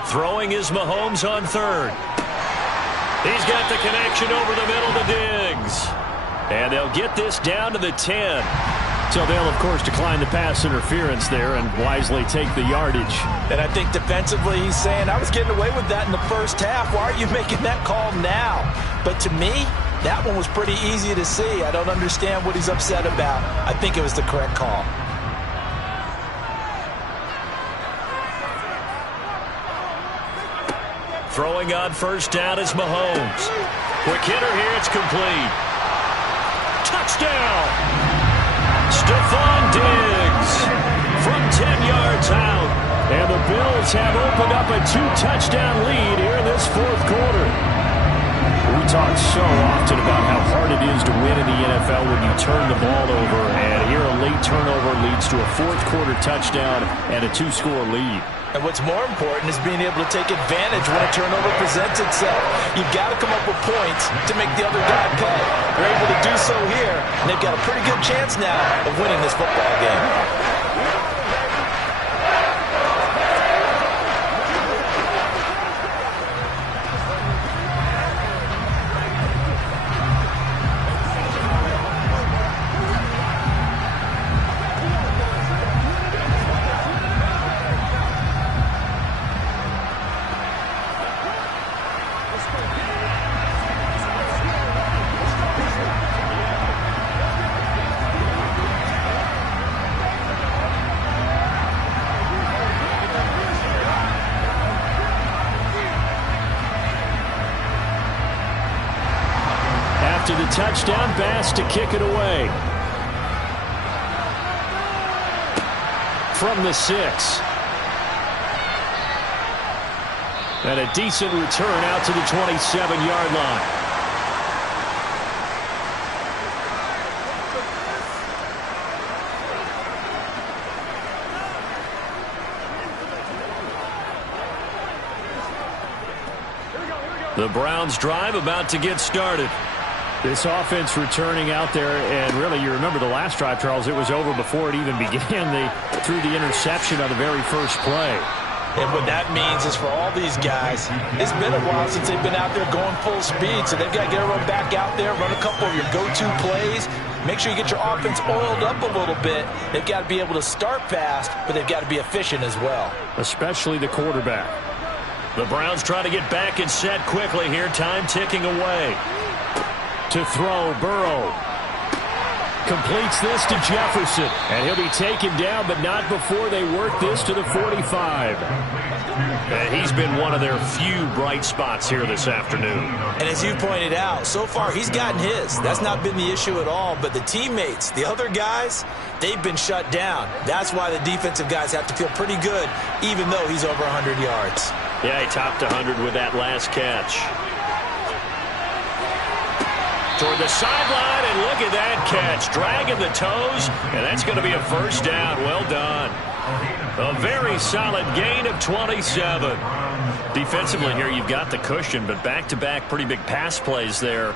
Throwing is Mahomes on 3rd. He's got the connection over the middle to Diggs. And they'll get this down to the 10. So they'll, of course, decline the pass interference there and wisely take the yardage. And I think defensively he's saying, I was getting away with that in the first half. Why are you making that call now? But to me, that one was pretty easy to see. I don't understand what he's upset about. I think it was the correct call. Throwing on 1st down is Mahomes. Quick hitter here, it's complete. Touchdown! Stephon Diggs from 10 yards out. And the Bills have opened up a 2-touchdown lead here in this 4th quarter. We talk so often about how hard it is to win in the NFL when you turn the ball over. And here a late turnover leads to a 4th quarter touchdown and a 2-score lead. And what's more important is being able to take advantage when a turnover presents itself. You've got to come up with points to make the other guy pay. They're able to do so here, and they've got a pretty good chance now of winning this football game. The touchdown, Bass to kick it away. From the 6. And a decent return out to the 27-yard line. The Browns drive about to get started. This offense returning out there, and really, you remember the last drive, Charles, it was over before it even began. They threw the interception on the very first play. And what that means is for all these guys, it's been a while since they've been out there going full speed, so they've got to get everyone back out there, run a couple of your go-to plays, make sure you get your offense oiled up a little bit. They've got to be able to start fast, but they've got to be efficient as well. Especially the quarterback. The Browns try to get back and set quickly here, time ticking away. To throw, Burrow completes this to Jefferson, and he'll be taken down, but not before they work this to the 45. And he's been one of their few bright spots here this afternoon. And as you pointed out, so far he's gotten his. That's not been the issue at all, but the teammates, the other guys, they've been shut down. That's why the defensive guys have to feel pretty good, even though he's over 100 yards. Yeah, he topped 100 with that last catch. Toward the sideline, and look at that catch. Dragging the toes, and that's going to be a 1st down. Well done. A very solid gain of 27. Defensively here, you've got the cushion, but back-to-back pretty big pass plays there.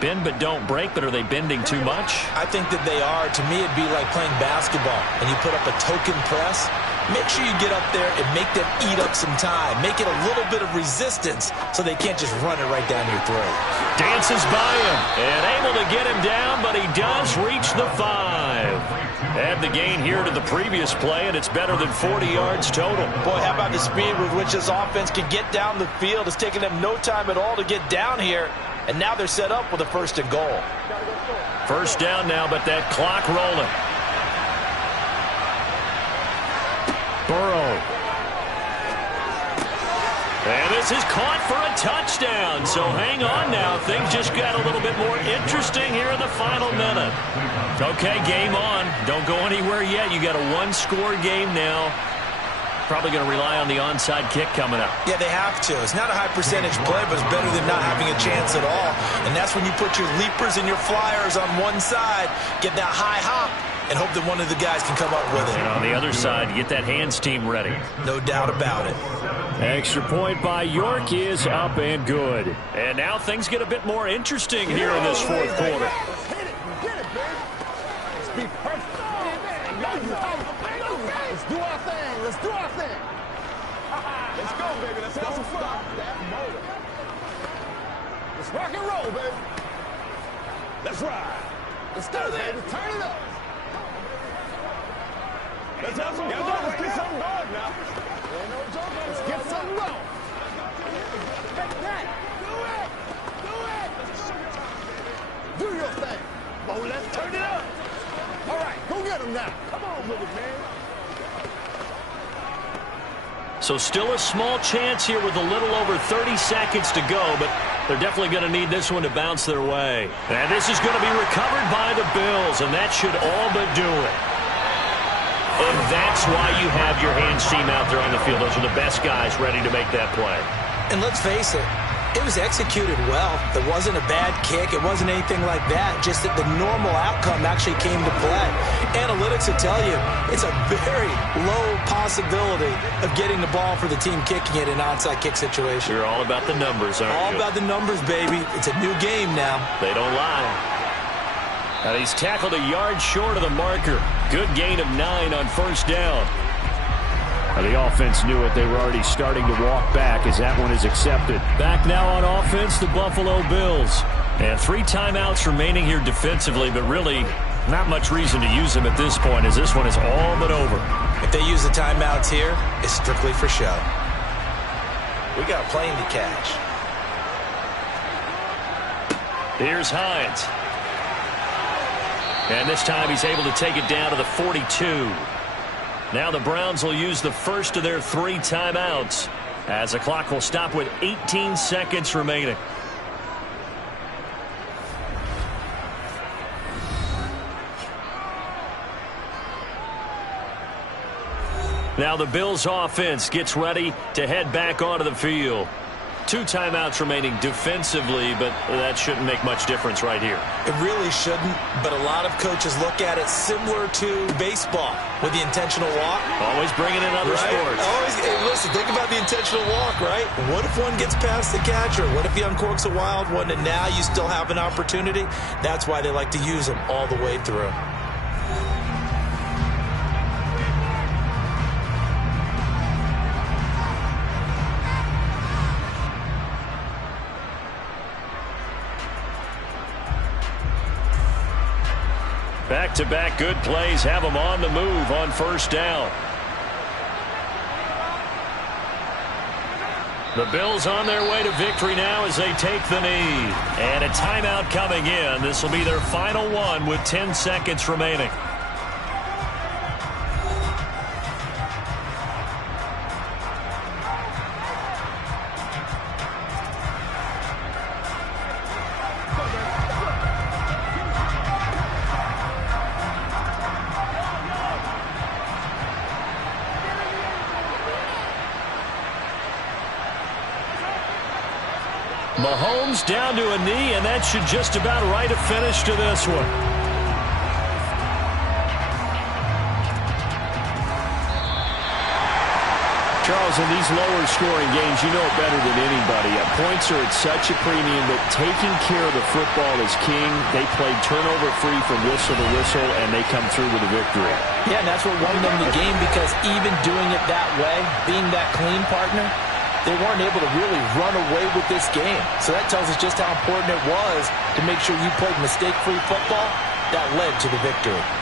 bend but don't break, but are they bending too much? I think that they are. To me, it'd be like playing basketball, and you put up a token press. Make sure you get up there and make them eat up some time. Make it a little bit of resistance so they can't just run it right down your throat. Dances by him and able to get him down, but he does reach the 5. Add the gain here to the previous play, and it's better than 40 yards total. Boy, how about the speed with which this offense can get down the field? It's taken them no time at all to get down here, and now they're set up with a 1st and goal. First down now, but that clock rolling. Burrow. And this is caught for a touchdown. So hang on now. Things just got a little bit more interesting here in the final minute. Okay, game on. Don't go anywhere yet. You got a 1-score game now. Probably going to rely on the onside kick coming up. Yeah, they have to. It's not a high percentage play, but it's better than not having a chance at all. And that's when you put your leapers and your flyers on one side, get that high hop, and hope that one of the guys can come up with it. And on the other side, get that hands team ready. No doubt about it. Extra point by York is up and good. And now things get a bit more interesting here in this 4th quarter. Hit it. Get it, baby. Let's be perfect. Let's do our thing. Let's do our thing. Let's go, baby. Let's have some fun. Let's rock and roll, baby. Let's ride. Let's go, baby. Turn it up. Let's have some fun. Let's get something going now. Ain't no joke. Let's get something going. Take that. Do it. Do it. Do your thing. Oh, let's turn it up. All right, go get him now. Come on with it, man. So still a small chance here with a little over 30 seconds to go, but they're definitely going to need this one to bounce their way. And this is going to be recovered by the Bills, and that should all but do it. And that's why you have your hands team out there on the field. Those are the best guys ready to make that play. And let's face it, it was executed well. It wasn't a bad kick. It wasn't anything like that. Just that the normal outcome actually came to play. Analytics will tell you it's a very low possibility of getting the ball for the team kicking it in an onside kick situation. You're all about the numbers, aren't you? All about the numbers, baby. It's a new game now. They don't lie. And he's tackled a yard short of the marker. Good gain of 9 on 1st down. The offense knew it. They were already starting to walk back as that one is accepted. Back now on offense, the Buffalo Bills. And 3 timeouts remaining here defensively, but really not much reason to use them at this point as this one is all but over. If they use the timeouts here, it's strictly for show. We got a plane to catch. Here's Hines. And this time he's able to take it down to the 42. Now the Browns will use the first of their 3 timeouts as the clock will stop with 18 seconds remaining. Now the Bills offense gets ready to head back onto the field. 2 timeouts remaining defensively, but that shouldn't make much difference right here. It really shouldn't, but a lot of coaches look at it similar to baseball with the intentional walk. Always bringing in other sports. Always, hey, listen, think about the intentional walk, right? What if one gets past the catcher? What if he uncorks a wild one and now you still have an opportunity? That's why they like to use them all the way through. Back-to-back good plays have them on the move on 1st down. The Bills on their way to victory now as they take the knee. And a timeout coming in. This will be their final one with 10 seconds remaining. Mahomes down to a knee, and that should just about write a finish to this one. Charles, Charles, in these lower-scoring games, you know it better than anybody. Points are at such a premium, but taking care of the football is king. They played turnover-free from whistle to whistle, and they come through with a victory. Yeah, and that's what won them the game, because even doing it that way, being that clean partner, they weren't able to really run away with this game. So that tells us just how important it was to make sure you played mistake-free football. That led to the victory.